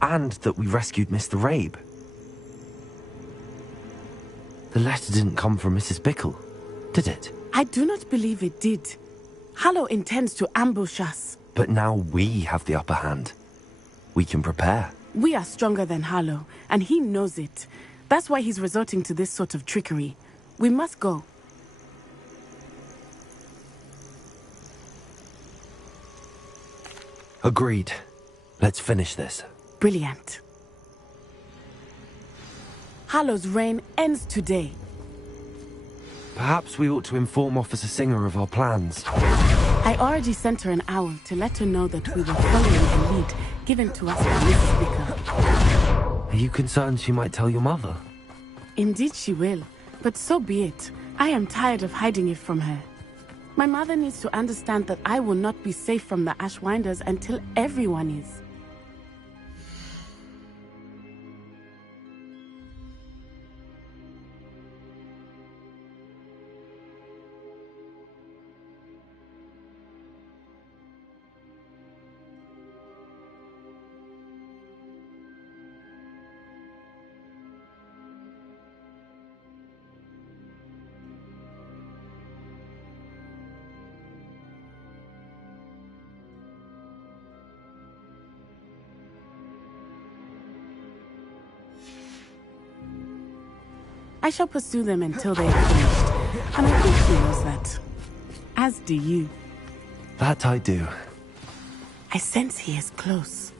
and that we rescued Mr. Rabe. The letter didn't come from Mrs. Bickle, did it? I do not believe it did. Harlow intends to ambush us. But now we have the upper hand. We can prepare. We are stronger than Harlow, and he knows it. That's why he's resorting to this sort of trickery. We must go. Agreed. Let's finish this. Brilliant. Harlow's reign ends today. Perhaps we ought to inform Officer Singer of our plans. I already sent her an owl to let her know that we were following the lead given to us by Mrs. Bickle. Are you concerned she might tell your mother? Indeed she will, but so be it. I am tired of hiding it from her. My mother needs to understand that I will not be safe from the Ashwinders until everyone is. I shall pursue them until they are finished, and I think she knows that. As do you. That I do. I sense he is close.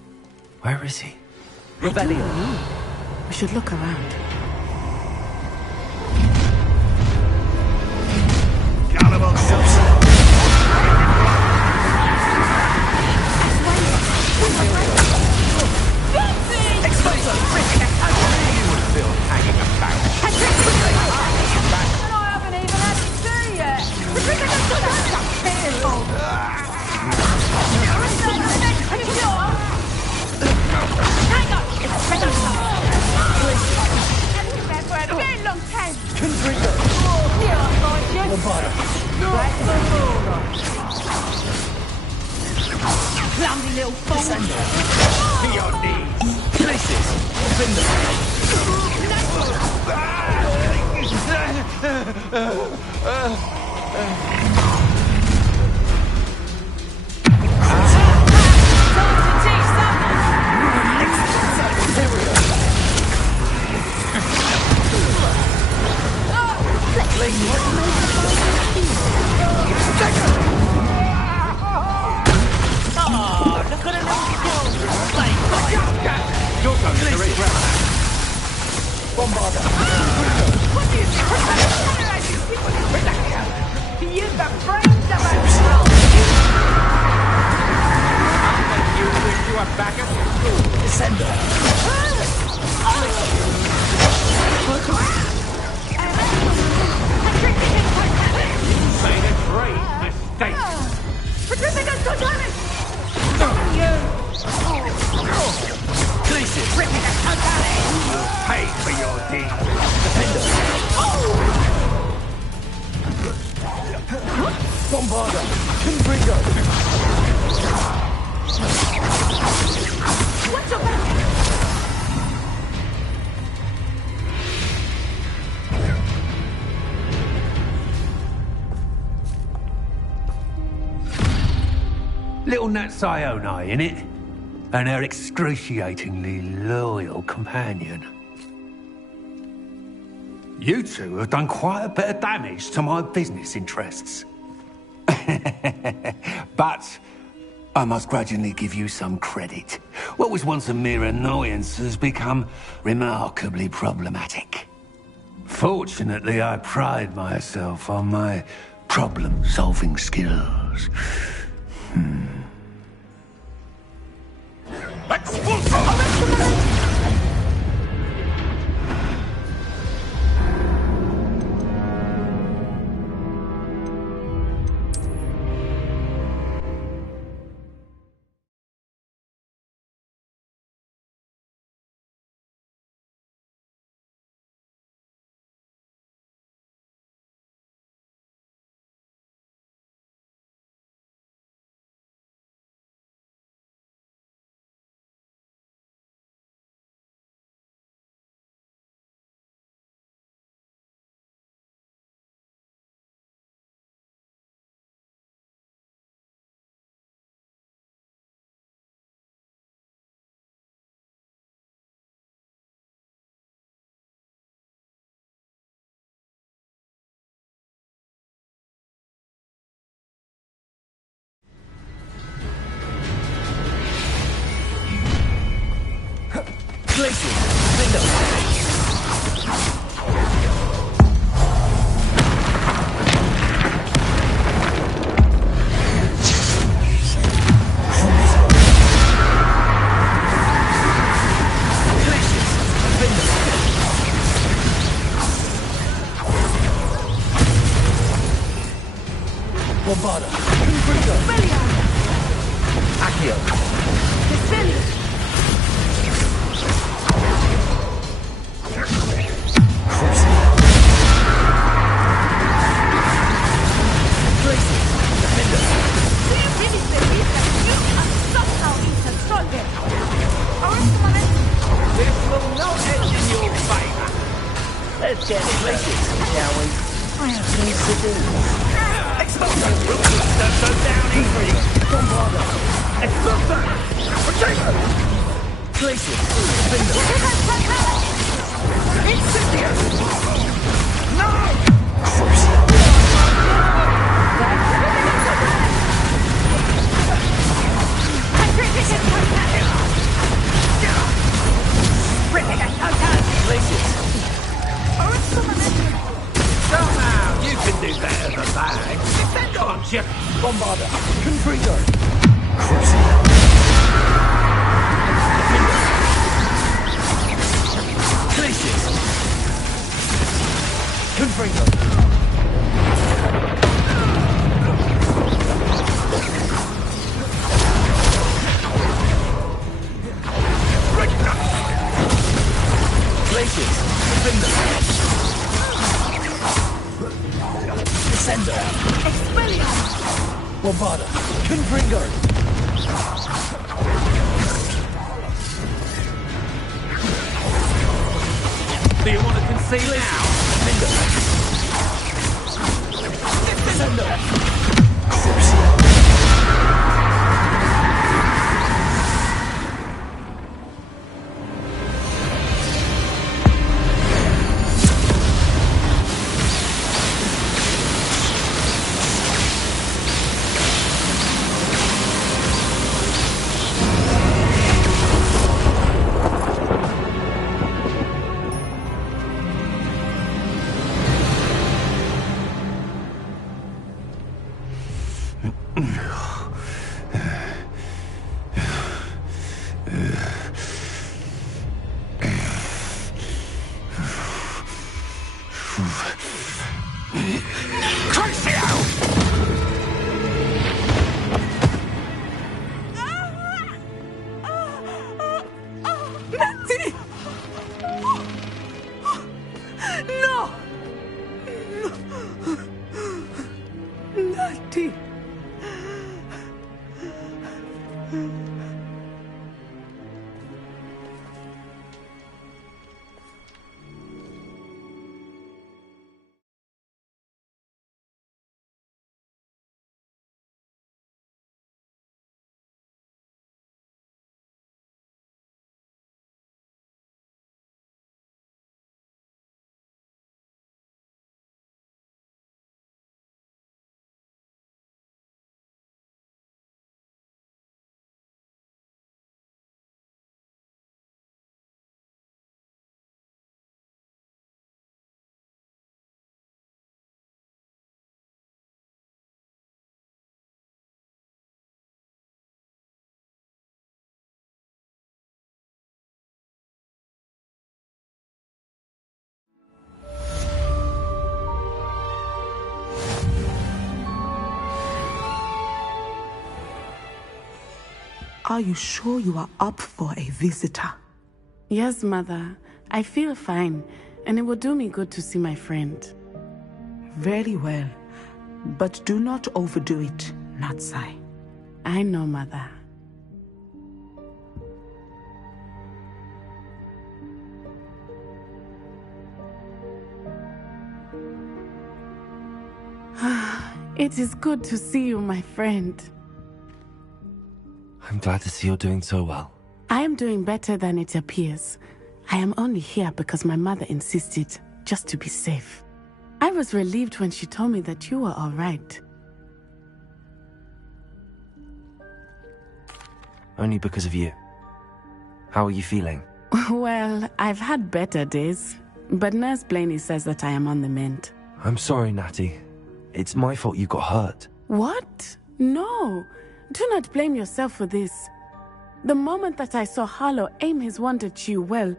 Where is he? I don't know. We should look around. Clumsy little fool! To your knees! Places! Defend Bombarder! What do you think? He used the brains of a troll! You wish you were back at school. Descender! Made a great mistake. Petrificus totalis! Glacius! Petrificus totalis! Pay for your deeds. Defender! Bombarder! Confringo! What's your back? Little Nat Sioni, innit? And her excruciatingly loyal companion. You two have done quite a bit of damage to my business interests. But I must grudgingly give you some credit. What was once a mere annoyance has become remarkably problematic. Fortunately, I pride myself on my problem-solving skills. Glacius! Window! Bombarda! Confringo! Accio! Descend! Let's get it, Glacius, shall we? I have things to do. Expulso! Don't go down easily! Bombarda! Expulso! Potato! Glacius! Finger! Incendio! No! Glacius! Somehow you can do better than that, can't you? Bombarda! Confringo! Glacius! Confringo! Glacius! Defender! Descender! Expelliarmus! Bombarda! Confringo! Do you want to concede now? Defender! Descender! Are you sure you are up for a visitor? Yes, Mother. I feel fine, and it will do me good to see my friend. Very well. But do not overdo it, Natsai. I know, Mother. It is good to see you, my friend. I'm glad to see you're doing so well. I am doing better than it appears. I am only here because my mother insisted, just to be safe. I was relieved when she told me that you were all right. Only because of you. How are you feeling? Well, I've had better days, but Nurse Blaney says that I am on the mend. I'm sorry, Natty. It's my fault you got hurt. What? No. Do not blame yourself for this. The moment that I saw Harlow aim his wand at you, well...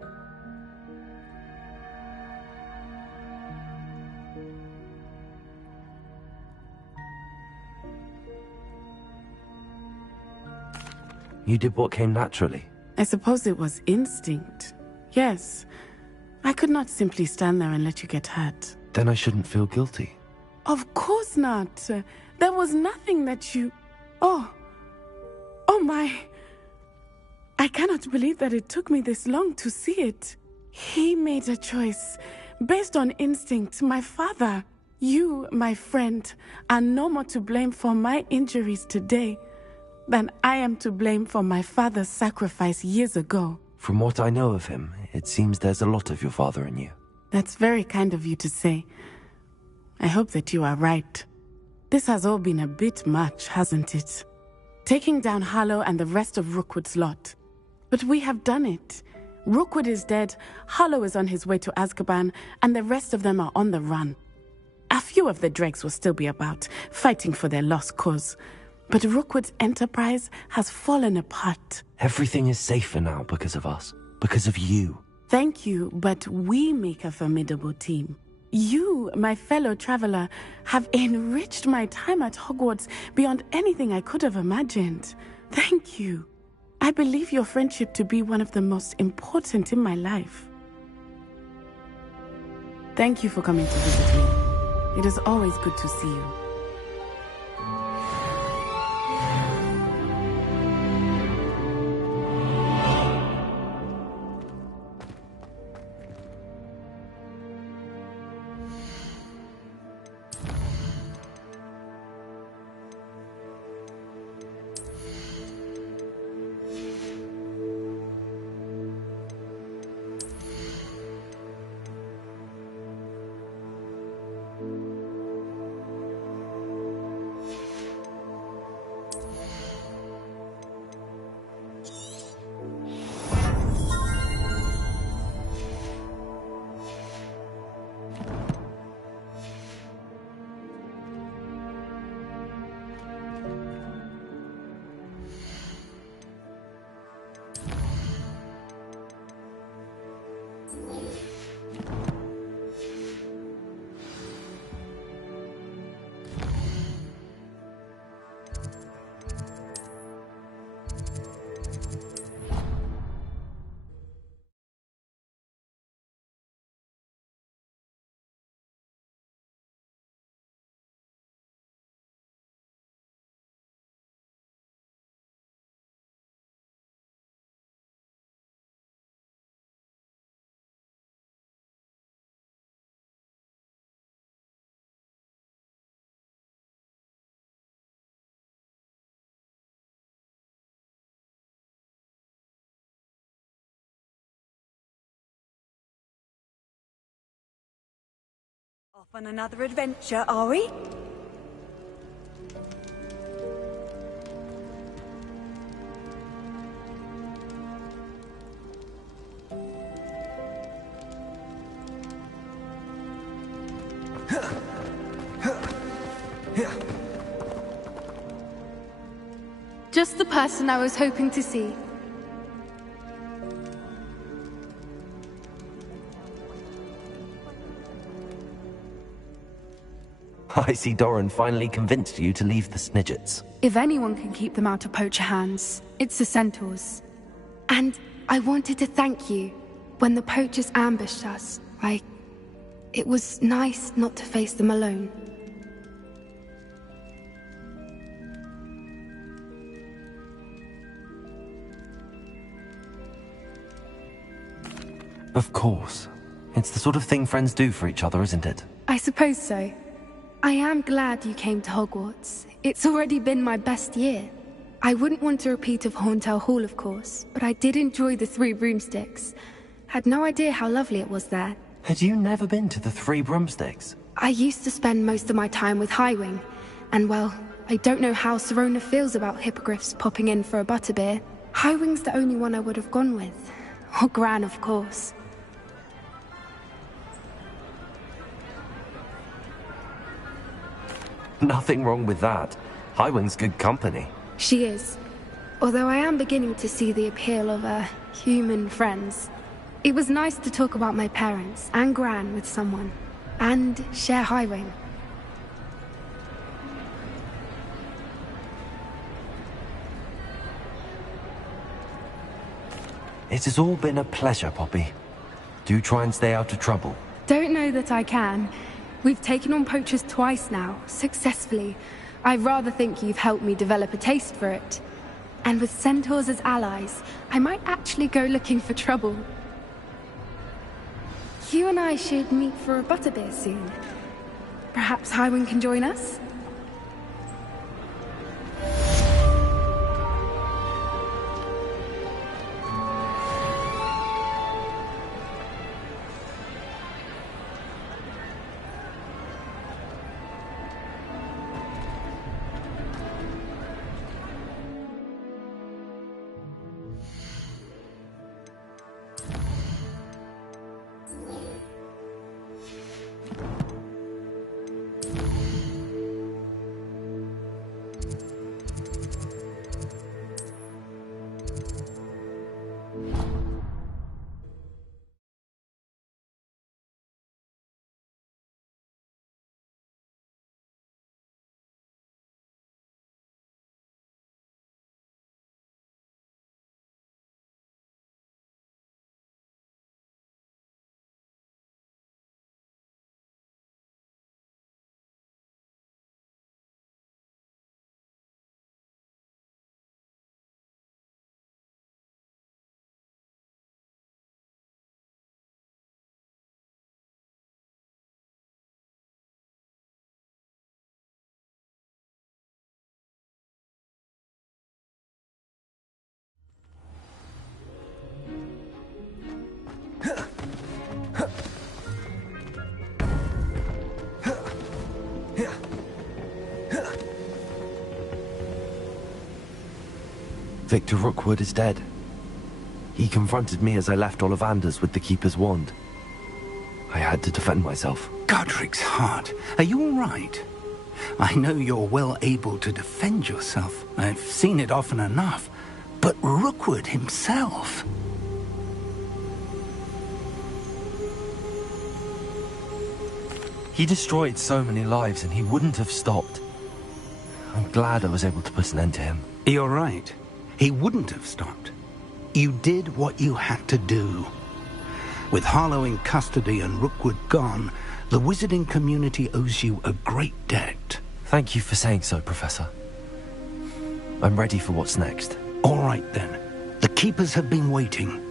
You did what came naturally. I suppose it was instinct. Yes. I could not simply stand there and let you get hurt. Then I shouldn't feel guilty. Of course not. There was nothing that you... Oh my... I cannot believe that it took me this long to see it. He made a choice based on instinct. My father, you, my friend, are no more to blame for my injuries today than I am to blame for my father's sacrifice years ago. From what I know of him, it seems there's a lot of your father in you. That's very kind of you to say. I hope that you are right. This has all been a bit much, hasn't it? Taking down Harlow and the rest of Rookwood's lot. But we have done it. Rookwood is dead, Harlow is on his way to Azkaban, and the rest of them are on the run. A few of the dregs will still be about, fighting for their lost cause. But Rookwood's enterprise has fallen apart. Everything is safer now because of us. Because of you. Thank you, but we make a formidable team. You, my fellow traveler, have enriched my time at Hogwarts beyond anything I could have imagined. Thank you. I believe your friendship to be one of the most important in my life. Thank you for coming to visit me. It is always good to see you. On another adventure, are we? Just the person I was hoping to see. I see Doran finally convinced you to leave the Snidgets. If anyone can keep them out of poacher hands, it's the centaurs. And I wanted to thank you. When the poachers ambushed us, it was nice not to face them alone. Of course. It's the sort of thing friends do for each other, isn't it? I suppose so. I am glad you came to Hogwarts. It's already been my best year. I wouldn't want a repeat of Horntail Hall, of course, but I did enjoy the Three Broomsticks. Had no idea how lovely it was there. Had you never been to the Three Broomsticks? I used to spend most of my time with Highwing, and well, I don't know how Serona feels about hippogriffs popping in for a butterbeer. Highwing's the only one I would have gone with. Or Gran, of course. Nothing wrong with that. Highwing's good company. She is. Although I am beginning to see the appeal of human friends. It was nice to talk about my parents and Gran with someone. And share Highwing. It has all been a pleasure, Poppy. Do try and stay out of trouble. Don't know that I can. We've taken on poachers twice now, successfully. I rather think you've helped me develop a taste for it. And with centaurs as allies, I might actually go looking for trouble. You and I should meet for a butterbeer soon. Perhaps Highwing can join us? Victor Rookwood is dead. He confronted me as I left Ollivanders with the Keeper's wand. I had to defend myself. Godric's heart. Are you all right? I know you're well able to defend yourself. I've seen it often enough. But Rookwood himself... He destroyed so many lives and he wouldn't have stopped. I'm glad I was able to put an end to him. You're right. He wouldn't have stopped. You did what you had to do. With Harlow in custody and Rookwood gone, the wizarding community owes you a great debt. Thank you for saying so, Professor. I'm ready for what's next. All right, then. The Keepers have been waiting.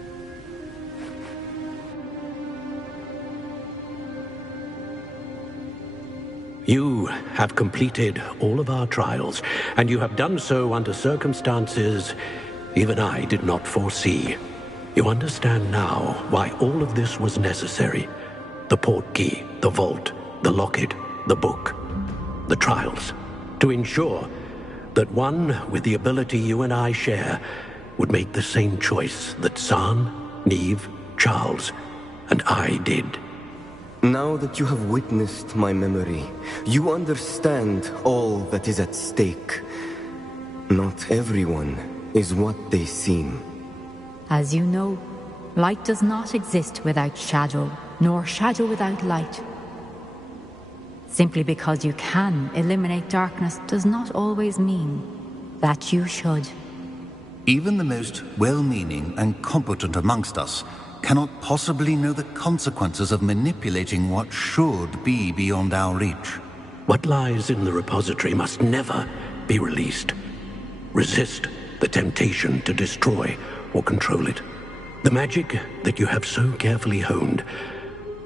You have completed all of our trials, and you have done so under circumstances even I did not foresee. You understand now why all of this was necessary. The portkey, the vault, the locket, the book, the trials, to ensure that one with the ability you and I share would make the same choice that San, Neve, Charles, and I did. Now that you have witnessed my memory, you understand all that is at stake. Not everyone is what they seem. As you know, light does not exist without shadow, nor shadow without light. Simply because you can eliminate darkness does not always mean that you should. Even the most well-meaning and competent amongst us cannot possibly know the consequences of manipulating what should be beyond our reach. What lies in the repository must never be released. Resist the temptation to destroy or control it. The magic that you have so carefully honed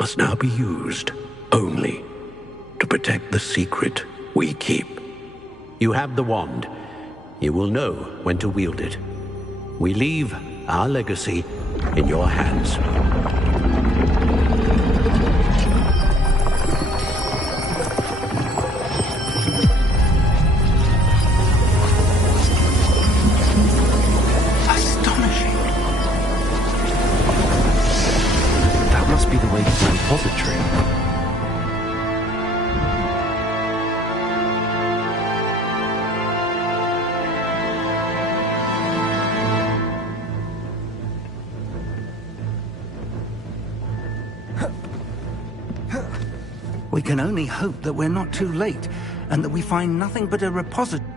must now be used only to protect the secret we keep. You have the wand. You will know when to wield it. We leave our legacy in your hands. Astonishing. That must be the way to the repository. We can only hope that we're not too late, and that we find nothing but a repository.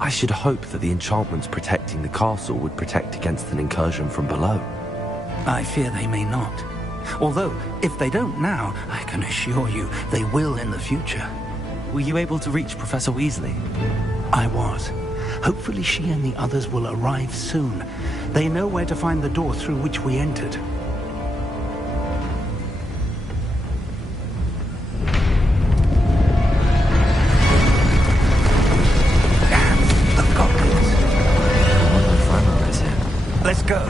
I should hope that the enchantments protecting the castle would protect against an incursion from below. I fear they may not. Although, if they don't now, I can assure you they will in the future. Were you able to reach Professor Weasley? I was. Hopefully she and the others will arrive soon. They know where to find the door through which we entered. Let's go.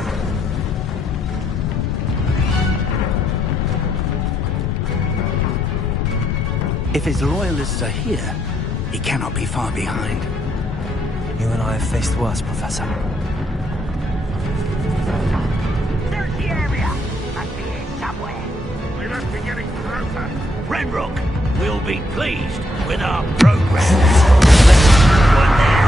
If his loyalists are here, he cannot be far behind. You and I have faced worse, Professor. Search the area. Must be here somewhere. We must be getting closer. Renrock will be pleased with our progress. Let's do one there.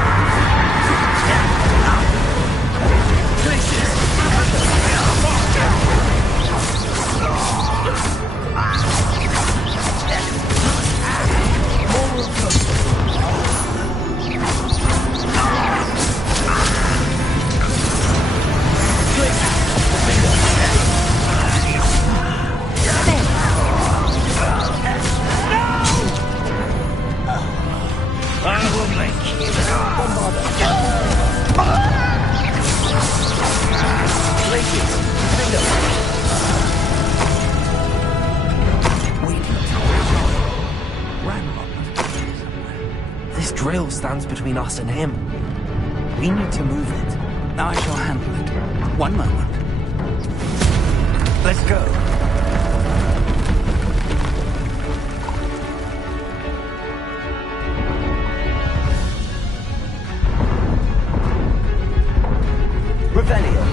This drill stands between us and him. We need to move it. I shall handle it. One moment. Let's go. Revelio.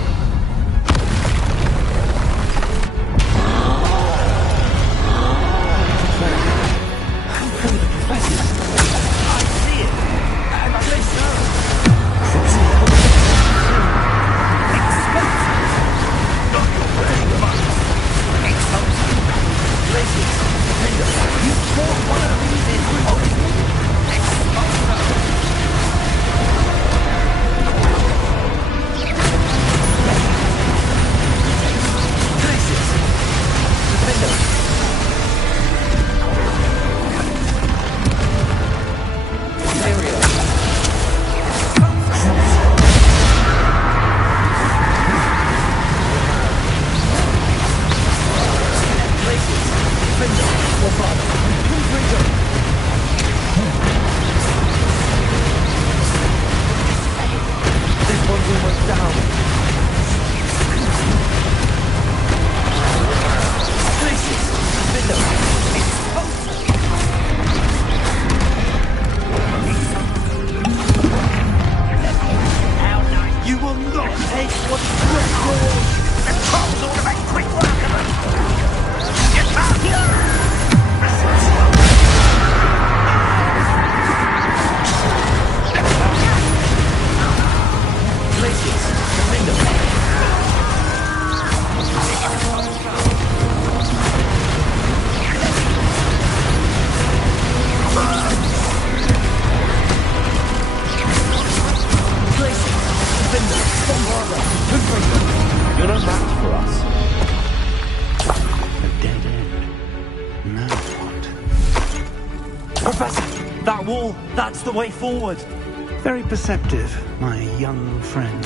down. Places. You will not take what's yours. The trolls ought to make quick work of them. You can't hear places. You're no match for us. A dead end. Now what? Professor, that wall, that's the way forward. Very perceptive, my young friend.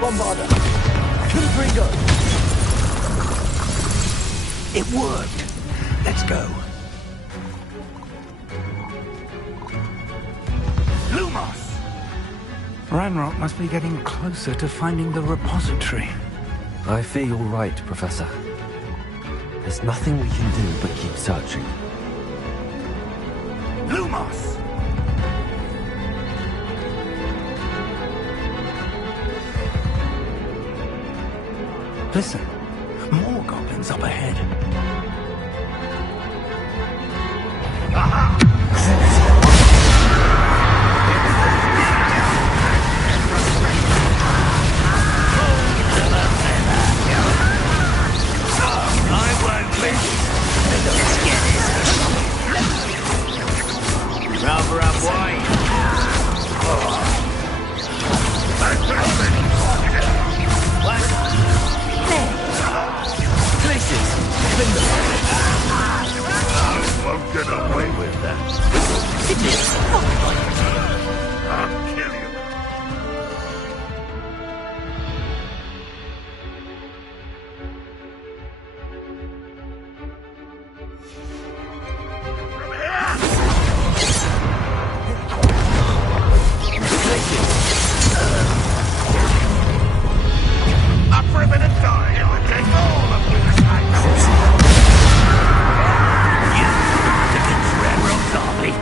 Bombarder. Confringo. It worked. Let's go. Lumos! Ranrock must be getting closer to finding the repository. I fear you're right, Professor. There's nothing we can do but keep searching. Lumos! Listen, more goblins up ahead. Aha! Rubber up wide. What? Places. I won't get away with that. I'll kill you. Up for a bit of time, it would take all of you. You against railroad zombie.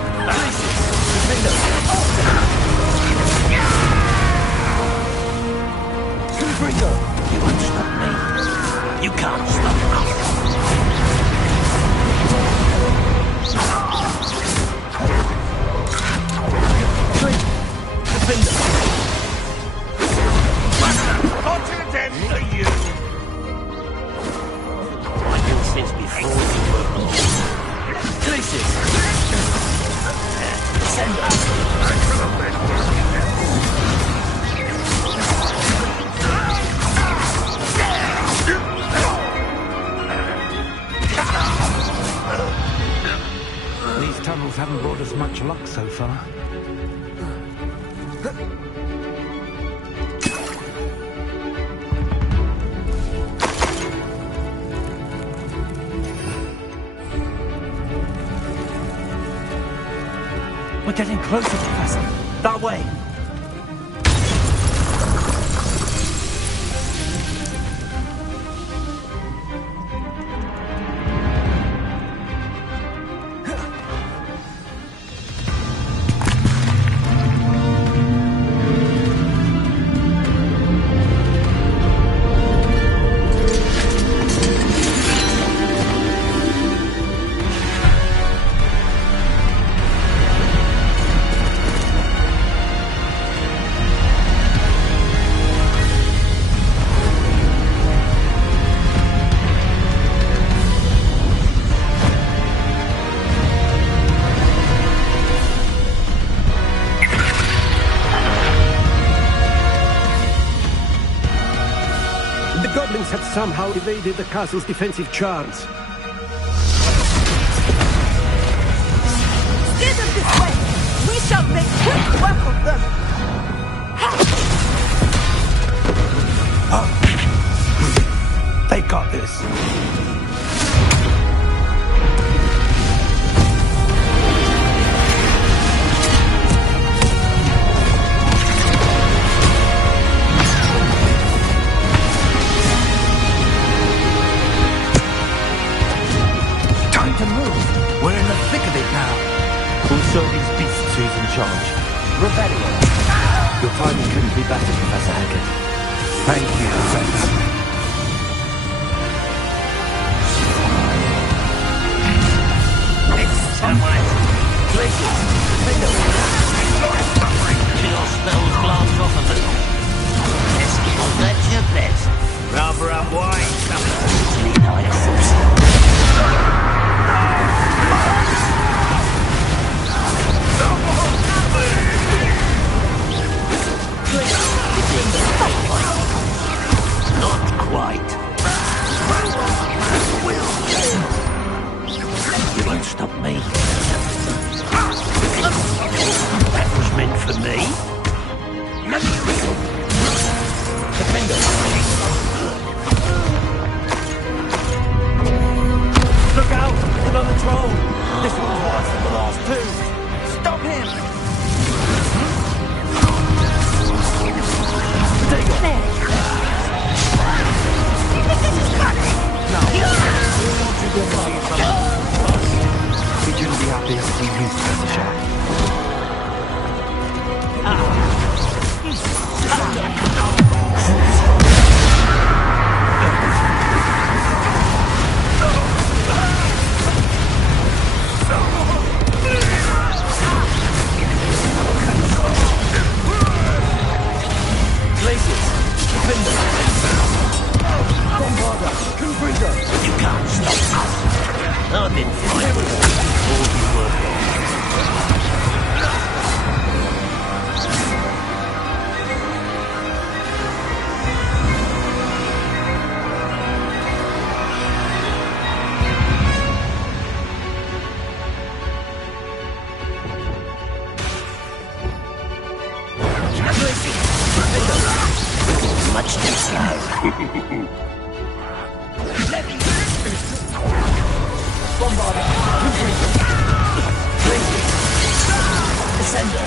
Confringo. You won't stop me. You can't stop us. Fortunate end for you. I knew since before you were born. Places. Send us. These tunnels haven't brought us much luck so far. We're getting closer, Professor. That way. Have somehow evaded the castle's defensive charms. Steer them this way! We shall make quick work of them! They got this. Show these beasts who's in charge. Rebellion. Your timing couldn't be better, Professor Hackett. Thank you, Professor. Exterminate! Places! Kill spells glance off of them. That's your best. Rather unwise stuff. Not quite. You won't stop me. That was meant for me. Look out! Another troll! This one's worse than the last two! Stop him! We shouldn't be happy if we use Professor Shaw. You can't stop us. I've been fighting all you work on. Much too slow. Descender.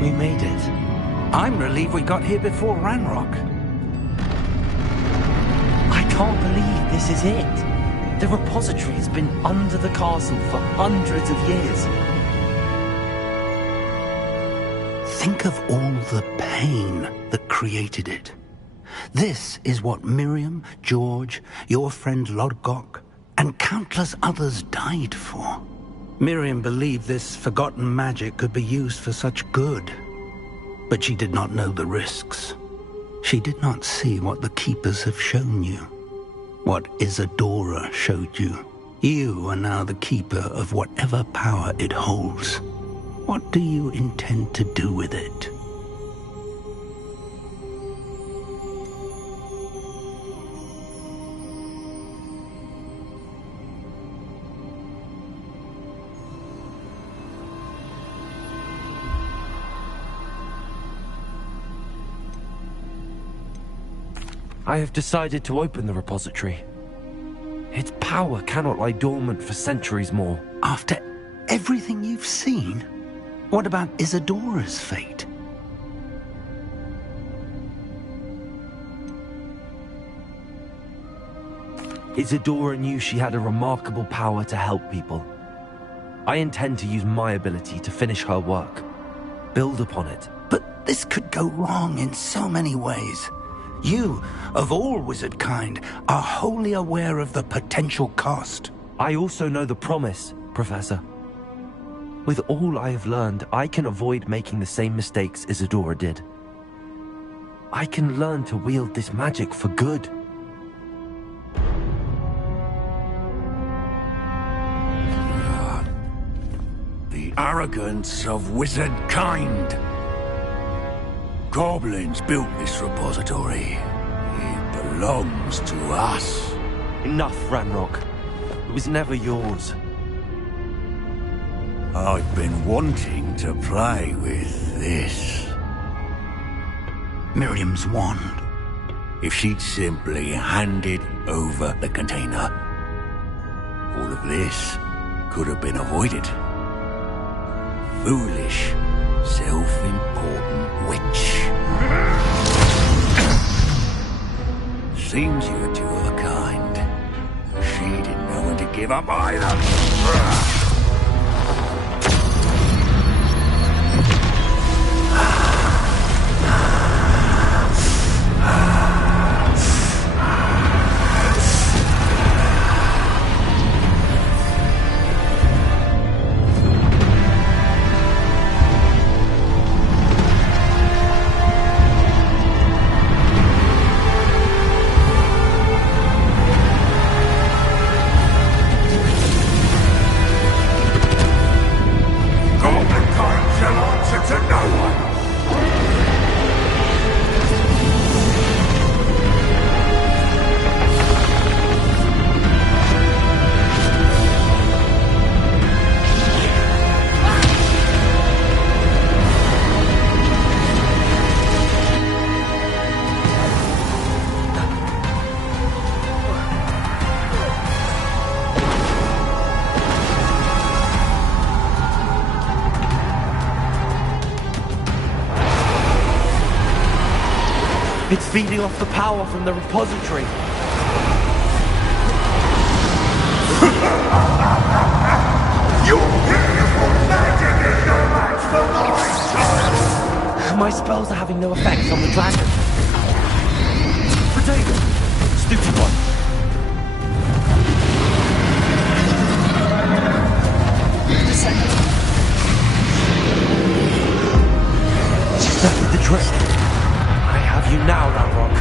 We made it. I'm relieved we got here before Ranrock. I can't believe this is it. The repository has been under the castle for hundreds of years. Think of all the pain that created it. This is what Miriam, George, your friend Lodgok, and countless others died for. Miriam believed this forgotten magic could be used for such good, but she did not know the risks. She did not see what the Keepers have shown you, what Isadora showed you. You are now the Keeper of whatever power it holds. What do you intend to do with it? I have decided to open the repository. Its power cannot lie dormant for centuries more. After everything you've seen? What about Isadora's fate? Isadora knew she had a remarkable power to help people. I intend to use my ability to finish her work. Build upon it. But this could go wrong in so many ways. You, of all wizard kind, are wholly aware of the potential cost. I also know the promise, Professor. With all I have learned, I can avoid making the same mistakes Isadora did. I can learn to wield this magic for good. The arrogance of wizard kind. Goblins built this repository. It belongs to us. Enough, Ranrock. It was never yours. I've been wanting to play with this. Miriam's wand. If she'd simply handed over the container, all of this could have been avoided. Foolish, self-important witch. Seems you were two of a kind. She didn't know when to give up either. It's feeding off the power from the repository. Your beautiful magic is no match for mine, child! My spells are having no effect on the dragon. Potato! Stupid one. That did the trick. I have you now, Ranrock.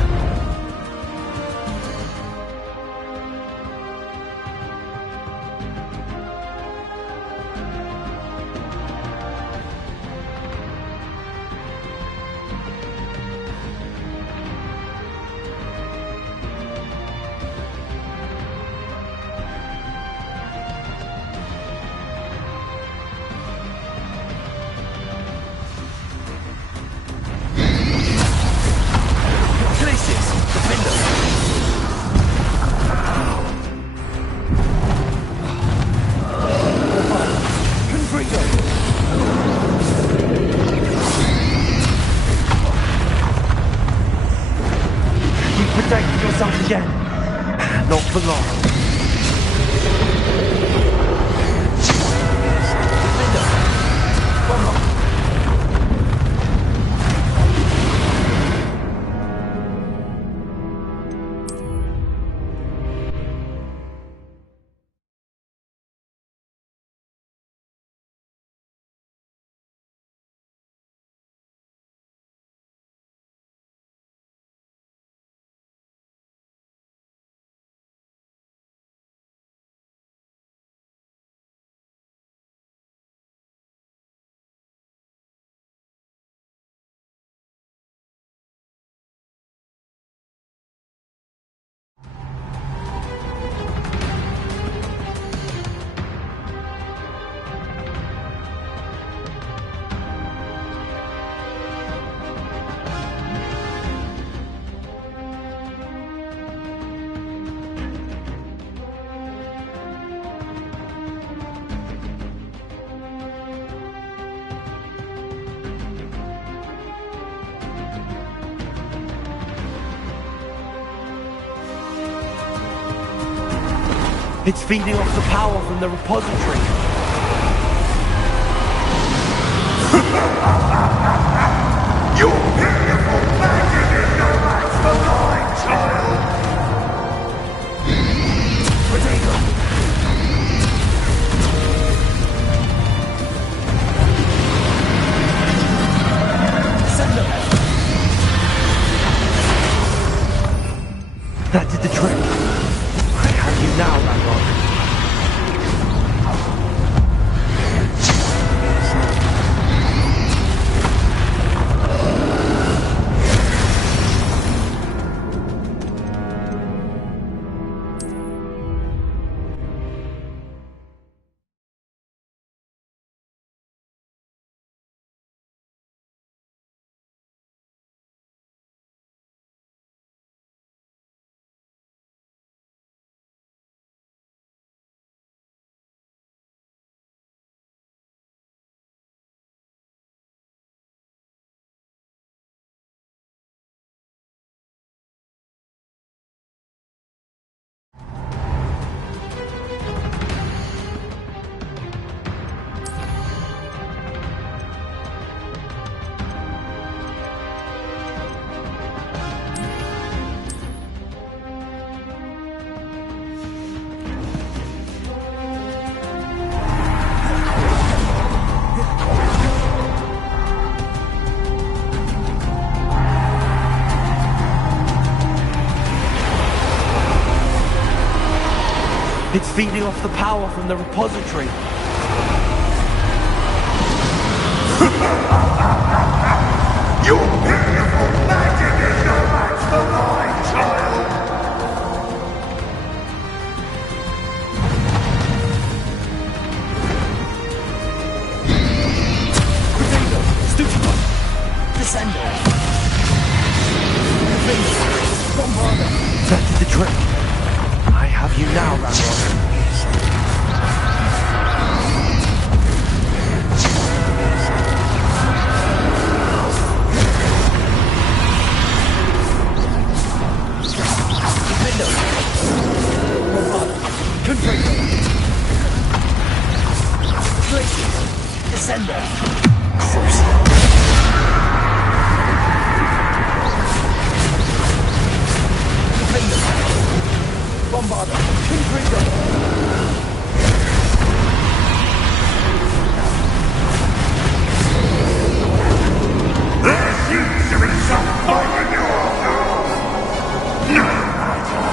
Protect yourself again. Not for long. It's feeding off the power from the repository. Your beautiful magic is no match for mine, child! That did the trick. I have you now, Ragnarok. It's feeding off the power from the repository. Your beautiful magic is no match for mine, child! Crusader! Stupefy! Descender! Bombarder! That did the trick. I have you now, Ragnarok. Descender. Bombarder. Confringo. There seems to be some fight in you after all. No matter.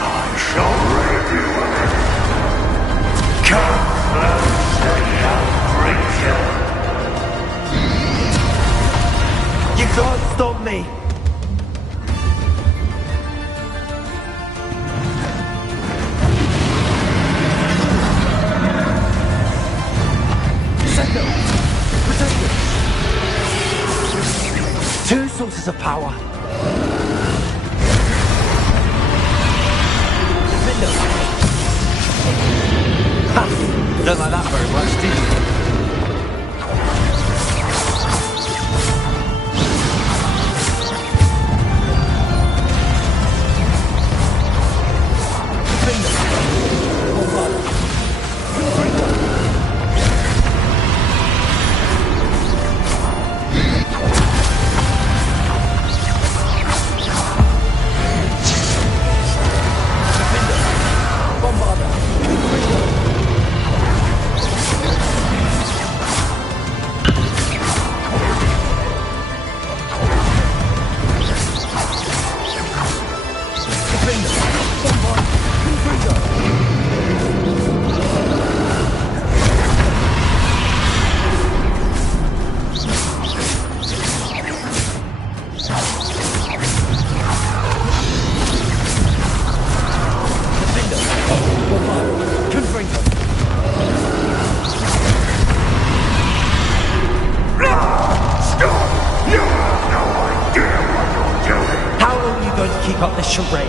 I shall rid you of it. Come close, young creature. You can't stop me. Two sources of power. Ha! Don't like that very much, do you? Keep up this charade.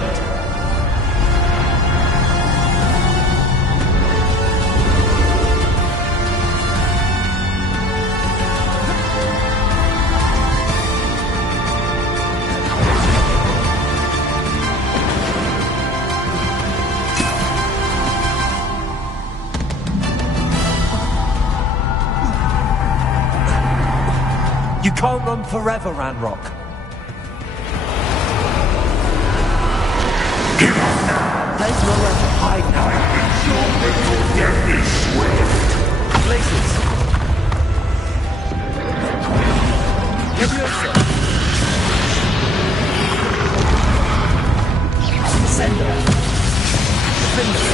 run forever, Ranrock. There's nowhere to hide now. Your death is swift. Places. Leviosa. Sender. Defender.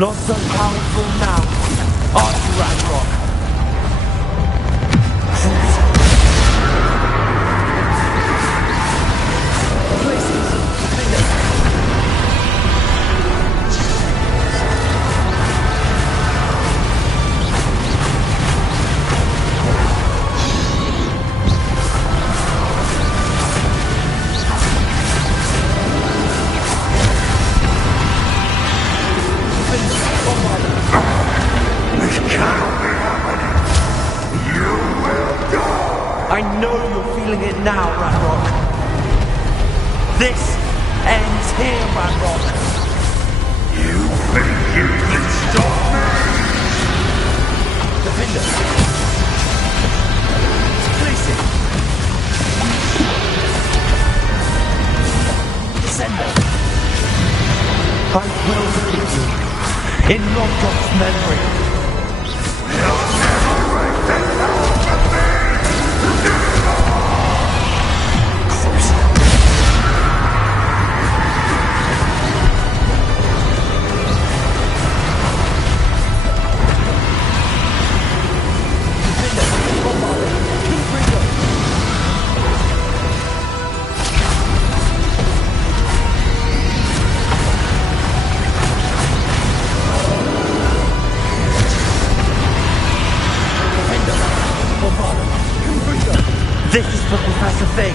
Not so powerful now, are you, Ranrock? Places. Defender. I know you're feeling it now, Ranrock. This ends here, Ranrock. You think you can stop me? Defender. Places. Descender. I will forgive you. In Lodgok's memory. This is for Professor Fig.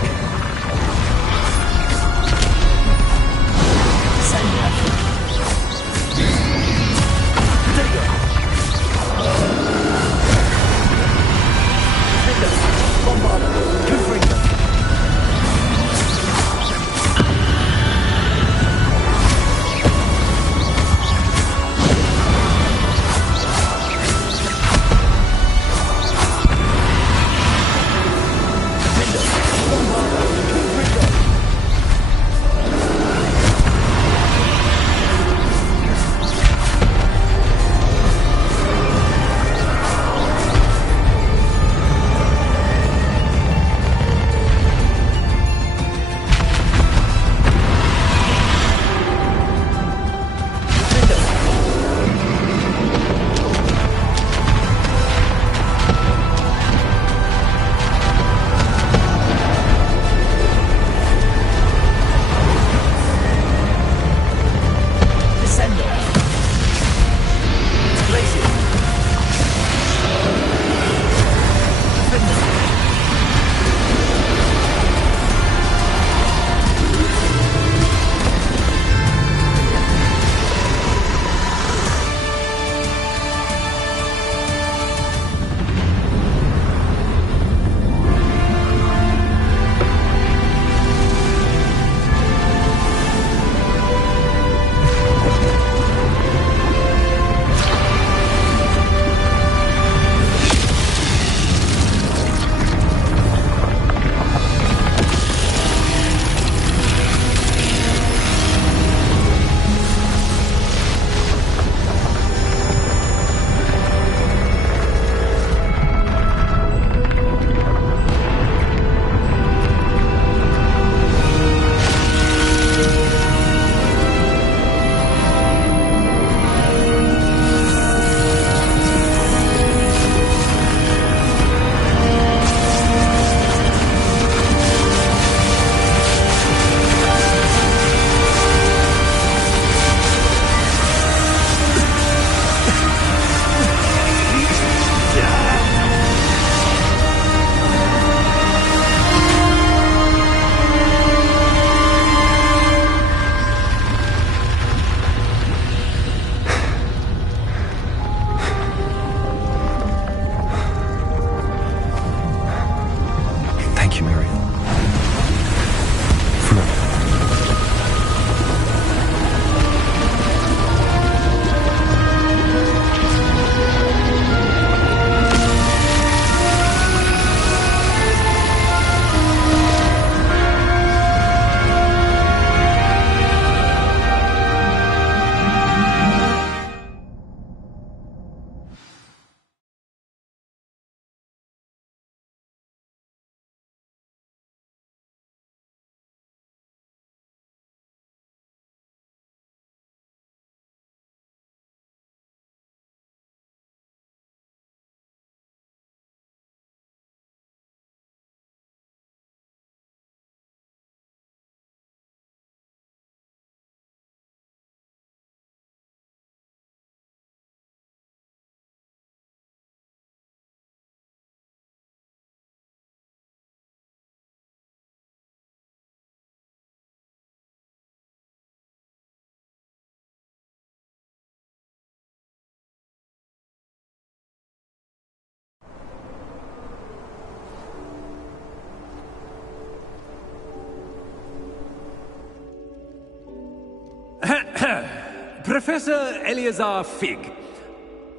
Professor Eleazar Fig.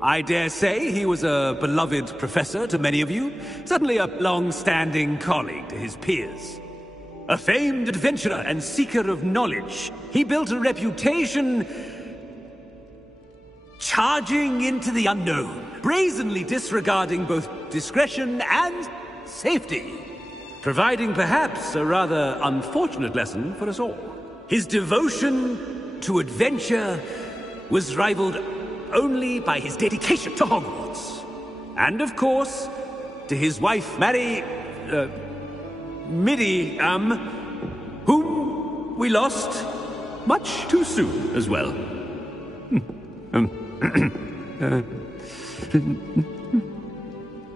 I dare say he was a beloved professor to many of you, certainly a long-standing colleague to his peers. A famed adventurer and seeker of knowledge, he built a reputation charging into the unknown, brazenly disregarding both discretion and safety, providing perhaps a rather unfortunate lesson for us all. His devotion to adventure was rivaled only by his dedication to Hogwarts. And of course, to his wife, Midi, whom we lost much too soon as well.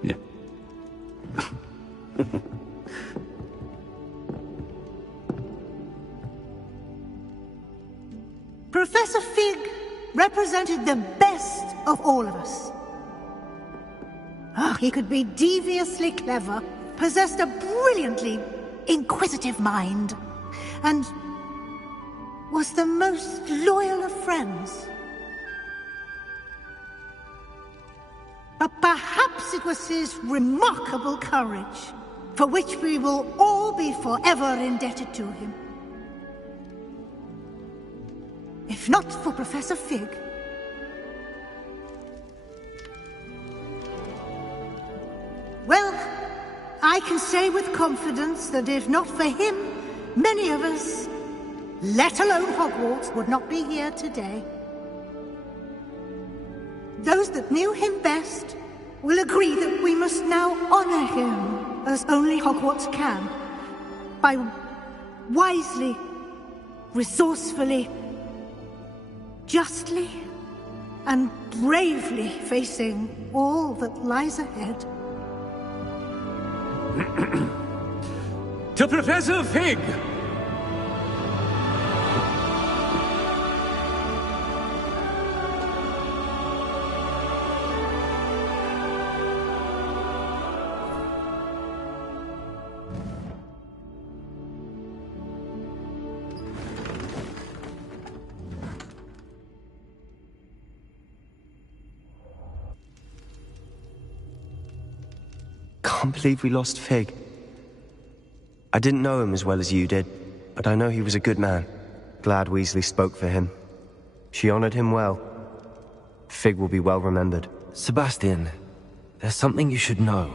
Yeah. Professor Fig represented the best of all of us. He could be deviously clever, possessed a brilliantly inquisitive mind, and was the most loyal of friends. But perhaps it was his remarkable courage, for which we will all be forever indebted to him. If not for Professor Fig, well, I can say with confidence that if not for him, many of us, let alone Hogwarts, would not be here today. Those that knew him best will agree that we must now honor him as only Hogwarts can, by wisely, resourcefully, justly, and bravely facing all that lies ahead. To Professor Fig! Can't believe we lost Fig. I didn't know him as well as you did, but I know he was a good man. Glad Weasley spoke for him. She honored him well. Fig will be well remembered. Sebastian, there's something you should know.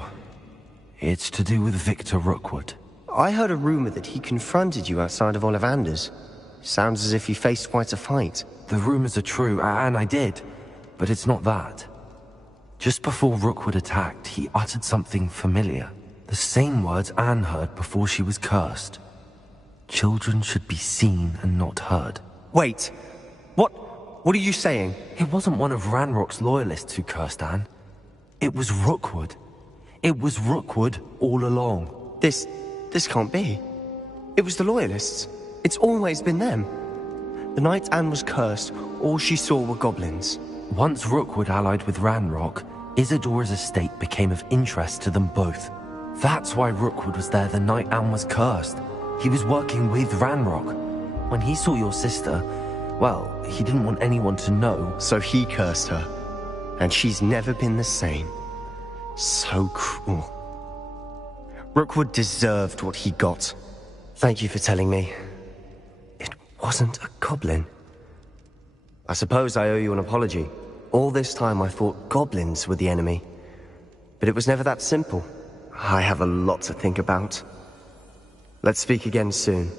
It's to do with Victor Rookwood. I heard a rumor that he confronted you outside of Ollivander's. Sounds as if you faced quite a fight. The rumors are true, and I did, but it's not that. Just before Rookwood attacked, he uttered something familiar. The same words Anne heard before she was cursed. Children should be seen and not heard. Wait! What are you saying? It wasn't one of Ranrock's loyalists who cursed Anne. It was Rookwood. It was Rookwood all along. This can't be. It was the loyalists. It's always been them. The night Anne was cursed, all she saw were goblins. Once Rookwood allied with Ranrock, Isadora's estate became of interest to them both. That's why Rookwood was there the night Anne was cursed. He was working with Ranrock. When he saw your sister, well, he didn't want anyone to know. So he cursed her. And she's never been the same. So cruel. Rookwood deserved what he got. Thank you for telling me. It wasn't a goblin. I suppose I owe you an apology. All this time I thought goblins were the enemy. But it was never that simple. I have a lot to think about. Let's speak again soon.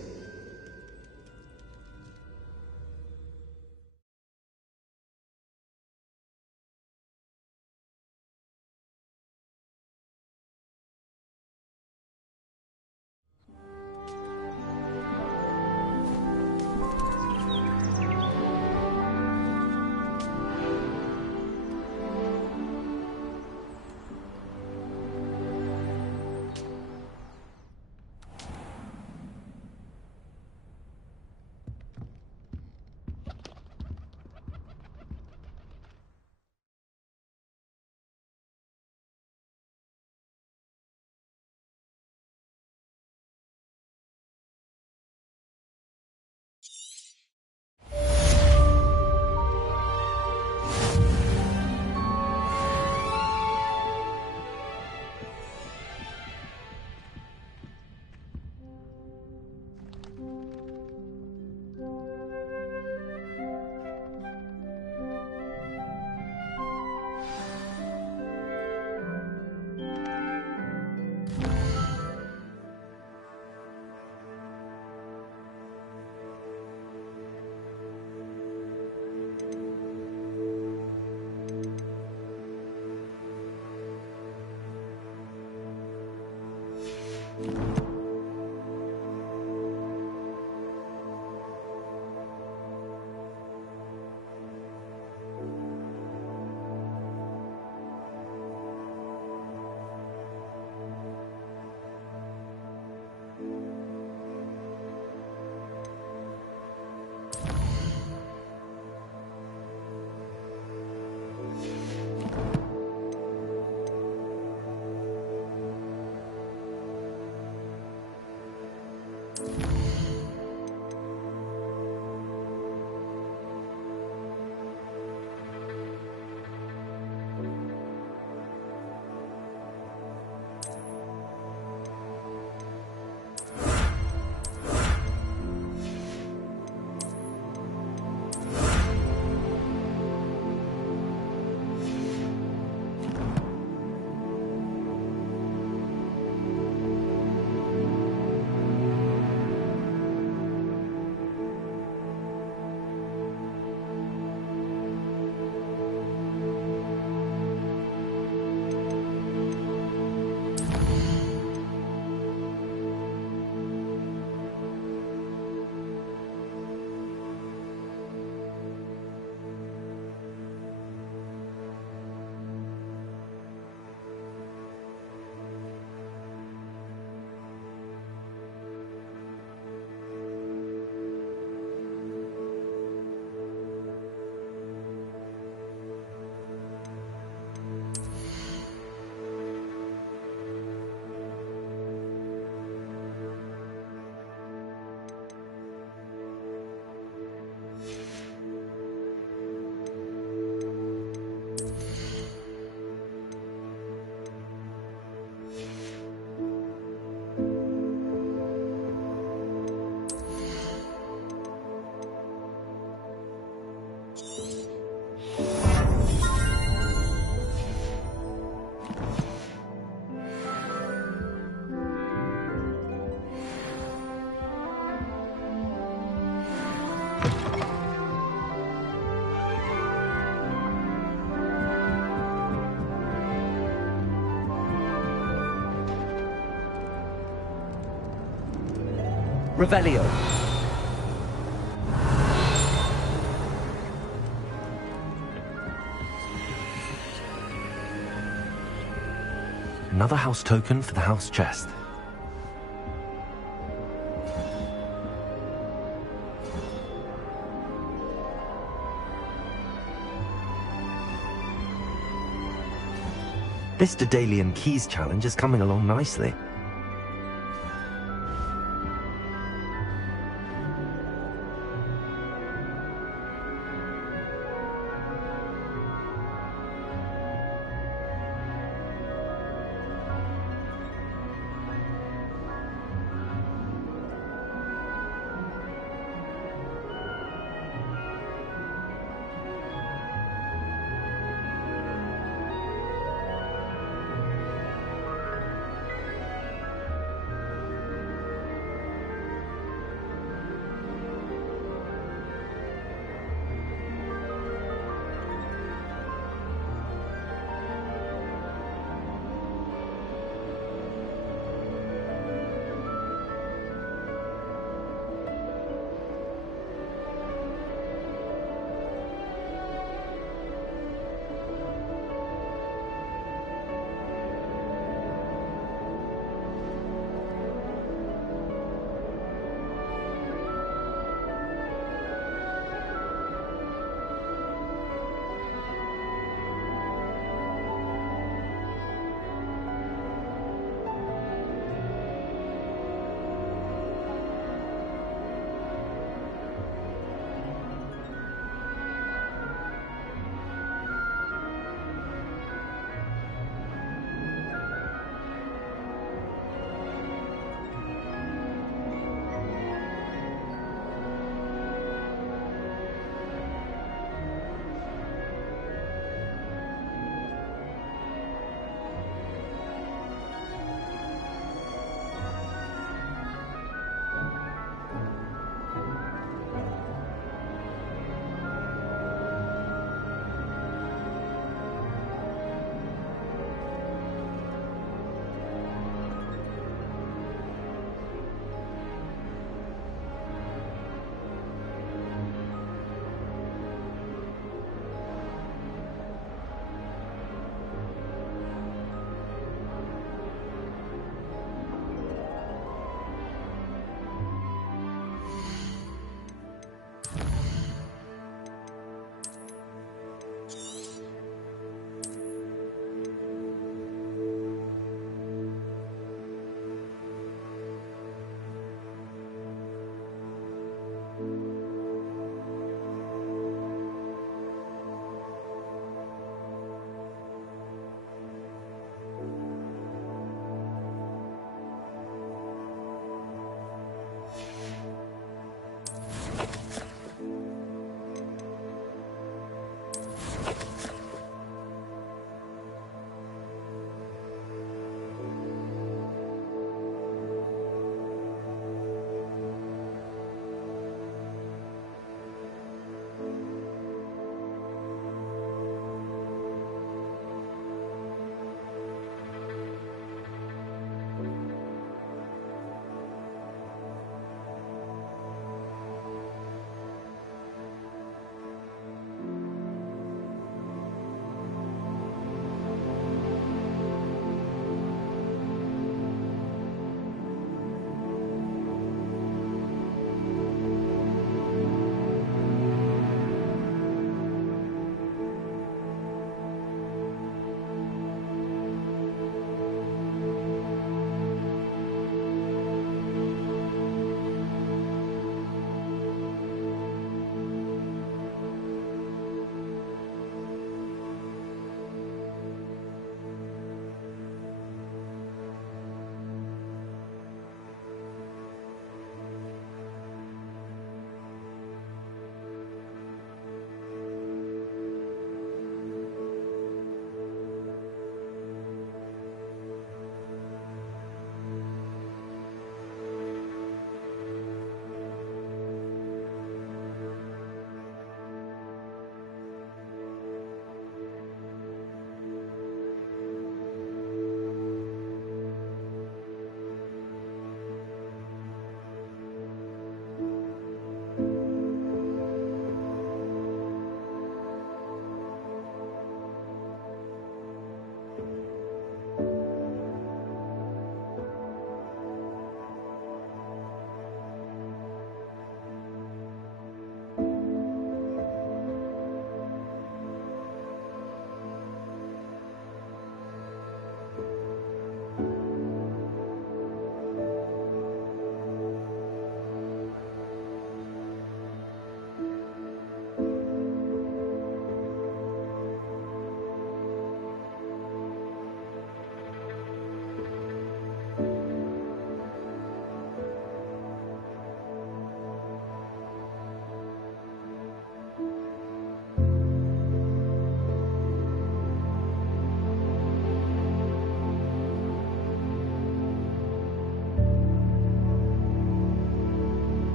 Revelio. Another house token for the house chest. This Daedalian Keys challenge is coming along nicely.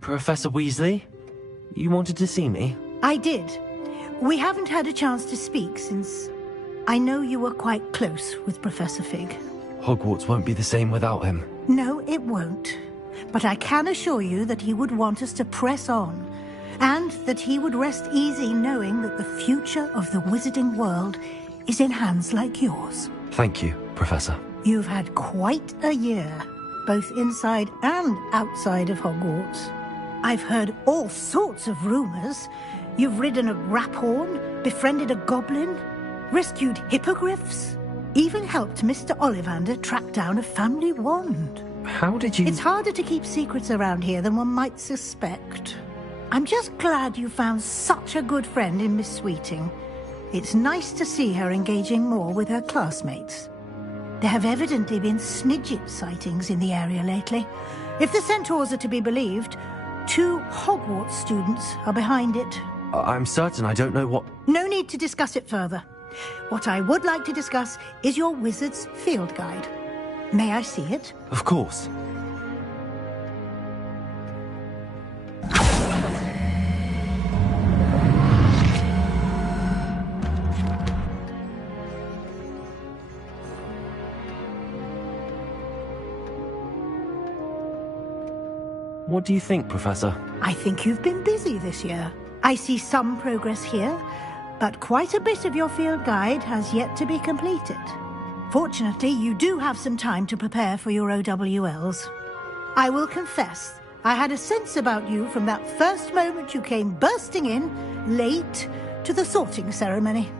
Professor Weasley? You wanted to see me? I did. We haven't had a chance to speak since I know you were quite close with Professor Fig. Hogwarts won't be the same without him. No, it won't. But I can assure you that he would want us to press on, and that he would rest easy knowing that the future of the wizarding world is in hands like yours. Thank you, Professor. You've had quite a year, both inside and outside of Hogwarts. I've heard all sorts of rumors. You've ridden a graphorn, befriended a goblin, rescued hippogriffs, even helped Mr. Ollivander track down a family wand. How did you... It's harder to keep secrets around here than one might suspect. I'm just glad you found such a good friend in Miss Sweeting. It's nice to see her engaging more with her classmates. There have evidently been Snidget sightings in the area lately. If the centaurs are to be believed, 2 Hogwarts students are behind it. I'm certain I don't know what... No need to discuss it further. What I would like to discuss is your wizard's field guide. May I see it? Of course. What do you think, Professor? I think you've been busy this year. I see some progress here, but quite a bit of your field guide has yet to be completed. Fortunately, you do have some time to prepare for your OWLs. I will confess, I had a sense about you from that first moment you came bursting in, late, to the sorting ceremony.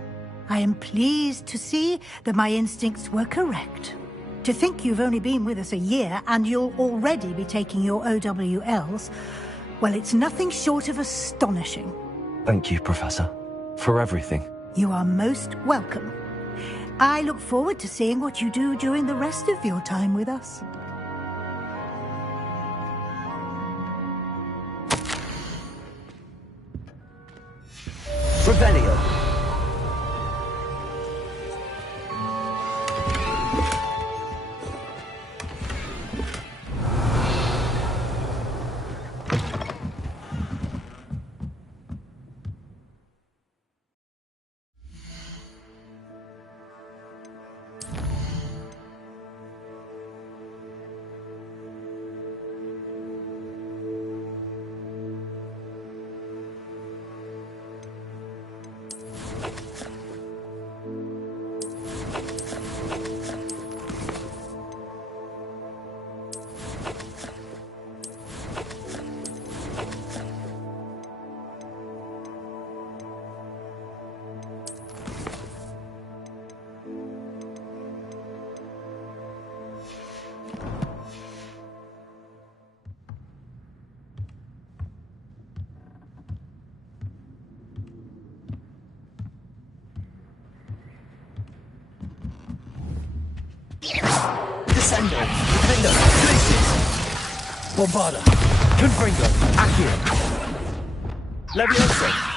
I am pleased to see that my instincts were correct. To think you've only been with us a year and you'll already be taking your OWLs, well, it's nothing short of astonishing. Thank you, Professor, for everything. You are most welcome. I look forward to seeing what you do during the rest of your time with us. Revelio. Descendo, Defendo, Glacius, Bombarda, Confringo, Accio, Levioso.